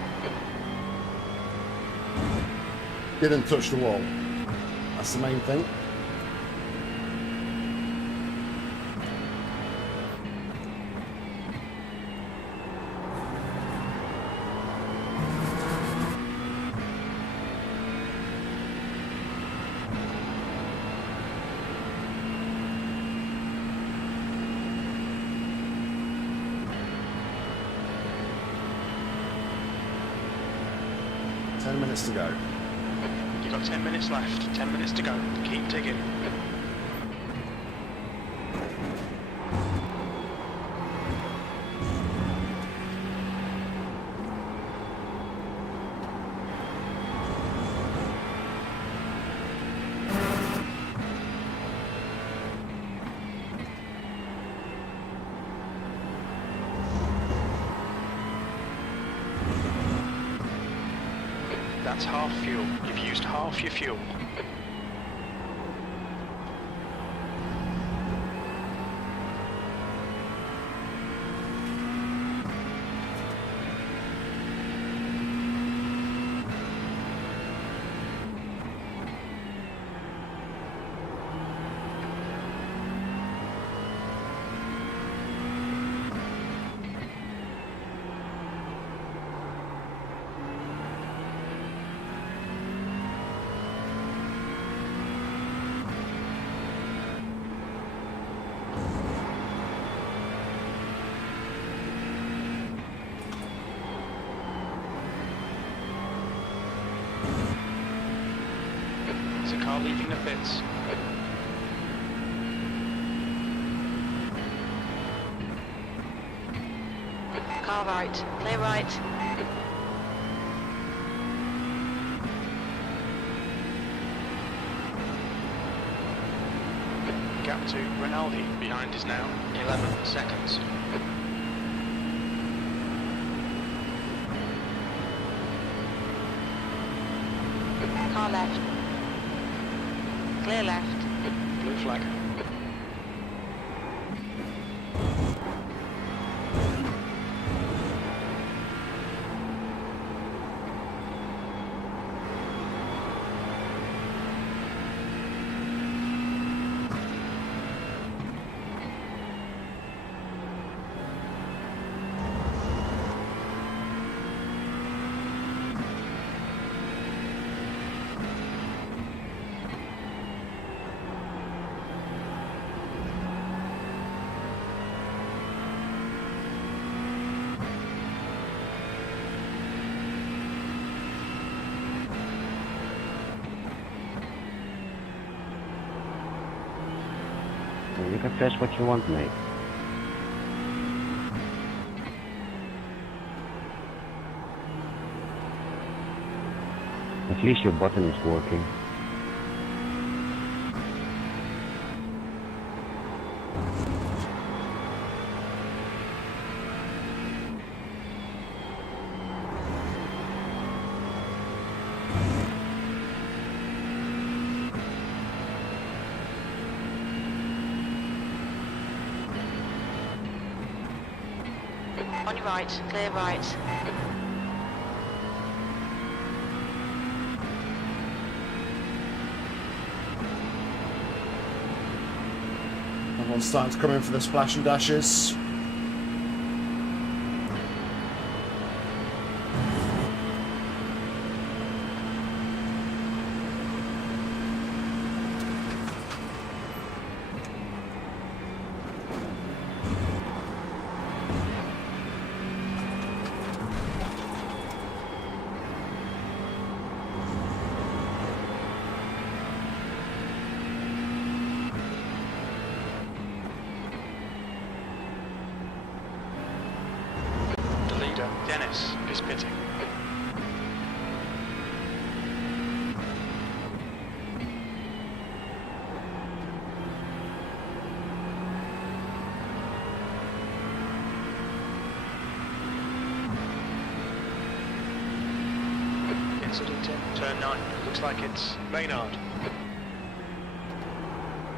Didn't touch the wall. That's the main thing. You're You've got 10 minutes left, 10 minutes to go. Keep digging. That's half fuel. You've used half your fuel. There's a car leaving the pits. Car right, clear right. Gap to Rinaldi behind is now 11 seconds. Car left. Clear left. Blue flag. You can press what you want, mate. At least your button is working. On your right, clear right. Everyone's starting to come in for the splash and dashes. Dennis is pitting. Incident in turn 9. Looks like it's Maynard.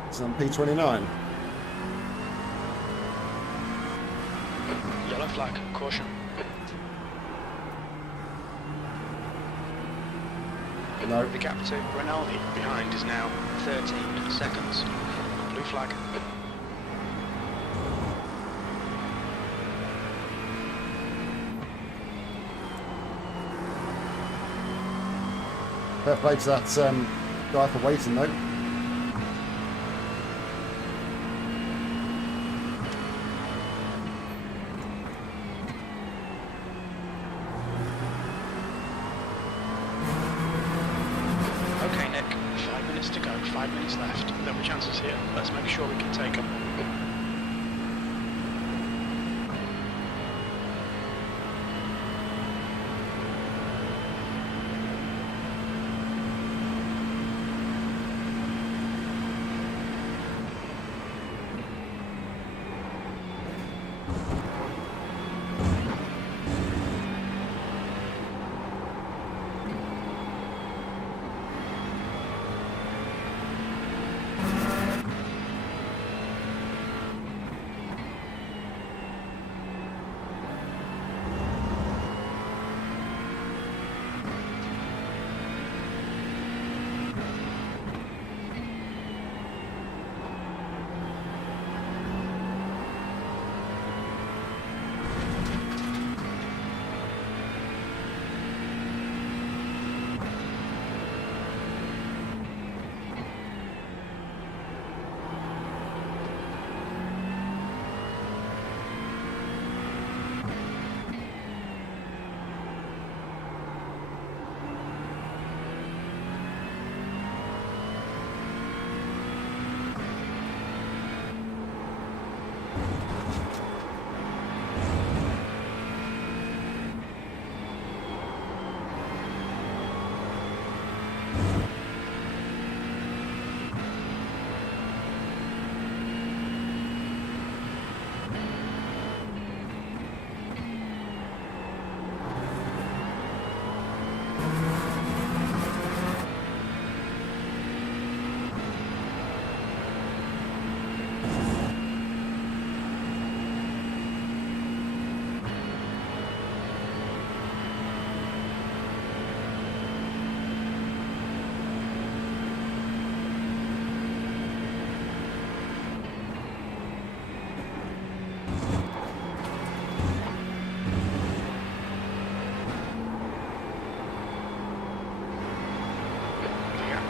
It's on P29. Yellow flag, caution. No. The gap to Rinaldi behind is now 13 seconds. Blue flag. Fair play to that guy for waiting though. go. 5 minutes left. There'll be chances here. Let's make sure we can take them.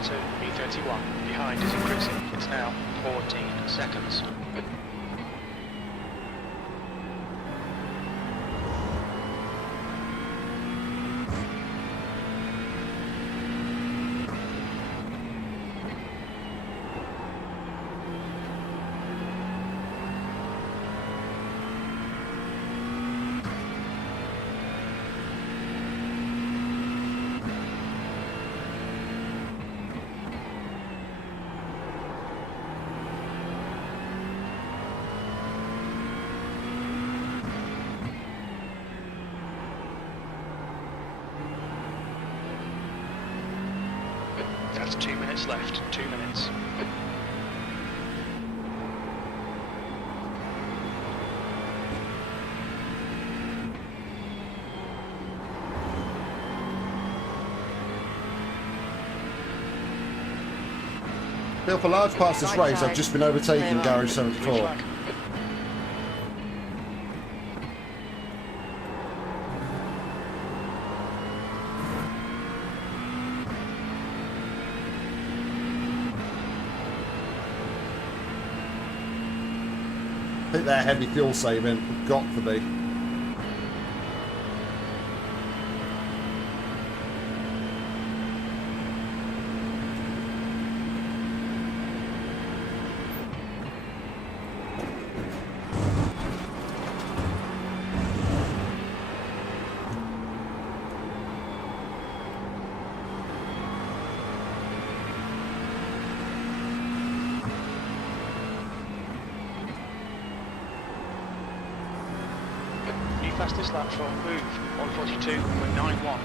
To B31. Behind is increasing. It's now 14 seconds. That's 2 minutes left. 2 minutes. Bill, for large parts of this race, I've just been overtaking Garage 74. I think that heavy fuel saving got to be. Fastest lap for move 142.91.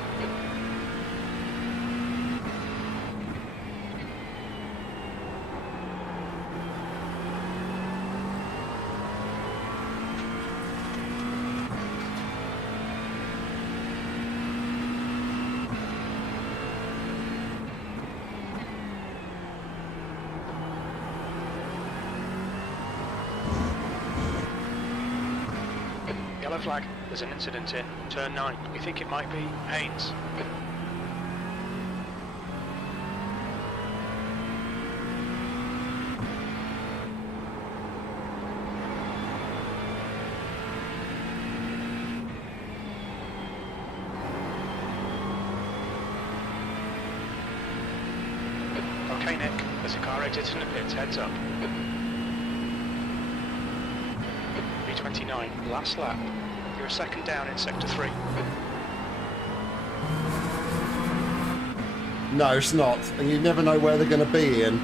Yellow flag. There's an incident in turn 9. We think it might be Haynes. Okay, Nick. There's a car exiting the pits, heads up. B29, last lap. You're a second down in sector 3. No, it's not. And you never know where they're going to be in.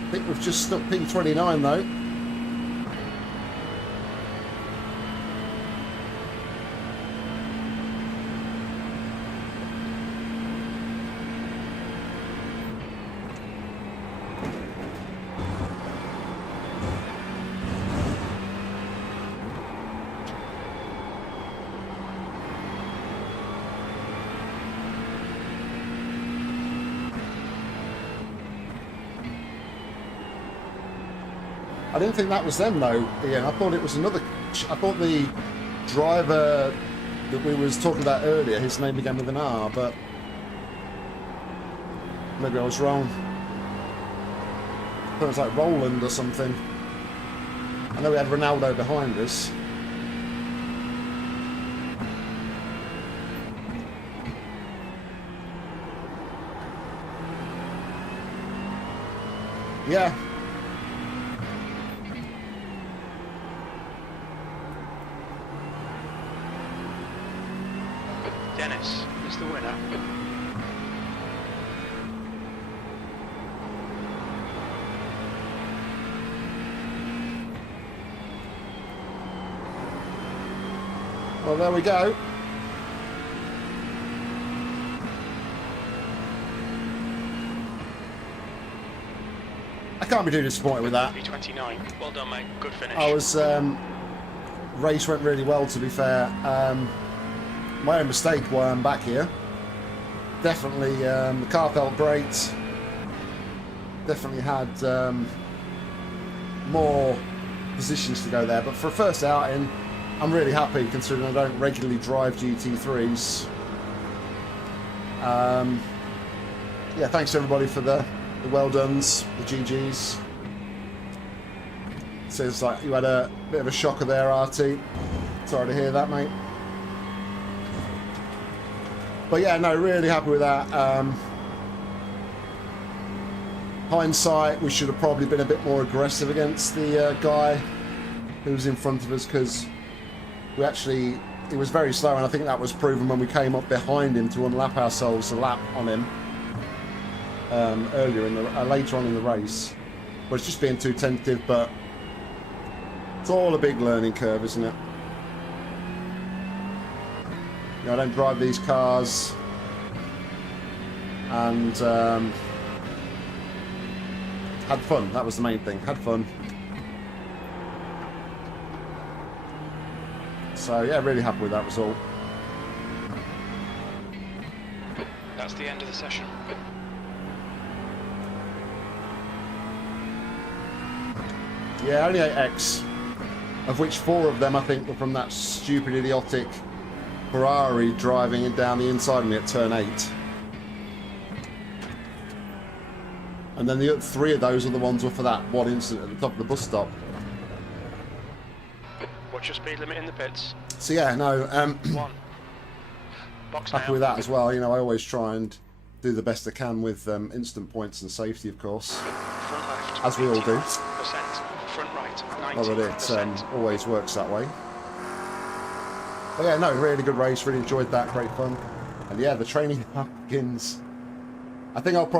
I think we've just stuck P29 though. I didn't think that was them though, Ian. I thought it was another. I thought the driver that we was talking about earlier, his name began with an R, but maybe I was wrong. I thought it was like Roland or something. I know we had Ronaldo behind us. Yeah. Dennis is the winner. Well, there we go. I can't be too disappointed with that. B29, well done, mate. Good finish. I was race went really well, to be fair. My own mistake while I'm back here. Definitely, the car felt great. Definitely had more positions to go there. But for a first outing, I'm really happy considering I don't regularly drive GT3s. Yeah, thanks everybody for the well dones, the GGs. Seems like you had a bit of a shocker there, RT. Sorry to hear that, mate. But yeah, no, really happy with that. Hindsight, we should have probably been a bit more aggressive against the guy who was in front of us, because we actually, he was very slow, and I think that was proven when we came up behind him to unlap ourselves a lap on him earlier in the later on in the race. But it's just being too tentative, but it's all a big learning curve, isn't it? You know, I don't drive these cars, and had fun. That was the main thing. Had fun. So yeah, really happy with that result. That's the end of the session. Yeah, only 8x, of which 4 of them I think were from that stupid, idiotic Ferrari driving it down the inside of me at turn 8. And then the 3 of those are the ones were for that one incident at the top of the bus stop. What's your speed limit in the pits? So yeah, no, 1. Box happy now. with that as well. You know, I always try and do the best I can with instant points and safety, of course, Front left. as we all do. 85%. Front right. 90%. Not that it always works that way. But yeah, no, really good race. Really enjoyed that. Great fun. And yeah, the training Watkins. I think it'll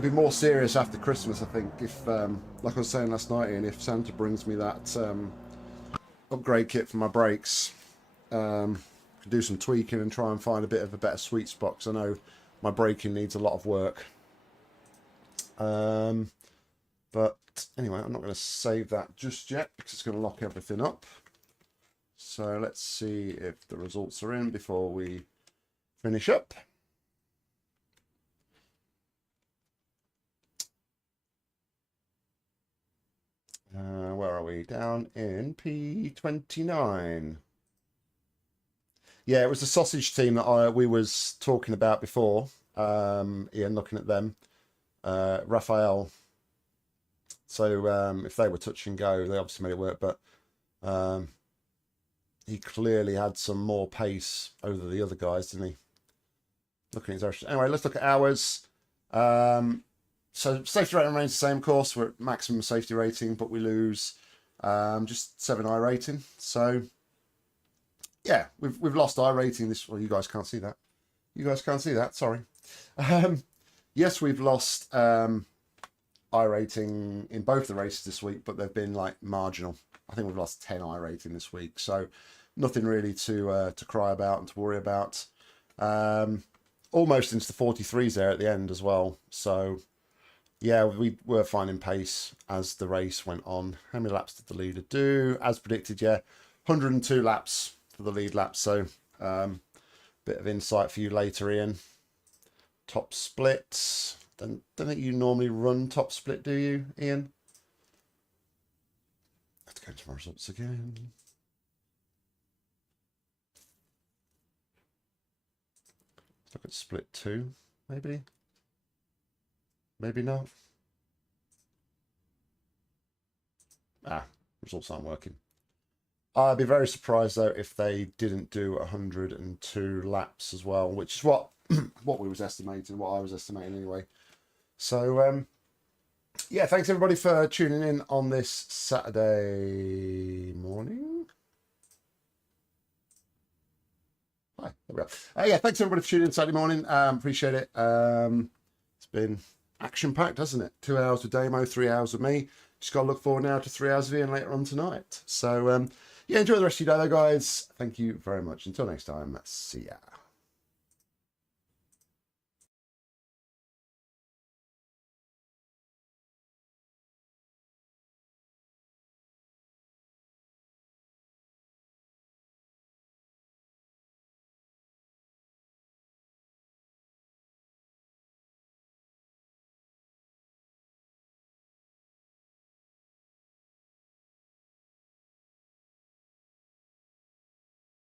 be more serious after Christmas, I think, if, like I was saying last night, Ian, if Santa brings me that upgrade kit for my brakes, could do some tweaking and try and find a bit of a better sweet spot, because I know my braking needs a lot of work. But anyway, I'm not going to save that just yet, because it's going to lock everything up. So let's see if the results are in before we finish up. Where are we? Down in P29. Yeah, it was the sausage team that we was talking about before. Ian, looking at them. Raphael. So if they were touch and go, they obviously made it work, but he clearly had some more pace over the other guys, didn't he? looking at his anyway, let's look at ours. So safety rating remains the same, of course. We're at maximum safety rating, but we lose just 7 iRating. So yeah, we've lost iRating this. Well, you guys can't see that. You guys can't see that. Sorry. Yes, we've lost iRating in both the races this week, but they've been like marginal. I think we've lost 10 iRating this week, so nothing really to cry about and to worry about. Almost into the 43s there at the end as well. So yeah, we were finding pace as the race went on. How many laps did the leader do? As predicted, yeah, 102 laps for the lead lap. So bit of insight for you later, Ian. Top split. Don't think you normally run top split, do you, Ian? Let's go to my results again. Let's look at split 2, maybe. Maybe not. Results aren't working. I'd be very surprised though if they didn't do 102 laps as well, which is what we was estimating, what I was estimating anyway. So yeah, thanks everybody for tuning in on this Saturday morning. Hi, there we go. Yeah, thanks everybody for tuning in Saturday morning. Appreciate it. It's been action-packed, hasn't it? 2 hours with Damo, 3 hours with me. Just got to look forward now to 3 hours of Ian later on tonight. So yeah, enjoy the rest of your day though, guys. Thank you very much. Until next time, see ya.